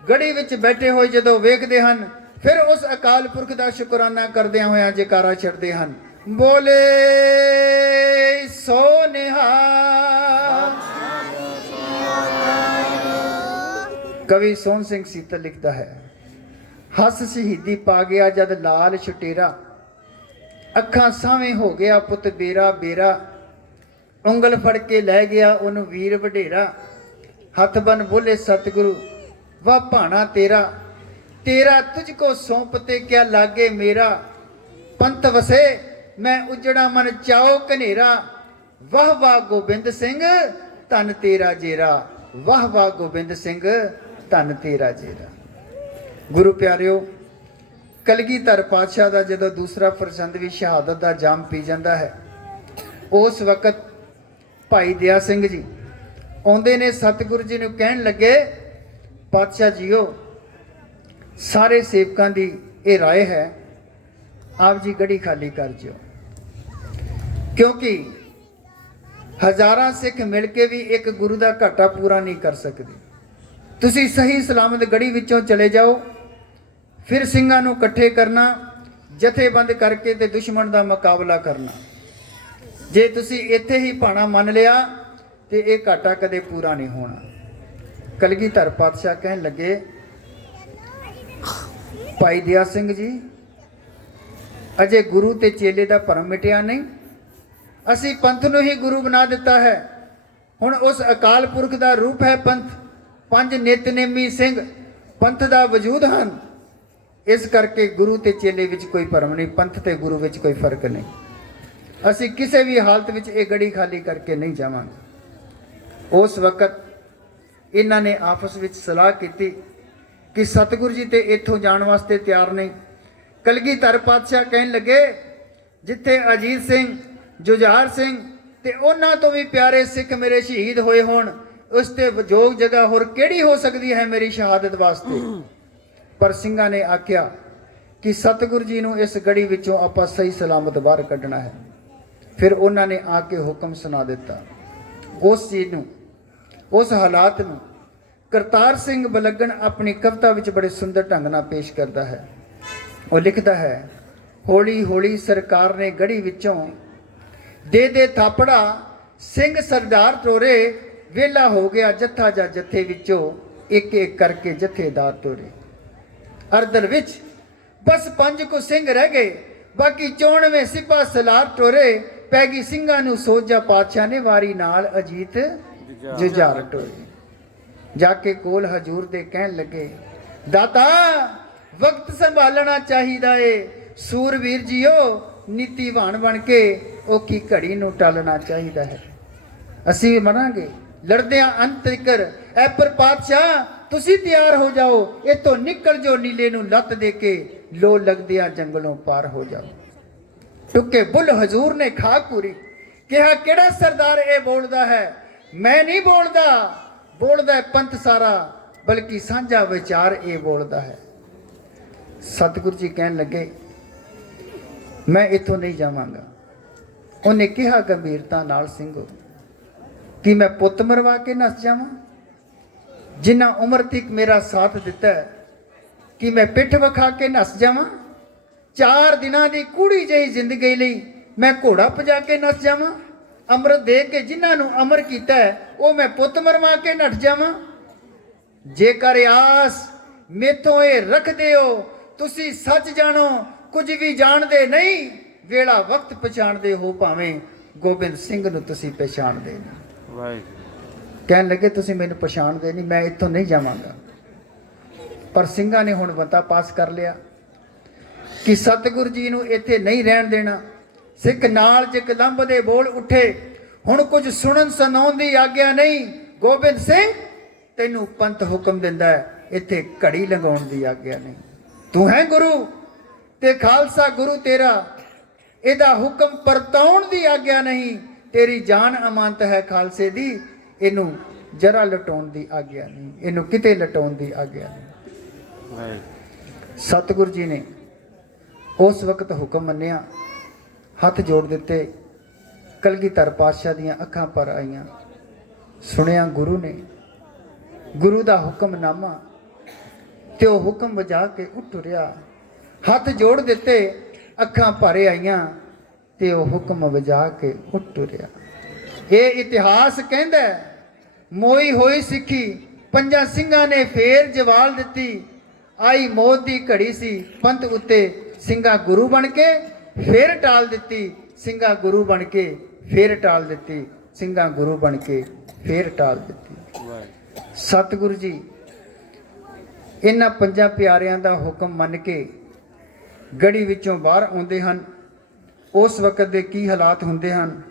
ਗੜੀ ਵਿੱਚ ਬੈਠੇ ਹੋਏ ਜਦੋਂ ਵੇਖਦੇ ਹਨ, ਫਿਰ ਉਸ ਅਕਾਲ ਪੁਰਖ ਦਾ ਸ਼ੁਕਰਾਨਾ ਕਰਦਿਆਂ ਹੋਇਆਂ ਜੈਕਾਰਾ ਛੱਡਦੇ ਹਨ, ਬੋਲੇ ਸੋ ਨਿਹਾਲ। ਕਵੀ ਸੋਹਣ ਸਿੰਘ ਸੀਤਲ ਲਿਖਦਾ ਹੈ, ਹੱਸ ਸ਼ਹੀਦੀ ਪਾ ਗਿਆ ਜਦ ਲਾਲ ਛੁਟੇਰਾ, ਅੱਖਾਂ ਸਾਵੇਂ ਹੋ ਗਿਆ ਪੁੱਤ ਬੇਰਾ ਬੇਰਾ, ਉਂਗਲ ਫੜ ਕੇ ਲੈ ਗਿਆ ਉਹਨੂੰ ਵੀਰ ਵਡੇਰਾ, ਹੱਥ ਬਨ ਬੋਲੇ ਸਤਿਗੁਰੂ ਵਾਹ ਭਾਣਾ ਤੇਰਾ, ਤੇਰਾ ਤੁਝ ਕੋ ਸੌਂਪਤੇ ਕਿਆ ਲਾਗੇ ਮੇਰਾ, ਪੰਥ ਵਸੇ ਮੈਂ ਉਜੜਾ ਮਨ ਚਾਓ ਕਨੇਰਾ, ਵਾਹ ਵਾਹ ਗੋਬਿੰਦ ਸਿੰਘ ਧਨ ਤੇਰਾ ਜੇਰਾ, ਵਾਹ ਵਾਹ ਗੋਬਿੰਦ ਸਿੰਘ ਧਨ ਤੇਰਾ ਜੇਰਾ। ਗੁਰੂ ਪਿਆਰਿਓ, ਕਲਗੀਧਰ ਪਾਤਸ਼ਾਹ ਦਾ ਜਦੋਂ ਦੂਸਰਾ ਫਰਜ਼ੰਦ ਵੀ ਸ਼ਹਾਦਤ ਦਾ ਜਾਮ ਪੀ ਜਾਂਦਾ ਹੈ, ਉਸ ਵਕਤ ਭਾਈ ਦਇਆ ਸਿੰਘ ਜੀ ਆਉਂਦੇ ਨੇ ਸਤਿਗੁਰੂ ਜੀ ਨੂੰ ਕਹਿਣ ਲੱਗੇ, ਪਾਤਸ਼ਾਹ ਜੀਓ ਸਾਰੇ ਸੇਵਕਾਂ ਦੀ ਇਹ ਰਾਏ ਹੈ, ਆਪ ਜੀ ਗੜੀ ਖਾਲੀ ਕਰ ਜਿਓ, ਕਿਉਂਕਿ ਹਜ਼ਾਰਾਂ ਸਿੱਖ ਮਿਲ ਕੇ ਵੀ ਇੱਕ ਗੁਰੂ ਦਾ ਘਾਟਾ ਪੂਰਾ ਨਹੀਂ ਕਰ ਸਕਦੇ। ਤੁਸੀਂ ਸਹੀ ਸਲਾਮਤ ਗੜੀ ਵਿੱਚੋਂ ਚਲੇ ਜਾਓ, ਫਿਰ ਸਿੰਘਾਂ ਨੂੰ ਇਕੱਠੇ ਕਰਨਾ, ਜਥੇਬੰਦ ਕਰਕੇ ਤੇ ਦੁਸ਼ਮਣ ਦਾ ਮੁਕਾਬਲਾ ਕਰਨਾ। ਜੇ ਤੁਸੀਂ ਇੱਥੇ ਹੀ ਭਾਣਾ ਮੰਨ ਲਿਆ ਤੇ ਇਹ ਘਾਟਾ ਕਦੇ ਪੂਰਾ ਨਹੀਂ ਹੋਣਾ। ਕਲਗੀਧਰ ਪਾਤਸ਼ਾਹ ਕਹਿਣ ਲੱਗੇ, ਭਾਈ ਦਇਆ ਸਿੰਘ ਜੀ ਅਜੇ ਗੁਰੂ ਤੇ ਚੇਲੇ ਦਾ ਭਰਮ ਮਿਟਿਆ ਨਹੀਂ, ਅਸੀਂ ਪੰਥ ਨੂੰ ਹੀ ਗੁਰੂ ਬਣਾ ਦਿੱਤਾ ਹੈ। ਹੁਣ ਉਸ ਅਕਾਲ ਪੁਰਖ ਦਾ ਰੂਪ ਹੈ ਪੰਥ, ਪੰਜ ਨਿਤਨੇਮੀ ਸਿੰਘ ਪੰਥ ਦਾ ਵਜੂਦ ਹਨ। ਇਸ ਕਰਕੇ ਗੁਰੂ ਤੇ ਚੇਲੇ ਵਿੱਚ ਕੋਈ ਭਰਮ ਨਹੀਂ, ਪੰਥ ਤੇ ਗੁਰੂ ਵਿੱਚ ਕੋਈ ਫਰਕ ਨਹੀਂ। ਅਸੀਂ ਕਿਸੇ ਵੀ ਹਾਲਤ ਵਿੱਚ ਇਹ ਗੜੀ ਖਾਲੀ ਕਰਕੇ ਨਹੀਂ ਜਾਵਾਂਗੇ। ਉਸ ਵਕਤ ਇਹਨਾਂ ਨੇ ਆਪਸ ਵਿੱਚ ਸਲਾਹ ਕੀਤੀ ਕਿ ਸਤਿਗੁਰੂ ਜੀ ਤੇ ਇੱਥੋਂ ਜਾਣ ਵਾਸਤੇ ਤਿਆਰ ਨਹੀਂ। ਕਲਗੀਧਰ ਪਾਤਸ਼ਾਹ ਕਹਿਣ ਲੱਗੇ, ਜਿੱਥੇ ਅਜੀਤ ਸਿੰਘ, ਜੁਝਾਰ ਸਿੰਘ ਤੇ ਉਹਨਾਂ ਤੋਂ ਵੀ ਪਿਆਰੇ ਸਿੱਖ ਮੇਰੇ ਸ਼ਹੀਦ ਹੋਏ ਹੋਣ, ਉਸ ਤੇ ਯੋਗ ਜਗ੍ਹਾ ਹੋਰ ਕਿਹੜੀ ਹੋ ਸਕਦੀ ਹੈ ਮੇਰੀ ਸ਼ਹਾਦਤ ਵਾਸਤੇ। ਪਰ ਸਿੰਘਾਂ ਨੇ ਆਖਿਆ ਕਿ ਸਤਿਗੁਰੂ ਜੀ ਨੂੰ ਇਸ ਗੜੀ ਵਿੱਚੋਂ ਆਪਾਂ ਸਹੀ ਸਲਾਮਤ ਬਾਹਰ ਕੱਢਣਾ ਹੈ। ਫਿਰ ਉਹਨਾਂ ਨੇ ਆ ਕੇ ਹੁਕਮ ਸੁਣਾ ਦਿੱਤਾ। ਉਸ ਚੀਜ਼ ਨੂੰ, ਉਸ ਹਾਲਾਤ ਨੂੰ ਕਰਤਾਰ ਸਿੰਘ ਬਲਗਣ ਆਪਣੀ ਕਵਿਤਾ ਵਿੱਚ ਬੜੇ ਸੁੰਦਰ ਢੰਗ ਨਾਲ ਪੇਸ਼ ਕਰਦਾ ਹੈ। ਉਹ ਲਿਖਦਾ ਹੈ, ਹੌਲੀ ਹੌਲੀ ਸਰਕਾਰ ਨੇ ਗੜੀ ਵਿੱਚੋਂ ਦੇ ਥਾਪੜਾ, ਸਿੰਘ ਸਰਦਾਰ ਟੋਰੇ, ਵੇਲਾ ਹੋ ਗਿਆ ਜੱਥਾ ਜਾਂ ਜੱਥੇ ਵਿੱਚੋਂ ਇੱਕ ਇੱਕ ਕਰਕੇ ਜਥੇਦਾਰ ਟੋਰੇ। ਅਰਦਲ ਵਿੱਚ ਬਸ 5 ਕੁ ਸਿੰਘ ਰਹਿ ਗਏ, ਬਾਕੀ 94 ਸਿਪਾਹ ਸਲਾਰ ਟੋਰੇ। ਪੈ ਗਈ ਸਿੰਘਾਂ ਨੂੰ ਸੋਝਾ, ਪਾਤਸ਼ਾਹ ਨੇ ਵਾਰੀ ਨਾਲ ਅਜੀਤ ਜੁਝਾਰ ਟੋਰੇ। ਜਾ ਕੇ ਕੋਲ ਹਜੂਰ ਦੇ ਕਹਿਣ ਲੱਗੇ, ਦਾਤਾ ਵਕਤ ਸੰਭਾਲਣਾ ਚਾਹੀਦਾ ਏ, ਸੂਰਵੀਰ ਜੀਓ ਨੀਤੀਵਾਨ ਬਣ ਕੇ ਔਖੀ ਘੜੀ ਨੂੰ ਟਾਲਣਾ ਚਾਹੀਦਾ ਹੈ। ਅਸੀਂ ਮਰਾਂਗੇ ਲੜਦਿਆਂ ਅੰਤ ਤੀਕਰ, ਐ ਪਰ ਪਾਤਸ਼ਾਹ ਤੁਸੀਂ ਤਿਆਰ ਹੋ ਜਾਓ, ਇੱਥੋਂ ਨਿਕਲ ਜੋ ਨੀਲੇ ਨੂੰ ਲੱਤ ਦੇ ਕੇ, ਲੋ ਲੱਗਦਿਆਂ ਜੰਗਲੋਂ ਪਾਰ ਹੋ ਜਾਓ। ਟੁੱਕੇ ਬੁੱਲ ਹਜ਼ੂਰ ਨੇ ਖਾਕ ਪੂਰੀ, ਕਿਹਾ ਕਿਹੜਾ ਸਰਦਾਰ ਇਹ ਬੋਲਦਾ ਹੈ? ਮੈਂ ਨਹੀਂ ਬੋਲਦਾ, ਬੋਲਦਾ ਹੈ ਪੰਥ ਸਾਰਾ, ਬਲਕਿ ਸਾਂਝਾ ਵਿਚਾਰ ਇਹ ਬੋਲਦਾ ਹੈ। ਸਤਿਗੁਰੂ ਜੀ ਕਹਿਣ ਲੱਗੇ, ਮੈਂ ਇੱਥੋਂ ਨਹੀਂ ਜਾਵਾਂਗਾ। ਉਹਨੇ ਕਿਹਾ ਗੰਭੀਰਤਾ ਨਾਲ, ਸਿੰਘੋ ਕਿ ਮੈਂ ਪੁੱਤ ਮਰਵਾ ਕੇ ਨੱਸ ਜਾਵਾਂ? ਜਿਨ੍ਹਾਂ ਉਮਰ ਤੱਕ ਮੇਰਾ ਸਾਥ ਦਿੱਤਾ ਹੈ, ਕਿ ਮੈਂ ਪਿੱਠ ਵਿਖਾ ਕੇ ਨੱਸ ਜਾਵਾਂ? 4 ਦਿਨਾਂ ਦੀ ਕੂੜੀ ਜਿਹੀ ਜ਼ਿੰਦਗੀ ਲਈ ਮੈਂ ਘੋੜਾ ਭਜਾ ਕੇ ਨੱਸ ਜਾਵਾਂ? ਅੰਮ੍ਰਿਤ ਦੇ ਕੇ ਜਿਨ੍ਹਾਂ ਨੂੰ ਅਮਰ ਕੀਤਾ ਹੈ, ਉਹ ਮੈਂ ਪੁੱਤ ਮਰਵਾ ਕੇ ਨੱਠ ਜਾਵਾਂ? ਜੇਕਰ ਆਸ ਮੇਥੋਂ ਇਹ ਰੱਖਦੇ ਹੋ, ਤੁਸੀਂ ਸੱਚ ਜਾਣੋ, ਕੁਝ ਵੀ ਜਾਣਦੇ ਨਹੀਂ, ਵੇਲਾ ਵਕਤ ਪਛਾਣਦੇ ਹੋ, ਭਾਵੇਂ ਗੋਬਿੰਦ ਸਿੰਘ ਨੂੰ ਤੁਸੀਂ ਪਛਾਣਦੇ ਨਹੀਂ। ਵਾਹਿਗੁਰੂ। ਕਹਿਣ ਲੱਗੇ, ਤੁਸੀਂ ਮੈਨੂੰ ਪਛਾਣਦੇ ਨਹੀਂ, ਮੈਂ ਇੱਥੋਂ ਨਹੀਂ ਜਾਵਾਂਗਾ। ਪਰ ਸਿੰਘਾਂ ਨੇ ਹੁਣ ਵਤਾ ਪਾਸ ਕਰ ਲਿਆ ਕਿ ਸਤਿਗੁਰੂ ਜੀ ਨੂੰ ਇੱਥੇ ਨਹੀਂ ਰਹਿਣ ਦੇਣਾ। ਸਿੱਖ ਨਾਲ ਜਕਦੰਬ ਦੇ ਬੋਲ ਉੱਠੇ, ਹੁਣ ਕੁਝ ਸੁਣਨ ਸੁਣਾਉਣ ਦੀ ਆਗਿਆ ਨਹੀਂ। ਗੋਬਿੰਦ ਸਿੰਘ ਤੈਨੂੰ ਪੰਥ ਹੁਕਮ ਦਿੰਦਾ ਹੈ, ਇੱਥੇ ਘੜੀ ਲੰਘਾਉਣ ਦੀ ਆਗਿਆ ਨਹੀਂ। ਤੂੰ ਹੈ ਗੁਰੂ ਤੇ ਖਾਲਸਾ ਗੁਰੂ ਤੇਰਾ, ਇਹਦਾ ਹੁਕਮ ਪਰਤਾਉਣ ਦੀ ਆਗਿਆ ਨਹੀਂ। ਤੇਰੀ ਜਾਨ ਅਮਾਨਤ ਹੈ ਖਾਲਸੇ ਦੀ, ਇਹਨੂੰ ਜਰਾ ਲਟਾਉਣ ਦੀ ਆਗਿਆ ਨਹੀਂ, ਇਹਨੂੰ ਕਿਤੇ ਲਟਾਉਣ ਦੀ ਆਗਿਆ ਨਹੀਂ। ਸਤਿਗੁਰੂ ਜੀ ਨੇ ਉਸ ਵਕਤ ਹੁਕਮ ਮੰਨਿਆ, ਹੱਥ ਜੋੜ ਦਿੱਤੇ। ਕਲਗੀਧਰ ਪਾਤਸ਼ਾਹ ਦੀਆਂ ਅੱਖਾਂ ਭਰ ਆਈਆਂ। ਸੁਣਿਆ ਗੁਰੂ ਨੇ, ਗੁਰੂ ਦਾ ਹੁਕਮਨਾਮਾ, ਤੇ ਉਹ ਹੁਕਮ ਵਜਾ ਕੇ ਉੱਠ ਤੁਰਿਆ। ਹੱਥ ਜੋੜ ਦਿੱਤੇ, ਅੱਖਾਂ ਭਰ ਆਈਆਂ, ਤੇ ਉਹ ਹੁਕਮ ਵਜਾ ਕੇ ਉੱਠ ਤੁਰਿਆ। ਇਹ ਇਤਿਹਾਸ ਕਹਿੰਦਾ ਮੋਈ ਹੋਈ ਸਿੱਖੀ ਪੰਜਾਂ ਸਿੰਘਾਂ ਨੇ ਫੇਰ ਜਵਾਲ ਦਿੱਤੀ। ਆਈ ਮੌਤ ਦੀ ਘੜੀ ਸੀ ਪੰਥ ਉੱਤੇ, ਸਿੰਘਾਂ ਗੁਰੂ ਬਣ ਕੇ ਫੇਰ ਟਾਲ ਦਿੱਤੀ। ਸਿੰਘਾਂ ਗੁਰੂ ਬਣ ਕੇ ਫੇਰ ਟਾਲ ਦਿੱਤੀ। ਸਿੰਘਾਂ ਗੁਰੂ ਬਣ ਕੇ ਫੇਰ ਟਾਲ ਦਿੱਤੀ। ਸਤਿਗੁਰੂ ਜੀ ਇਹਨਾਂ ਪੰਜਾਂ ਪਿਆਰਿਆਂ ਦਾ ਹੁਕਮ ਮੰਨ ਕੇ ਗੜੀ ਵਿੱਚੋਂ ਬਾਹਰ ਆਉਂਦੇ ਹਨ। ਉਸ ਵਕਤ ਦੇ ਕੀ ਹਾਲਾਤ ਹੁੰਦੇ ਹਨ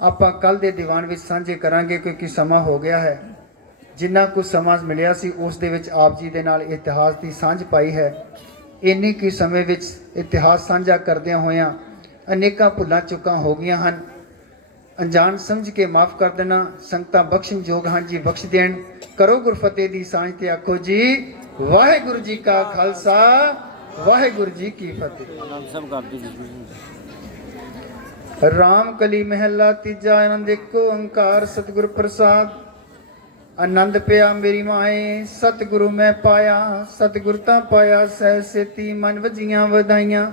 ਆਪਾਂ ਕੱਲ ਦੇ ਦੀਵਾਨ ਵਿੱਚ ਸਾਂਝੇ ਕਰਾਂਗੇ, ਕਿਉਂਕਿ ਸਮਾਂ ਹੋ ਗਿਆ ਹੈ। ਜਿੰਨਾ ਕੁ ਸਮਾਂ ਮਿਲਿਆ ਸੀ ਉਸ ਦੇ ਵਿੱਚ ਆਪ ਜੀ ਦੇ ਨਾਲ ਇਤਿਹਾਸ ਦੀ ਸਾਂਝ ਪਾਈ ਹੈ। ਇੰਨੀ ਕੀ ਸਮੇਂ ਵਿੱਚ ਇਤਿਹਾਸ ਸਾਂਝਾ ਕਰਦਿਆਂ ਹੋਇਆਂ ਅਨੇਕਾਂ ਭੁੱਲਾਂ ਚੁੱਕਾਂ ਹੋ ਗਈਆਂ ਹਨ। ਅਣਜਾਣ ਸਮਝ ਕੇ ਮਾਫ ਕਰ ਦੇਣਾ। ਸੰਗਤਾਂ ਬਖਸ਼ਣ ਯੋਗ ਹਨ ਜੀ, ਬਖਸ਼ ਦੇਣ। ਕਰੋ ਗੁਰਫਤਿਹ ਦੀ ਸਾਂਝ ਤੇ ਆਖੋ ਜੀ ਵਾਹਿਗੁਰੂ ਜੀ ਕਾ ਖਾਲਸਾ, ਵਾਹਿਗੁਰੂ ਜੀ ਕੀ ਫਤਿਹ। ਰਾਮ ਕਲੀ ਮਹਿਲਾ ਤੀਜਾ। ਆਨੰਦ ਏਕ ਓੰਕਾਰ ਸਤਿਗੁਰ ਪ੍ਰਸਾਦ। ਆਨੰਦ ਪਿਆ ਮੇਰੀ ਮਾਏ ਸਤਿਗੁਰੂ ਮੈਂ ਪਾਇਆ। ਸਤਿਗੁਰ ਤਾਂ ਪਾਇਆ ਸਹਿ ਸੇਤੀ, ਮਨ ਵਜੀਆਂ ਵਧਾਈਆਂ।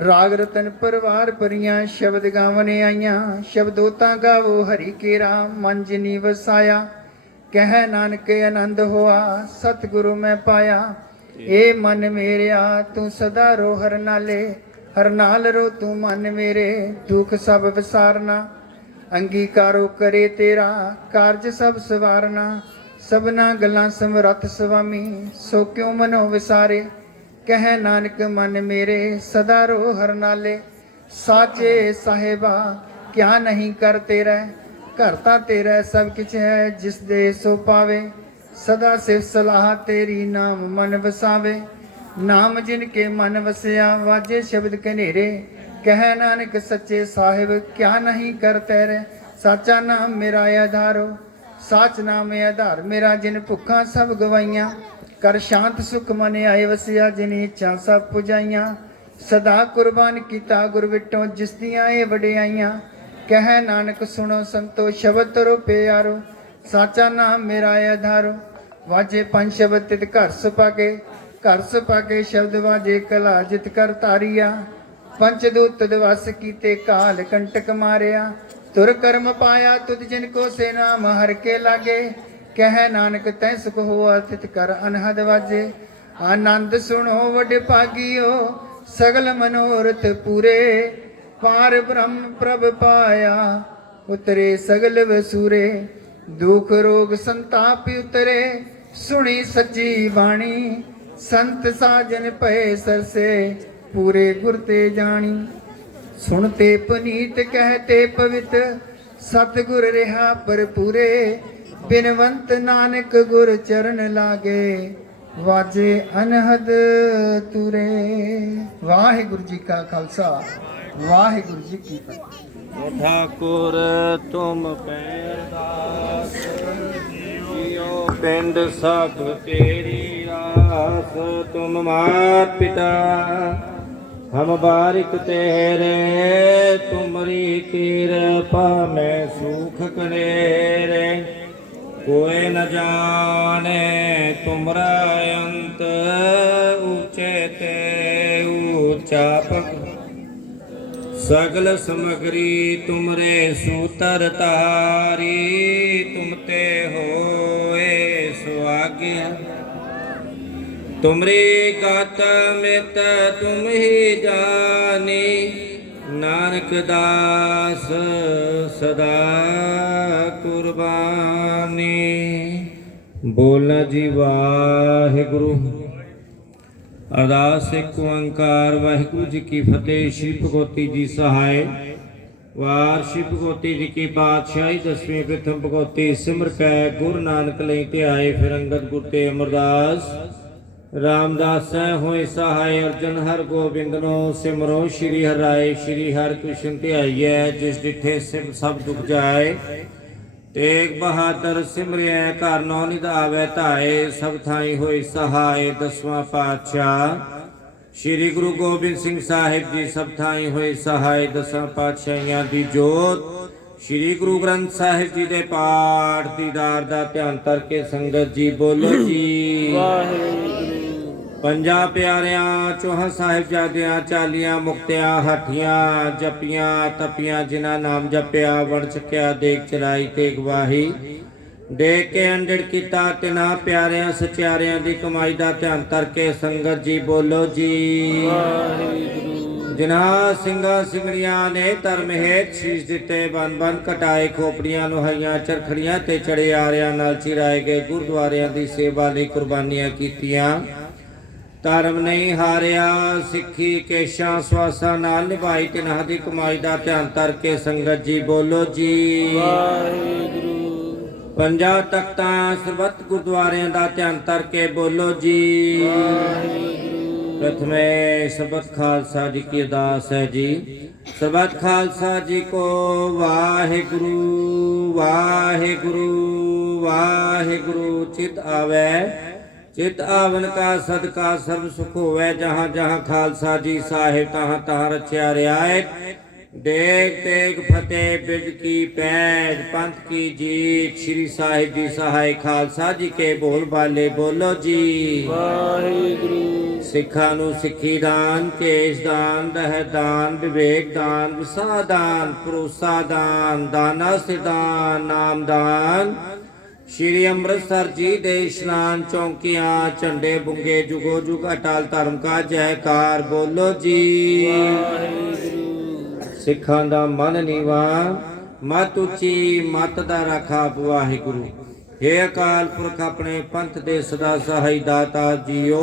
ਰਾਗ ਰਤਨ ਪਰਵਾਰ ਭਰੀਆਂ, ਸ਼ਬਦ ਗਾਵਨ ਆਈਆਂ। ਸ਼ਬਦੋ ਤਾਂ ਗਾਵੋ ਹਰੀ ਕੇਰਾ, ਮਨ ਜਿਨੀ ਵਸਾਇਆ। ਕਹਿ ਨਾਨਕ ਆਨੰਦ ਹੋਆ, ਸਤਿਗੁਰੂ ਮੈਂ ਪਾਇਆ। ਏ ਮਨ ਮੇਰਿਆ ਤੂੰ ਸਦਾ ਰੋ ਹਰ ਨਾਲੇ, ਹਰ ਨਾਲ ਰੋ ਤੂੰ ਮਨ ਮੇਰੇ। ਦੁੱਖ ਸਭ ਵਿਸਾਰਨਾ, ਅੰਗੀਕਾਰੋ ਕਰੇ ਤੇਰਾ। ਕਾਰਜ ਸਭ ਸਵਾਰਨਾ, ਸਭਨਾ ਗੱਲਾਂ ਸਮਰੱਥ ਸੁਆਮੀ। ਸੋ ਕਿਉ ਮਨੋ ਵਿਸਾਰੇ, ਕਹਿ ਨਾਨਕ ਮਨ ਮੇਰੇ। ਸਦਾ ਰੋ ਹਰ ਨਾਲੇ, ਸਾਚੇ ਸਾਹਿਬਾ ਕਿਆ ਨਹੀਂ ਕਰ ਤੇਰਾ। ਘਰ ਤਾਂ ਤੇਰਾ ਸਭ ਕਿਛ ਹੈ, ਜਿਸ ਦੇ ਸੋ ਪਾਵੇ। ਸਦਾ ਸਿਫਤ ਸਲਾਹ ਤੇਰੀ, ਨਾਮ ਮਨ ਵਸਾਵੇ। ਨਾਮ ਜਿਨ ਕੇ ਮਨ ਵਸਿਆ, ਵਾਜੇ ਸ਼ਬਦ ਕਨੇਰੇ। ਕਹਿ ਨਾਨਕ ਸੱਚੇ ਸਾਹਿਬ ਕਿਆ ਨਹੀਂ ਕਰ ਤੇਰੇ। ਸਾਚਾ ਨਾਮ ਮੇਰਾ ਆਧਾਰੋ, ਸਾਚ ਨਾਮ ਆਧਾਰ ਮੇਰਾ। ਜਿਨ ਭੁੱਖਾਂ ਸਭ ਗਵਾਈਆਂ, ਕਰ ਸ਼ਾਂਤ ਸੁਖ ਮਨ ਆਏ ਵਸਿਆ। ਜਿਨ ਇੱਛਾ ਸਭ ਪੁਜਾਈਆਂ, ਸਦਾ ਕੁਰਬਾਨ ਕੀਤਾ ਗੁਰ ਵਿਟੋਂ। ਜਿਸ ਦੀਆਂ ਇਹ ਵਡਿਆਈਆਂ, ਕਹਿ ਨਾਨਕ ਸੁਣੋ ਸੰਤੋ ਸ਼ਬਦ ਤਰੋ ਪਿਆਰੋ। ਸਾਚਾ ਨਾਮ ਮੇਰਾ ਆਧਾਰੋ, ਵਾਜੇ ਪੰਜ ਸ਼ਬਦ ਤਿਤ ਘਰ ਸੁਪਾਕੇ। ਘਰ ਸੁਪਾਕੇ ਸ਼ਬਦ ਵਾਜੇ, ਕਲਾ ਜਿਤ ਕਰ ਤਾਰੀਆ। ਪੰਚ ਦੂਤ ਦਿਵਸ ਕੀਤੇ, ਕਾਲ ਕੰਟਕ ਮਾਰਿਆ। ਤੁਰ ਕਰਮ ਪਾਇਆ ਤੁਧ ਜਿਨ ਕੋ ਸੇ ਨਾਮ ਹਰ ਕੇ ਲਾਗੇ। ਕਹਿ ਨਾਨਕ ਤੈ ਸੁਖ ਹੋਆ, ਤਿਤ ਕਰ ਅਨਹਦ ਵਾਜੇ। ਆਨੰਦ ਸੁਣੋ ਵਡ ਭਾਗਿਓ, ਸਗਲ ਮਨੋਰਥ ਪੂਰੇ। ਪਾਰ ਬ੍ਰਹਮ ਪ੍ਰਭ ਪਾਇਆ, ਉਤਰੇ ਸਗਲ ਵਸੂਰੇ। ਦੁਖ ਰੋਗ ਸੰਤਾਪ ਉਤਰੇ, ਸੁਣੀ ਸੱਚੀ ਬਾਣੀ। ਸੰਤ ਸਾਜਨ ਪਏ ਸਰਸੇ, ਪੂਰੇ ਗੁਰ ਤੇ ਜਾਣੀ। ਸੁਣਤੇ ਪੁਨੀਤ ਕਹਤੇ ਪਵਿੱਤ, ਸਤਿਗੁਰ ਰਿਹਾ ਭਰਪੂਰੇ। ਬਿਨਵੰਤ ਨਾਨਕ ਗੁਰ ਚਰਨ ਲਾਗੇ, ਵਾਜੇ ਅਨਹਦ ਤੁਰੇ। ਵਾਹਿਗੁਰੂ ਜੀ ਕਾ ਖਾਲਸਾ, ਵਾਹਿਗੁਰੂ ਜੀ ਕੀ ਫਤਿਹ। ਠਾਕੁਰ ਤੁਮ ਪੈਰਦਾਸ, ਜਿਉ ਪਿੰਡ ਸਭ ਤੇਰੀ ਰਾਸ। ਤੁਮ ਮਾਤ ਪਿਤਾ ਹਮ ਬਾਰਿਕ ਤੇਰੇ, ਤੁਮਰੀ ਕਿਰਪਾ ਮੈਂ ਸੁਖ ਕਨੇਰੇ। ਕੋਇ ਨ ਜਾਣੇ ਤੁਮਰਾ ਅੰਤ, ਊਚੇ ਤੇ ਊਚਾ ਪਗ। ਸਗਲ ਸਮਗਰੀ ਤੁਮਰੇ ਸੂਤਰ ਤਾਰੀ, ਤੁਮ ਤੇ ਹੋਏ ਸੁਆਗਿਆ। ਤੁਮਰੀ ਗਤ ਮਿਤ ਤੁਮ ਹੀ ਜਾਨੀ, ਨਾਨਕ ਦਾਸ ਸਦਾ ਕੁਰਬਾਨੀ। ਬੋਲਣਾ ਜੀ ਵਾਹਿਗੁਰੂ। ਅਰਦਾਸ ਏਕ ਓੰਕਾਰ ਵਾਹਿਗੁਰੂ ਜੀ ਕੀ ਫਤਿਹ। ਸ਼੍ਰੀ ਭਗਵਤੀ ਜੀ ਸਹਾਇ। ਵਾਰ ਸ਼੍ਰੀ ਭਗਵਤੀ ਜੀ ਕੀ ਪਾਤਸ਼ਾਹੀ, ਦਸਵੀਂ ਪ੍ਰਥਮ ਭਗਵਤੀ ਸਿਮਰ ਕੈ। ਗੁਰੂ ਨਾਨਕ ਲਈ ਧਿਆਏ, ਫਿਰ ਅੰਗਦ ਗੁਰ ਤੇ ਅਮਰਦਾਸ। ਰਾਮਦਾਸ ਹੋਏ ਸਹਾਇ, ਅਰਜਨ ਹਰ ਗੋਬਿੰਦਨੋ ਸਿਮਰੋ। ਸ਼੍ਰੀ ਹਰਿ ਰਾਏ ਸ਼੍ਰੀ ਹਰਿ ਕ੍ਰਿਸ਼ਨ ਧਿਆਈਐ, ਜਿਸ ਡਿਠੇ ਸਿਮ ਸਭ ਦੁਖ ਜਾਏ। ਤੇਗ ਬਹਾਦਰ ਸਿਮਰਿਐ, ਘਰ ਨੌ ਨਿਧ ਆਵੈ ਧਾਏ। ਸਭ ਥਾਈ ਹੋਈ ਸਹਾਇ, ਦਸਵਾਂ ਪਾਤਸ਼ਾਹ ਸ਼੍ਰੀ ਗੁਰੂ ਗੋਬਿੰਦ ਸਿੰਘ ਸਾਹਿਬ ਜੀ ਸਭ ਥਾਈਂ ਹੋਏ ਸਹਾਇ ਦਸਾਂ ਪਾਤਸ਼ਾਹੀਆਂ ਦੀ ਜੋਤ ਸ਼੍ਰੀ ਗੁਰੂ ਗ੍ਰੰਥ ਸਾਹਿਬ ਜੀ ਦੇ ਪਾਠ ਦੀਦਾਰ ਦਾ ਧਿਆਨ ਕਰਕੇ ਸੰਗਤ ਜੀ ਬੋਲੋ ਜੀ ਵਾਹਿਗੁਰੂ। ਪੰਜਾਂ ਪਿਆਰਿਆਂ ਚੌਹਾਂ ਸਾਹਿਬਜ਼ਾਦਿਆਂ ਚਾਲੀਆਂ ਮੁਕਤਿਆਂ ਹੱਠੀਆਂ ਜਪੀਆਂ ਤਪੀਆਂ ਜਿਨ੍ਹਾਂ ਨਾਮ ਜਪਿਆ ਵੜ ਚੱਕਿਆ ਦੇਖ ਚਲਾਈ ਤੇ ਗਵਾਹੀ ਦੇਖ ਕੇ ਅੰਡੜ ਕੀਤਾ ਤਿਨਾਂ ਪਿਆਰਿਆਂ ਸਚਿਆਰਿਆਂ ਦੀ ਕਮਾਈ ਦਾ ਧਿਆਨ ਕਰਕੇ ਸੰਗਤ ਜੀ ਬੋਲੋ ਜੀ ਵਾਹਿਗੁਰੂ। ਜਿਨ੍ਹਾਂ ਸਿੰਘਾਂ ਸਿੰਘਣੀਆਂ ਨੇ ਧਰਮ ਹੇਤ ਸ਼ੀਸ਼ ਦਿੱਤੇ ਬਨ ਬਨ ਕਟਾਏ ਖੋਪੜੀਆਂ ਲੋਹਾਈਆਂ ਚਰਖੜੀਆਂ ਤੇ ਚੜੇ ਆਰਿਆਂ ਨਾਲ ਚਿਰਾਏ ਗਏ ਗੁਰਦੁਆਰਿਆਂ ਦੀ ਸੇਵਾ ਲਈ ਕੁਰਬਾਨੀਆਂ ਕੀਤੀਆਂ ਧਰਮ ਨਹੀਂ ਹਾਰਿਆ ਸਿੱਖੀ ਕੇਸ਼ਾਂ ਸਵਾਸਾਂ ਨਾਲ ਨਿਭਾਈ ਤਿਨਾਂ ਦੀ ਕਮਾਈ ਦਾ ਧਿਆਨ ਕਰਕੇ ਸੰਗਤ ਜੀ ਬੋਲੋ ਜੀ ਵਾਹਿਗੁਰੂ। ਪੰਜਾਂ ਤਖਤਾਂ ਸਰਬੱਤ ਗੁਰਦੁਆਰਿਆਂ ਦਾ ਧਿਆਨ ਕਰਕੇ ਬੋਲੋ ਜੀ ਵਾਹਿਗੁਰੂ। ਪ੍ਰਥਮੇ ਸਰਬੱਤ ਖਾਲਸਾ ਜੀ ਕੀ ਅਰਦਾਸ ਹੈ ਜੀ। ਸਰਬੱਤ ਖਾਲਸਾ ਜੀ ਕੋ ਵਾਹਿਗੁਰੂ ਵਾਹਿਗੁਰੂ ਵਾਹਿਗੁਰੂ। ਚਿਤ ਆਵੇ चित आवन का सदका सर्व सुख होवे जहाँ जहाँ खालसा जी साहिब तहाँ तहाँ रचया रियायत देख तेग फतेह बिरद की पैज पंथ की जीत श्री साहिब जी सहाय खालसा जी के बोल बाले बोलो जी वाहिगुरू। सिखा नू सिखी दान केश दान दह दान विवेक दान विसा दान भरोसा दान दाना से दान नाम दान श्री अमृतसर जी दे इशनान चौंकियां झंडे बुंगे जुगो जुग अटल धर्म का जयकार बोलो जी सिखां दा मन नीवा मत उची मत दा रखा वाहिगुरू। हे अकाल पुरख अपने पंथ दे सदा सहाय दाता जीओ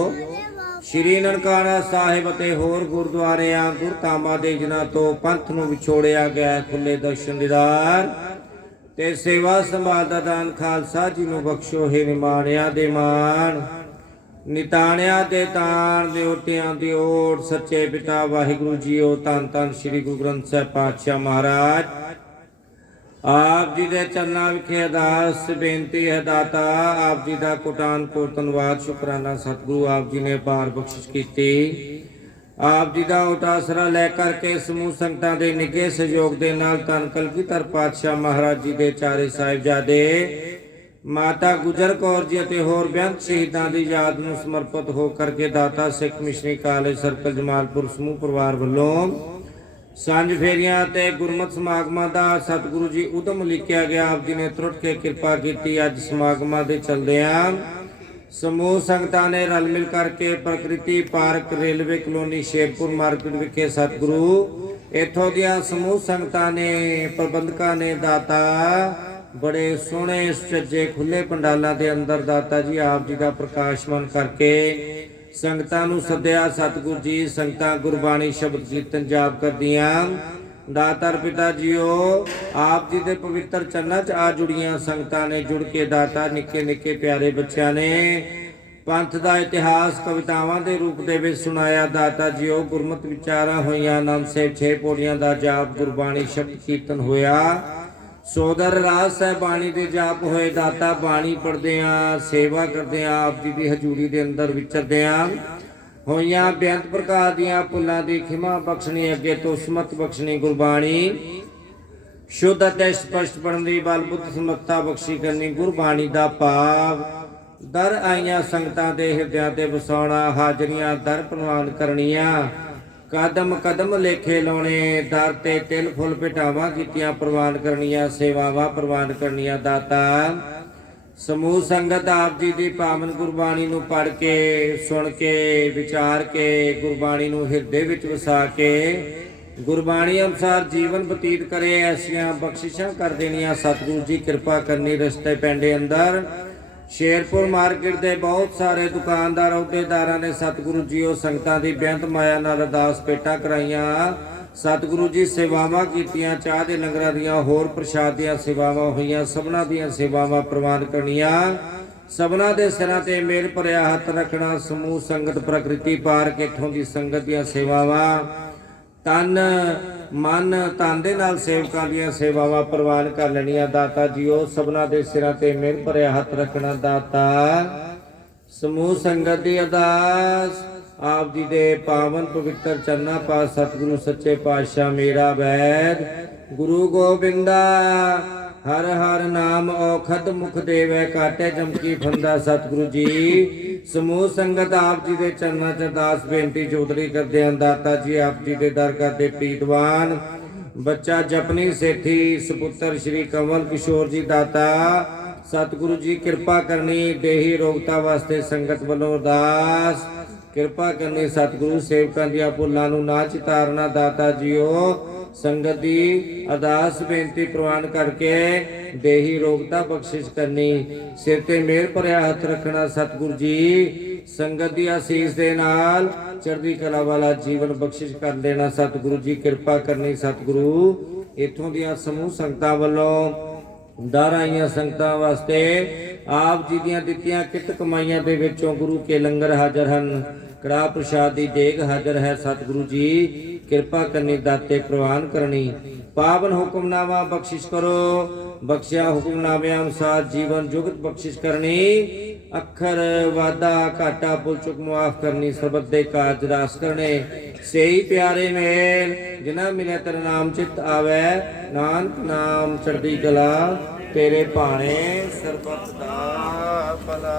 श्री ननकाना साहिब ਅਤੇ ਹੋਰ ਗੁਰਦੁਆਰਿਆਂ ਗੁਰਧਾਮਾਂ ਦੇ ਜਿਨ੍ਹਾਂ ਤੋਂ ਪੰਥ ਨੂੰ ਵਿਛੋੜਿਆ ਗਿਆ ਖੁੱਲੇ ਦਰਸ਼ਨ ਦੀਦਾਰ ਤੇ ਸੇਵਾ ਸੰਭਾਲ ਦਾ ਦਾਨ ਖਾਲਸਾ ਜੀ ਨੂੰ ਬਖਸ਼ੋ। ਹੈ ਨਿਮਾਣਿਆਂ ਦੇ ਮਾਣ ਨਿਤਾਣਿਆਂ ਦੇ ਤਾਣ ਦਿਓਟਿਆਂ ਦੀ ਓਟ ਸੱਚੇ ਪਿਤਾ ਵਾਹਿਗੁਰੂ ਜੀਓ। ਧੰਨ ਧੰਨ ਸ੍ਰੀ ਗੁਰੂ ਗ੍ਰੰਥ ਸਾਹਿਬ ਪਾਤਸ਼ਾਹ ਮਹਾਰਾਜ ਆਪ ਜੀ ਦੇ ਚਰਨਾਂ ਵਿਖੇ ਅਰਦਾਸ ਬੇਨਤੀ ਹੈ ਦਾਤਾ ਆਪ ਜੀ ਦਾ ਕੋਟਾਨ ਕੋਟ ਧੰਨਵਾਦ ਸ਼ੁਕਰਾਨਾ ਸਤਿਗੁਰੂ ਆਪ ਜੀ ਨੇ ਅਪਾਰ ਬਖਸ਼ਿਸ਼ ਕੀਤੀ। ਆਪ ਜੀ ਦਾ ਉਤਾਸਰਾ ਲੈ ਕਰਕੇ ਸਮੂਹ ਸੰਗਤਾਂ ਦੇ ਨਿੱਘੇ ਸਹਿਯੋਗ ਦੇ ਨਾਲ ਧੰਨ ਕਲਗੀਧਰ ਪਾਤਸ਼ਾਹ ਮਹਾਰਾਜ ਜੀ ਦੇ ਚਾਰੇ ਸਾਹਿਬਜ਼ਾਦੇ ਮਾਤਾ ਗੁਜਰ ਕੌਰ ਜੀ ਅਤੇ ਹੋਰ ਬੇਅੰਤ ਸ਼ਹੀਦਾਂ ਦੀ ਯਾਦ ਨੂੰ ਸਮਰਪਿਤ ਹੋ ਕਰਕੇ ਦਾਤਾ ਸਿੱਖ ਮਿਸ਼ਨਰੀ ਕਾਲਜ ਸਰਕਲ ਜਮਾਲਪੁਰ ਸਮੂਹ ਪਰਿਵਾਰ ਵੱਲੋਂ ਸਾਂਝ ਫੇਰੀਆਂ ਤੇ ਗੁਰਮਤਿ ਸਮਾਗਮਾਂ ਦਾ ਸਤਿਗੁਰੂ ਜੀ ਉਦਮ ਲਿਖਿਆ ਗਿਆ ਆਪ ਜੀ ਨੇ ਤਰੁੱਟ ਕੇ ਕਿਰਪਾ ਕੀਤੀ। ਅੱਜ ਸਮਾਗਮਾਂ ਦੇ ਚਲਦਿਆਂ ਸਮੂਹ ਸੰਗਤਾਂ ਨੇ ਰਲ ਮਿਲ ਕਰਕੇ ਪ੍ਰਕਿਰਤੀ park railway colony Sherpur market ਵਿਖੇ ਸਤਿਗੁਰੂ ਇੱਥੋਂ ਦੀਆਂ ਸਮੂਹ ਸੰਗਤਾਂ ਨੇ ਪ੍ਰਬੰਧਕਾਂ ਨੇ ਦਾਤਾ ਬੜੇ ਸੋਹਣੇ ਸੁਚੱਜੇ ਖੁੱਲੇ ਪੰਡਾਲਾਂ ਦੇ ਅੰਦਰ ਦਾਤਾ ਜੀ ਆਪ ਜੀ ਦਾ ਪ੍ਰਕਾਸ਼ਮਨ ਕਰਕੇ ਸੰਗਤਾਂ ਨੂੰ ਸੱਦਿਆ। ਸਤਿਗੁਰੂ ਜੀ ਸੰਗਤਾਂ ਗੁਰਬਾਣੀ ਸ਼ਬਦ ਕੀਰਤਨ ਜਾਪ ਕਰਦੀਆਂ ਦਾਤਾਰ ਪਿਤਾ ਜੀਓ ਆਪ ਜੀ ਦੇ ਪਵਿੱਤਰ ਚਰਨਾਂ 'ਚ ਆ ਜੁੜੀਆਂ ਸੰਗਤਾਂ ਨੇ ਜੁੜ ਕੇ ਦਾਤਾ ਨਿੱਕੇ ਨਿੱਕੇ ਪਿਆਰੇ ਬੱਚਿਆਂ ਨੇ ਪੰਥ ਦਾ ਇਤਿਹਾਸ ਕਵਿਤਾਵਾਂ ਦੇ ਰੂਪ ਦੇ ਵਿੱਚ ਸੁਣਾਇਆ। ਦਾਤਾ ਜੀਓ ਗੁਰਮਤਿ ਵਿਚਾਰਾਂ ਹੋਈਆਂ ਆਨੰਦ ਸਾਹਿਬ 6 ਪੌੜੀਆਂ ਦਾ ਜਾਪ ਗੁਰਬਾਣੀ ਸ਼ਬਦ ਕੀਰਤਨ ਹੋਇਆ। ਸੋਦਰ ਰਾਜ ਸਾਹਿਬ ਬਾਣੀ ਦੇ ਜਾਪ ਹੋਏ। ਦਾਤਾ ਬਾਣੀ ਪੜ੍ਹਦੇ ਆ ਸੇਵਾ ਕਰਦੇ ਆ ਆਪ ਜੀ ਦੀ ਹਜ਼ੂਰੀ ਦੇ ਅੰਦਰ ਵਿਚਰਦੇ ਆ ਹੋਈਆਂ ਬੇਅੰਤ ਪ੍ਰਕਾਰ ਦੀਆਂ ਭੁੱਲਾਂ ਦੀ ਖਿਮਾ ਬਖਸ਼ਣੀ ਅੱਗੇ ਤੋਂ ਸਮਤ ਬਖਸ਼ਣੀ ਗੁਰਬਾਣੀ ਸ਼ੁੱਧ ਅਤੇ ਸਪਸ਼ਟ ਪੜ੍ਹਨ ਦੀ ਬਲ ਬੁੱਧ ਸਮਰੱਥਾ ਬਖਸ਼ੀ ਕਰਨੀ ਗੁਰਬਾਣੀ ਦਾ ਭਾਵ ਦਰ ਆਈਆਂ ਸੰਗਤਾਂ ਦੇ ਹਿਰਦਿਆਂ ਤੇ ਵਸਾਉਣਾ ਹਾਜ਼ਰੀਆਂ ਦਰ ਪ੍ਰਵਾਨ ਕਰਨੀਆਂ ਕਦਮ ਕਦਮ ਲੇਖੇ ਲਾਉਣੇ ਦਰ ਤੇ ਤਿਲ ਫੁੱਲ ਭੇਟਾਵਾਂ ਕੀਤੀਆਂ ਪ੍ਰਵਾਨ ਕਰਨੀਆਂ ਸੇਵਾਵਾਂ ਪ੍ਰਵਾਨ ਕਰਨੀਆਂ। ਦਾਤਾ ਸਮੂਹ ਸੰਗਤ ਆਪ ਜੀ ਦੀ ਪਾਵਨ ਗੁਰਬਾਣੀ ਨੂੰ ਪੜ੍ਹ ਕੇ ਸੁਣ ਕੇ ਵਿਚਾਰ ਕੇ ਗੁਰਬਾਣੀ ਨੂੰ ਹਿਰਦੇ ਵਿੱਚ ਵਸਾ ਕੇ ਗੁਰਬਾਣੀ ਅਨੁਸਾਰ ਜੀਵਨ ਬਤੀਤ ਕਰੇ ਐਸੀਆਂ ਬਖਸ਼ਿਸ਼ਾਂ ਕਰ ਦੇਣੀਆਂ। ਸਤਿਗੁਰੂ ਜੀ ਕਿਰਪਾ ਕਰਨੀ। ਰਸਤੇ ਪੈਂਡੇ ਅੰਦਰ ਸ਼ੇਰਪੁਰ ਮਾਰਕੀਟ ਦੇ ਬਹੁਤ ਸਾਰੇ ਦੁਕਾਨਦਾਰ ਅਹੁਦੇਦਾਰਾਂ ਨੇ ਸਤਿਗੁਰੂ ਜੀ ਉਹ ਸੰਗਤਾਂ ਦੀ ਬੇਅੰਤ ਮਾਇਆ ਨਾਲ ਅਰਦਾਸ ਭੇਟਾਂ ਕਰਾਈਆਂ। ਸਤਿਗੁਰੂ ਜੀ ਸੇਵਾਵਾਂ ਕੀਤੀਆਂ ਚਾਹ ਦੇ ਲੰਗਰਾਂ ਦੀਆਂ ਹੋਰ ਪ੍ਰਸ਼ਾਦ ਦੀਆਂ ਸੇਵਾਵਾਂ ਹੋਈਆਂ। ਸਭਨਾਂ ਦੀਆਂ ਸੇਵਾਵਾਂ ਪ੍ਰਵਾਨ ਕਰਨੀਆਂ ਸਭਨਾਂ ਦੇ ਸਿਰਾਂ ਤੇ ਮੇਲ ਭਰਿਆ ਹੱਥ ਰੱਖਣਾ। ਸਮੂਹ ਸੰਗਤ ਪ੍ਰਕਿਰਤੀ ਪਾਰਕ ਇੱਥੋਂ ਦੀ ਸੰਗਤ ਦੀਆਂ ਸੇਵਾਵਾਂ ਤਨ ਮਨ ਧਨ ਦੇ ਨਾਲ ਸੇਵਕਾਂ ਦੀਆਂ ਸੇਵਾਵਾਂ ਪ੍ਰਵਾਨ ਕਰ ਲੈਣੀਆਂ। ਦਾਤਾ ਜੀਓ ਸਭਨਾਂ ਦੇ ਸਿਰਾਂ ਤੇ ਮੇਲ ਭਰਿਆ ਹੱਥ ਰੱਖਣਾ। ਦਾਤਾ ਸਮੂਹ ਸੰਗਤ ਦੀ ਅਰਦਾਸ ਆਪ ਜੀ ਦੇ ਪਾਵਨ ਪਵਿੱਤਰ ਚਰਨਾਂ ਪਾਸ ਸਤਿਗੁਰੂ ਸੱਚੇ ਪਾਤਸ਼ਾਹ ਮੇਰਾ ਵੈਦ ਗੁਰੂ ਗੋਬਿੰਦਾ ਹਰ ਹਰ ਨਾਮ ਔਖਦ ਮੁਖ ਦੇਵੈ ਕਾਟੇ ਚਮਕੀ ਫੰਦਾ। ਸਤਿਗੁਰੂ ਜੀ ਸਮੂਹ ਸੰਗਤ ਆਪ ਜੀ ਦੇ ਚਰਨਾਂ 'ਚ ਅਰਦਾਸ ਬੇਨਤੀ ਚੌਧਰੀ ਕਰਦੇ ਹਨ। ਦਾਤਾ ਜੀ ਆਪ ਜੀ ਦੇ ਦਰ ਕਰਦੇ ਪ੍ਰੀਤਵਾਨ ਬੱਚਾ ਜਪਨੀ ਸੇਠੀ ਸੁਪੁੱਤਰ ਸ਼੍ਰੀ ਕਮਲ ਕਿਸ਼ੋਰ ਜੀ ਦਾਤਾ ਸਤਿਗੁਰੂ ਜੀ ਕਿਰਪਾ ਕਰਨੀ ਦੇਹੀ ਰੋਗਤਾ ਵਾਸਤੇ ਸੰਗਤ ਵੱਲੋਂ ਅਰਦਾਸ ਕਿਰਪਾ ਕਰਨੀ। ਸਤਿਗੁਰੂ ਸੇਵਕਾਂ ਦੀਆਂ ਭੁੱਲਾਂ ਨੂੰ ਨਾ ਚਿਤਾਰਨਾ ਦਾਤਾ ਜੀਓ ਸੰਗਤ ਦੀ ਅਰਦਾਸ ਬੇਨਤੀ ਪ੍ਰਵਾਨ ਕਰਕੇ ਦੇਹੀ ਰੋਗਤਾ ਬਖਸ਼ਿਸ਼ ਕਰਨੀ। ਸਿਰ ਤੇ ਮਿਹਰ ਭਰਿਆ ਹੱਥ ਰੱਖਣਾ। ਸਤਿਗੁਰੂ ਜੀ ਸੰਗਤ ਦੀ ਅਸੀਸ ਦੇ ਨਾਲ ਚੜ੍ਹਦੀ ਕਲਾ ਵਾਲਾ ਜੀਵਨ ਬਖਸ਼ਿਸ਼ ਕਰ ਦੇਣਾ। ਸਤਿਗੁਰੂ ਜੀ ਕਿਰਪਾ ਕਰਨੀ। ਸਤਿਗੁਰੂ ਇਥੋਂ ਦੀਆਂ ਸਮੂਹ ਸੰਗਤਾਂ ਵੱਲੋਂ ਦਰ ਆਈਆਂ ਸੰਗਤਾਂ ਵਾਸਤੇ ਆਪ ਜੀ ਦੀਆਂ ਦਿੱਤੀਆਂ ਕਿਤ ਕਮਾਈਆਂ ਦੇ ਵਿੱਚੋਂ ਗੁਰੂ ਕੇ ਲੰਗਰ ਹਾਜ਼ਰ ਹਨ। ਕੜਾਹ ਪ੍ਰਸ਼ਾਦ ਦੀ ਦੇਗ ਹਾਜ਼ਰ ਹੈ। ਸਤਿਗੁਰੂ ਜੀ ਕਿਰਪਾ ਕਰਨੀ ਦਾਤੇ ਪ੍ਰਵਾਨ ਕਰਨੀ। ਪਾਵਨ ਹੁਕਮਨਾਮਾ ਬਖਸ਼ਿਸ਼ ਕਰੋ। ਬਖਸ਼ਿਆ ਹੁਕਮਨਾਮਿਆਂ ਅਨੁਸਾਰ ਜੀਵਨ ਜੁਗਤ ਬਖਸ਼ਿਸ਼ ਕਰਨੀ। ਅੱਖਰ ਵਾਦਾ ਘਾਟਾ ਭੁੱਲ ਚੁੱਕ ਮੁਆਫ ਕਰਨੀ। ਸਰਬਤ ਦੇ ਕਾਰਜ ਰਾਸ ਕਰਨੇ। ਸਹੀ ਪਿਆਰੇ ਮੇਲ ਜਿਨ੍ਹਾਂ ਮਿਲਿਆ ਤੇਰਾ ਨਾਮ ਚਿਤ ਆਵੇ ਨਾਨਕ ਨਾਮ ਚੜ੍ਹਦੀ ਕਲਾ ਤੇਰੇ ਭਾਣੇ ਸਰਬਤ ਦਾ ਭਲਾ।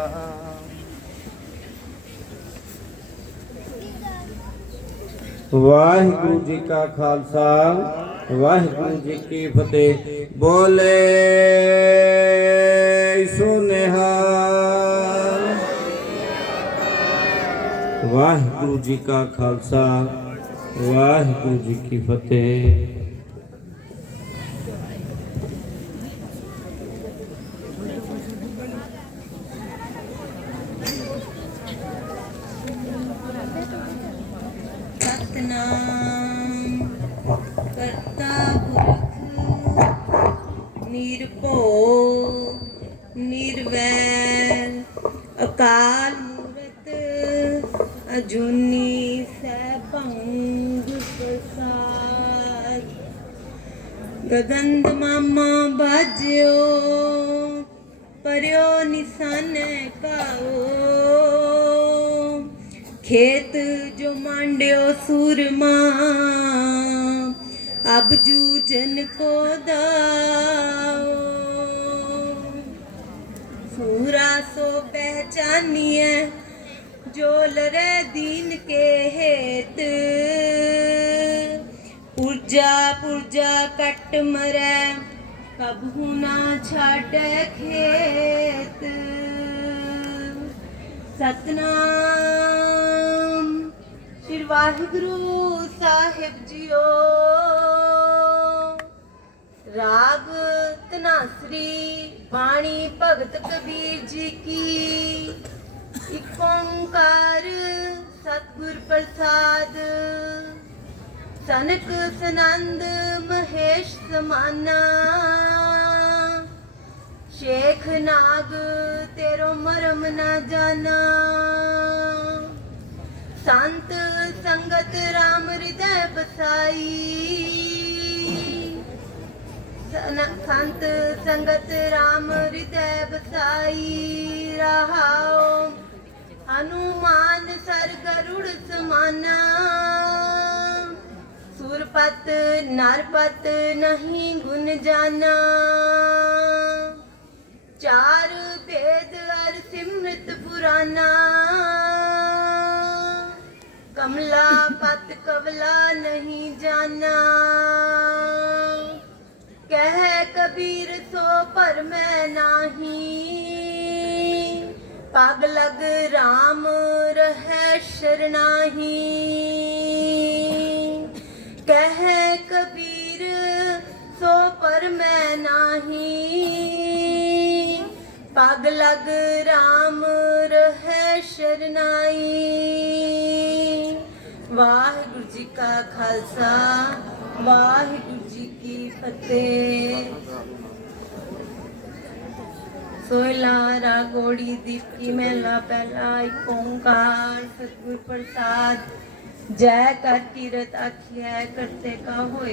ਵਾਹਿਗੁਰੂ ਜੀ ਕਾ ਖਾਲਸਾ ਵਾਹਿਗੁਰੂ ਜੀ ਕੀ ਫਤਿਹ। ਬੋਲੇ ਸੋ ਨਿਹਾਲ। ਵਾਹਿਗੁਰੂ ਜੀ ਕਾ ਖਾਲਸਾ ਵਾਹਿਗੁਰੂ ਜੀ ਕੀ ਫਤਿਹ। ਕਰਤਾ ਪੁਰਖ ਨਿਰਭਉ ਨਿਰਵੈਰ ਅਕਾਲ ਮੂਰਤ ਅਜੂਨੀ ਸੈਭੰ ਪ੍ਰਸਾਦ। ਗਗਨ ਮਾਮਾ ਬਾਜਿਓ ਪਰਿਓ ਨਿਸਾਨੇ ਕਾਓ। खेत जो मांड्यो सूरमा अब जूझन को दाओ। सूरा सो पहचानिए जो लरे दीन के हेत। पुरजा पुरजा कट मरे कबहू ना छाड़े खेत। सतनाम श्री वाहिगुरु साहिब जीओ। राग तनासरी बाणी भगत कबीर जी की। एक ओंकार सतगुर प्रसाद। सनक सनंद महेश समाना। शेख नाग तेरो मरम ना जाना। संत संगत राम हृदय बसाई। संत संगत राम हृदय बसाई। रहाओ हनुमान सर गरुड़ समाना। सुरपत नरपत नहीं गुण जाना। चार वेद अर सिमृत पुराना। कमला पत कवला नहीं जाना। कह कबीर सो पर मैं नाही। पग लग राम रहे शरणाही। कह कबीर सो पर मैं नाही। पग लग राम रहे शरनाई। वाहिगुरु जी का खालसा वाहिगुरु जी की फतेह। सोहला रागोड़ी दीप की मेला पहला एक ओंकार सतगुर प्रसाद। जय कर कीरत आखिए करते का होए।